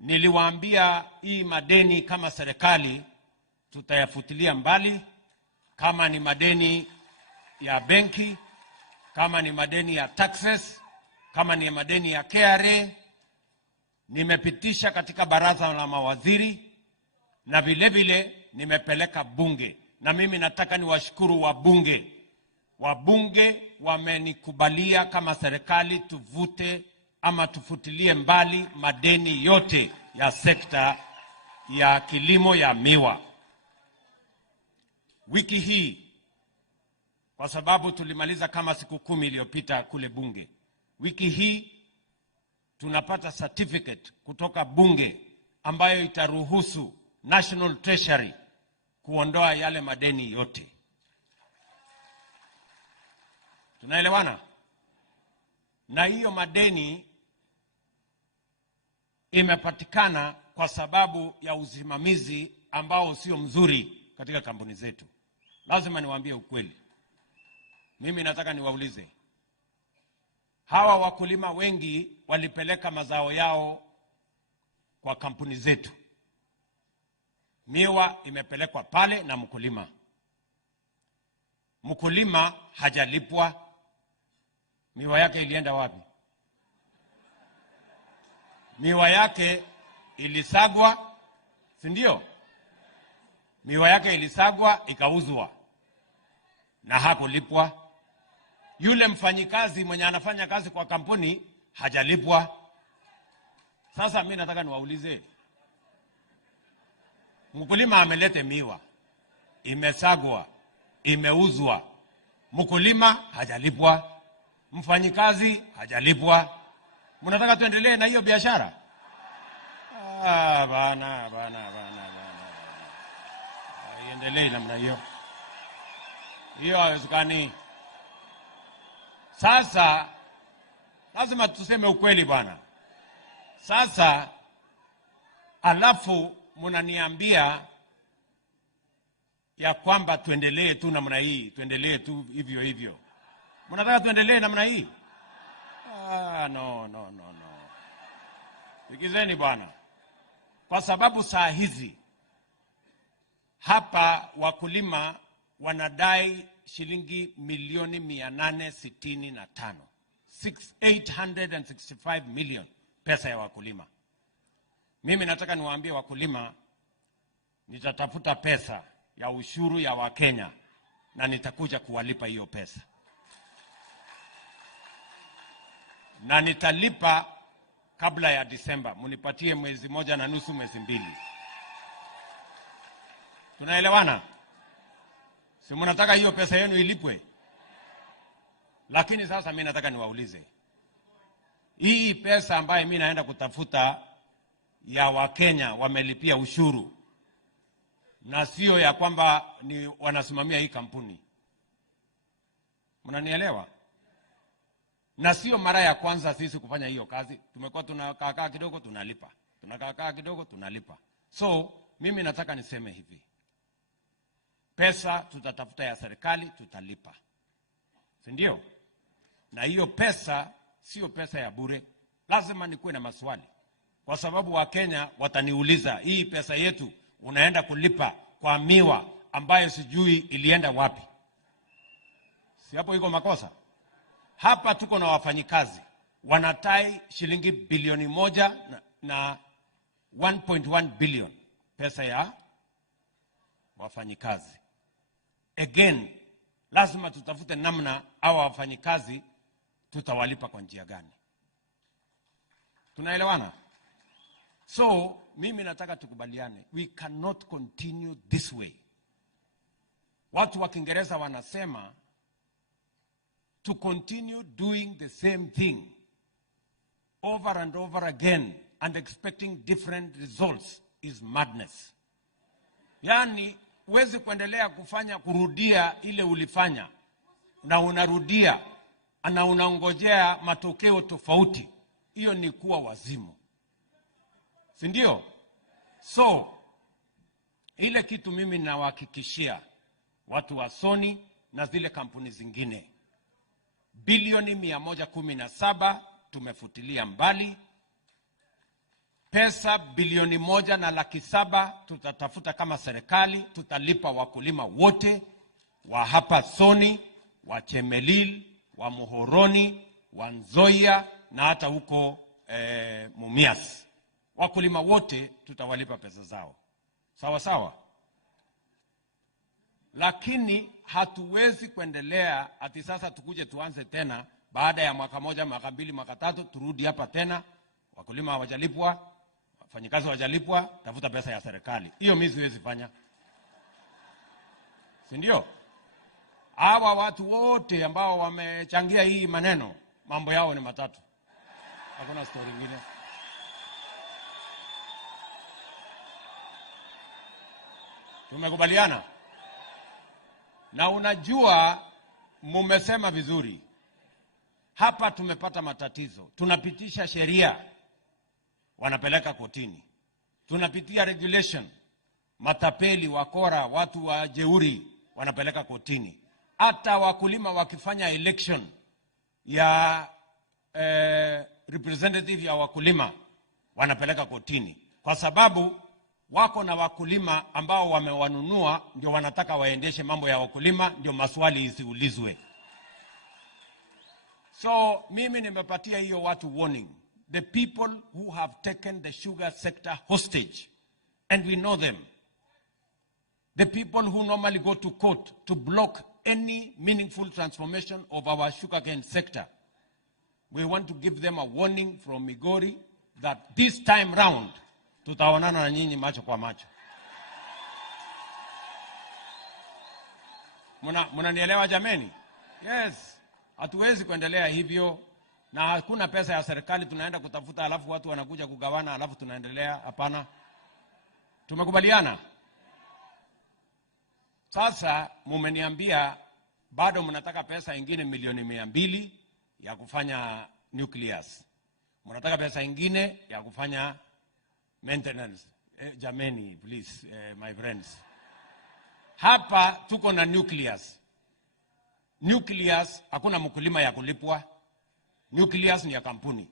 Niliwaambia hii madeni kama serikali tutayafutilia mbali, kama ni madeni ya benki, kama ni madeni ya taxes, kama ni madeni ya KRA. Nimepitisha katika baraza la mawaziri na vile vile nimepeleka bunge, na mimi nataka niwashukuru wabunge. Wabunge wamenikubalia kama serikali tuvute ama tufutilie mbali madeni yote ya sekta ya kilimo ya miwa. Wiki hii, kwa sababu tulimaliza kama siku 10 iliyopita kule bunge, wiki hii tunapata certificate kutoka bunge ambayo itaruhusu National Treasury kuondoa yale madeni yote. Tunaelewana? Na hiyo madeni imepatikana kwa sababu ya usimamizi ambao sio mzuri katika kampuni zetu. Lazima niwaambie ukweli. Mimi nataka niwaulize, hawa wakulima wengi walipeleka mazao yao kwa kampuni zetu. Miwa imepelekwa pale na mkulima. Mkulima hajalipwa. Miwa yake ilienda wapi? Miwa yake ilisagwa, si ndio? Miwa yake ilisagwa ikauzwa na hakulipwa. Yule mfanyikazi mwenye anafanya kazi kwa kampuni hajalipwa. Sasa mimi nataka niwaulize, mkulima amelete miwa, imesagwa, imeuzwa, mkulima hajalipwa, mfanyikazi hajalipwa. Mnataka tuendelee na hiyo biashara? Bana. Iendelee namna hiyo. Hiyo haiwezekani. Sasa lazima tuseme ukweli bwana. Sasa alafu mnaniambia ya kwamba tuendelee tu namna hii, tuendelee tu hivyo hivyo. Mnataka tuendelee namna hii? No. Sikizeni bwana. Kwa sababu saa hizi hapa wakulima wanadai shilingi milioni 865. 865 million pesa ya wakulima. Mimi nataka niwaambie wakulima, nitatafuta pesa ya ushuru ya Wakenya na nitakuja kuwalipa hiyo pesa. Na nitalipa kabla ya Disemba. Munipatie mwezi 1.5, mwezi 2. Tunaelewana? Si mnataka hiyo pesa yenu ilipwe? Lakini sasa mimi nataka niwaulize, hii pesa ambayo mimi naenda kutafuta ya Wakenya wamelipia ushuru, na sio ya kwamba ni wanasimamia hii kampuni. Mnanielewa? Na sio mara ya kwanza sisi kufanya hiyo kazi. Tumekuwa tunakaa kidogo tunalipa, tunakaa kidogo tunalipa. So mimi nataka niseme hivi, pesa tutatafuta ya serikali, tutalipa, si ndio? Na hiyo pesa sio pesa ya bure. Lazima nikuwe na maswali, kwa sababu Wakenya wataniuliza, hii pesa yetu unaenda kulipa kwa miwa ambayo sijui ilienda wapi. Si hapo iko makosa? Hapa tuko na wafanyikazi wanatai shilingi bilioni 1 na 1.1 billion pesa ya wafanyikazi. Again, lazima tutafute namna hawa wafanyikazi tutawalipa kwa njia gani. Tunaelewana? So mimi nataka tukubaliane, we cannot continue this way. Watu wa Kiingereza wanasema to continue doing the same thing over and over again and expecting different results is madness. Yani huwezi kuendelea kurudia ile ulifanya na unarudia na unangojea matokeo tofauti. Hiyo ni kuwa wazimu, si ndio? So ile kitu mimi nawahakikishia watu wa Sony na zile kampuni zingine, bilioni 117 tumefutilia mbali. Pesa bilioni 1.7 tutatafuta kama serikali, tutalipa wakulima wote wa hapa Sony, wa Chemelil, wa Muhoroni, wa Nzoia na hata huko Mumias. Wakulima wote tutawalipa pesa zao. Sawa sawa? Lakini hatuwezi kuendelea ati sasa tukuje tuanze tena baada ya mwaka moja, mwaka mbili, mwaka tatu turudi hapa tena, wakulima hawajalipwa, wafanyikazi hawajalipwa, tafuta pesa ya serikali. Hiyo mimi siwezi fanya. Si ndio? Hawa watu wote ambao wamechangia hii maneno, mambo yao ni matatu. Hakuna story nyingine. Tumekubaliana? Na unajua mumesema vizuri. Hapa tumepata matatizo. Tunapitisha sheria, wanapeleka kotini. Tunapitia regulation, matapeli, wakora, watu wa jeuri, wanapeleka kotini. Hata wakulima wakifanya election ya representative ya wakulima, wanapeleka kotini. Kwa sababu wako na wakulima ambao wamewanunua, ndio wanataka waendeshe mambo ya wakulima, ndio maswali isiulizwe. So mimi nimepatia hiyo watu warning. The people who have taken the sugar sector hostage, and we know them. The people who normally go to court to block any meaningful transformation of our sugarcane sector. We want to give them a warning from Migori that this time round, tutaonana na nyinyi macho kwa macho. Mnanielewa jameni? Yes. Hatuwezi kuendelea hivyo, na hakuna pesa ya serikali tunaenda kutafuta alafu watu wanakuja kugawana alafu tunaendelea. Hapana. Tumekubaliana? Sasa mumeniambia bado mnataka pesa ingine milioni 200 ya kufanya nucleus. Mnataka pesa ingine ya kufanya maintenance. Jameni, please, my friends. Hapa tuko na nucleus. Nucleus hakuna mkulima ya kulipwa. Nucleus ni ya kampuni.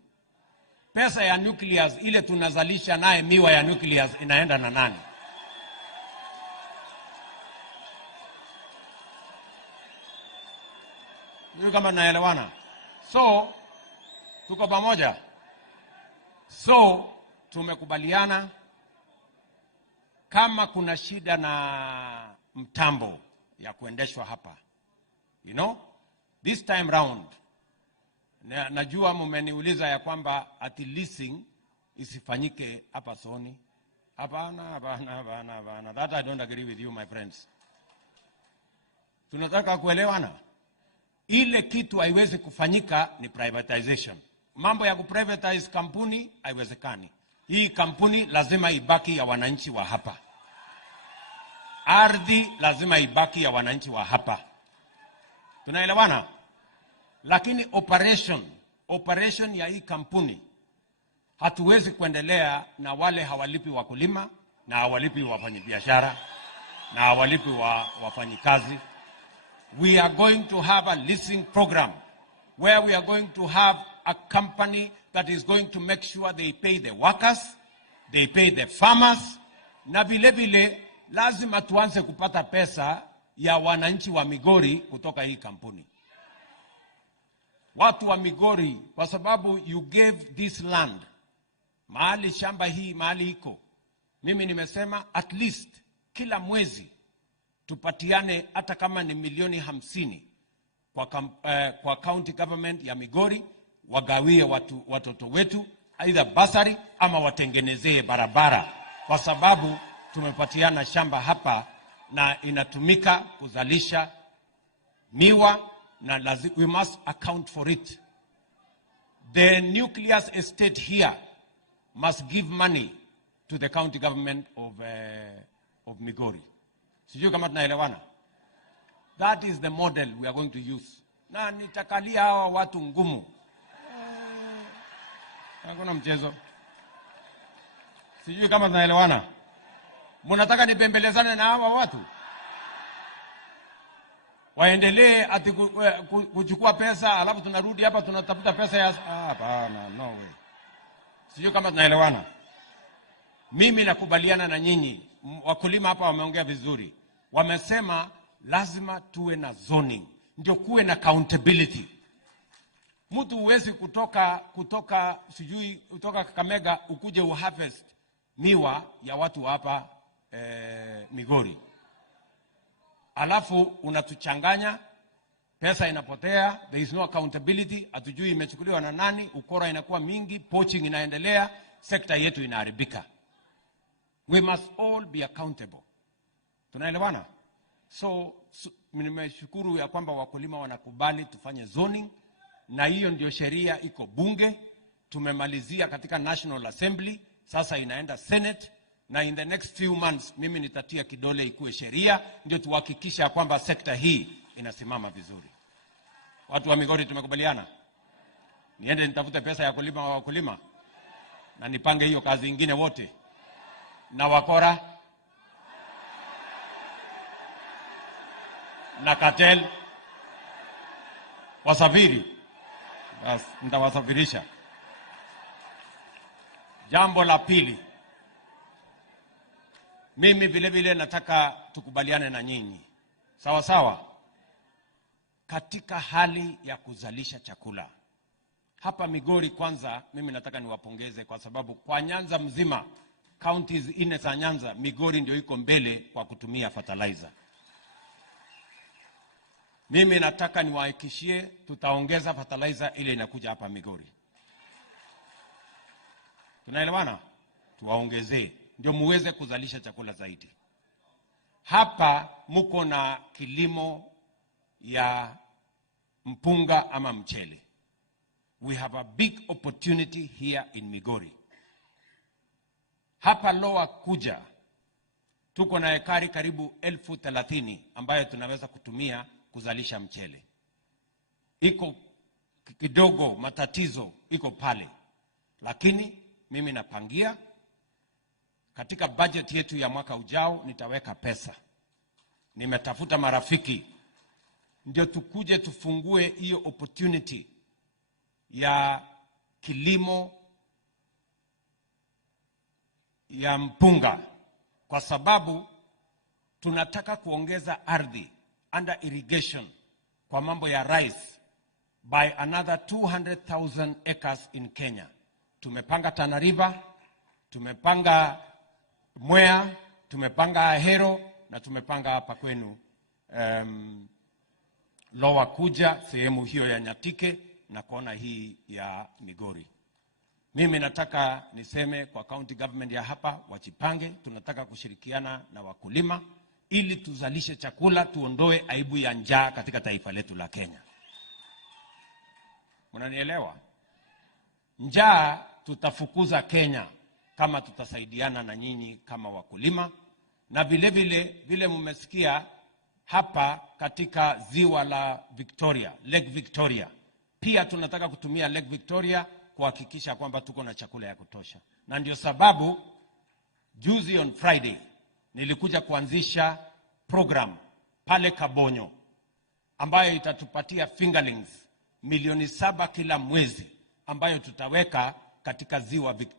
Pesa ya nucleus ile tunazalisha naye miwa ya nucleus inaenda na nani? Ndio kama naelewana. So tuko pamoja. So tumekubaliana kama kuna shida na mtambo ya kuendeshwa hapa. You know, this time round, najua mmeniuliza ya kwamba ati leasing isifanyike hapa Sony. Hapana. That I don't agree with you, my friends. Tunataka kuelewana. Ile kitu haiwezi kufanyika ni privatization. Mambo ya kuprivatize kampuni haiwezekani. Hii kampuni lazima ibaki ya wananchi wa hapa. ardhi lazima ibaki ya wananchi wa hapa. Tunaelewana? Lakini operation ya hii kampuni hatuwezi kuendelea na wale hawalipi wakulima na hawalipi wafanyabiashara na hawalipi wafanyikazi. We are going to have a leasing program where we are going to have a company that is going to make sure they pay the workers, they pay the farmers, na vile vile lazima tuanze kupata pesa ya wananchi wa Migori kutoka hii kampuni. Watu wa Migori, kwa sababu you gave this land, mahali shamba hii mahali iko, mimi nimesema at least kila mwezi tupatiane hata kama ni milioni 50 kwa county government ya Migori, wagawie watoto wetu either basari ama watengenezee barabara, kwa sababu tumepatiana shamba hapa na inatumika kuzalisha miwa na we must account for it. The nucleus estate here must give money to the county government of Migori. Sijui kama tunaelewana. That is the model we are going to use. Na nitakalia hawa watu ngumu. Hakuna mchezo. Sijui kama tunaelewana. Mnataka nipembelezane na hawa watu? Waendelee ati kuchukua pesa alafu tunarudi hapa tunatafuta pesa ya hapana, no way. Sijui kama tunaelewana. Mimi nakubaliana na nyinyi. Wakulima hapa wameongea vizuri. Wamesema lazima tuwe na zoning, ndio kuwe na accountability. Mtu huwezi kutoka sijui kutoka Kakamega ukuje uharvest miwa ya watu hapa Migori. Alafu unatuchanganya, pesa inapotea, there is no accountability, hatujui imechukuliwa na nani, ukora inakuwa mingi, poaching inaendelea, sekta yetu inaharibika. We must all be accountable. Tunaelewana? So nimeshukuru ya kwamba wakulima wanakubali tufanye zoning, na hiyo ndio sheria iko bunge, tumemalizia katika National Assembly, sasa inaenda Senate, na in the next few months mimi nitatia kidole ikuwe sheria, ndio tuhakikisha kwamba sekta hii inasimama vizuri. Watu wa Migori tumekubaliana? Niende nitafute pesa ya kulima wa wakulima na nipange hiyo kazi nyingine wote. Na wakora na cartel wasafiri, bas nitawasafirisha. Jambo la pili, mimi vile vile nataka tukubaliane na nyinyi. Sawa sawa? Katika hali ya kuzalisha chakula hapa Migori, kwanza mimi nataka niwapongeze kwa sababu kwa Nyanza mzima, counties 4 za Nyanza, Migori ndio iko mbele kwa kutumia fertilizer. Mimi nataka niwahakikishie tutaongeza fertilizer ile inakuja hapa Migori. Tunaelewana? Tuwaongezee ndio muweze kuzalisha chakula zaidi. Hapa muko na kilimo ya mpunga ama mchele. We have a big opportunity here in Migori. Hapa Lower Kuja tuko na ekari karibu 30,000 ambayo tunaweza kutumia kuzalisha mchele. Iko kidogo matatizo iko pale, lakini mimi napangia katika budget yetu ya mwaka ujao nitaweka pesa. Nimetafuta marafiki ndio tukuje tufungue hiyo opportunity ya kilimo ya mpunga, kwa sababu tunataka kuongeza ardhi under irrigation kwa mambo ya rice by another 200,000 acres in Kenya. Tumepanga Tana River, tumepanga Mwea, tumepanga Ahero na tumepanga hapa kwenu Lower Kuja, sehemu hiyo ya Nyatike na kona hii ya Migori. Mimi nataka niseme kwa county government ya hapa wajipange, tunataka kushirikiana na wakulima ili tuzalishe chakula, tuondoe aibu ya njaa katika taifa letu la Kenya. Unanielewa? Njaa tutafukuza Kenya kama tutasaidiana na nyinyi kama wakulima, na vile mmesikia hapa katika ziwa la Victoria, Lake Victoria. Pia tunataka kutumia Lake Victoria kuhakikisha kwamba tuko na chakula ya kutosha. Na ndio sababu juzi on Friday nilikuja kuanzisha program pale Kabonyo ambayo itatupatia fingerlings milioni 7 kila mwezi ambayo tutaweka katika ziwa Victoria.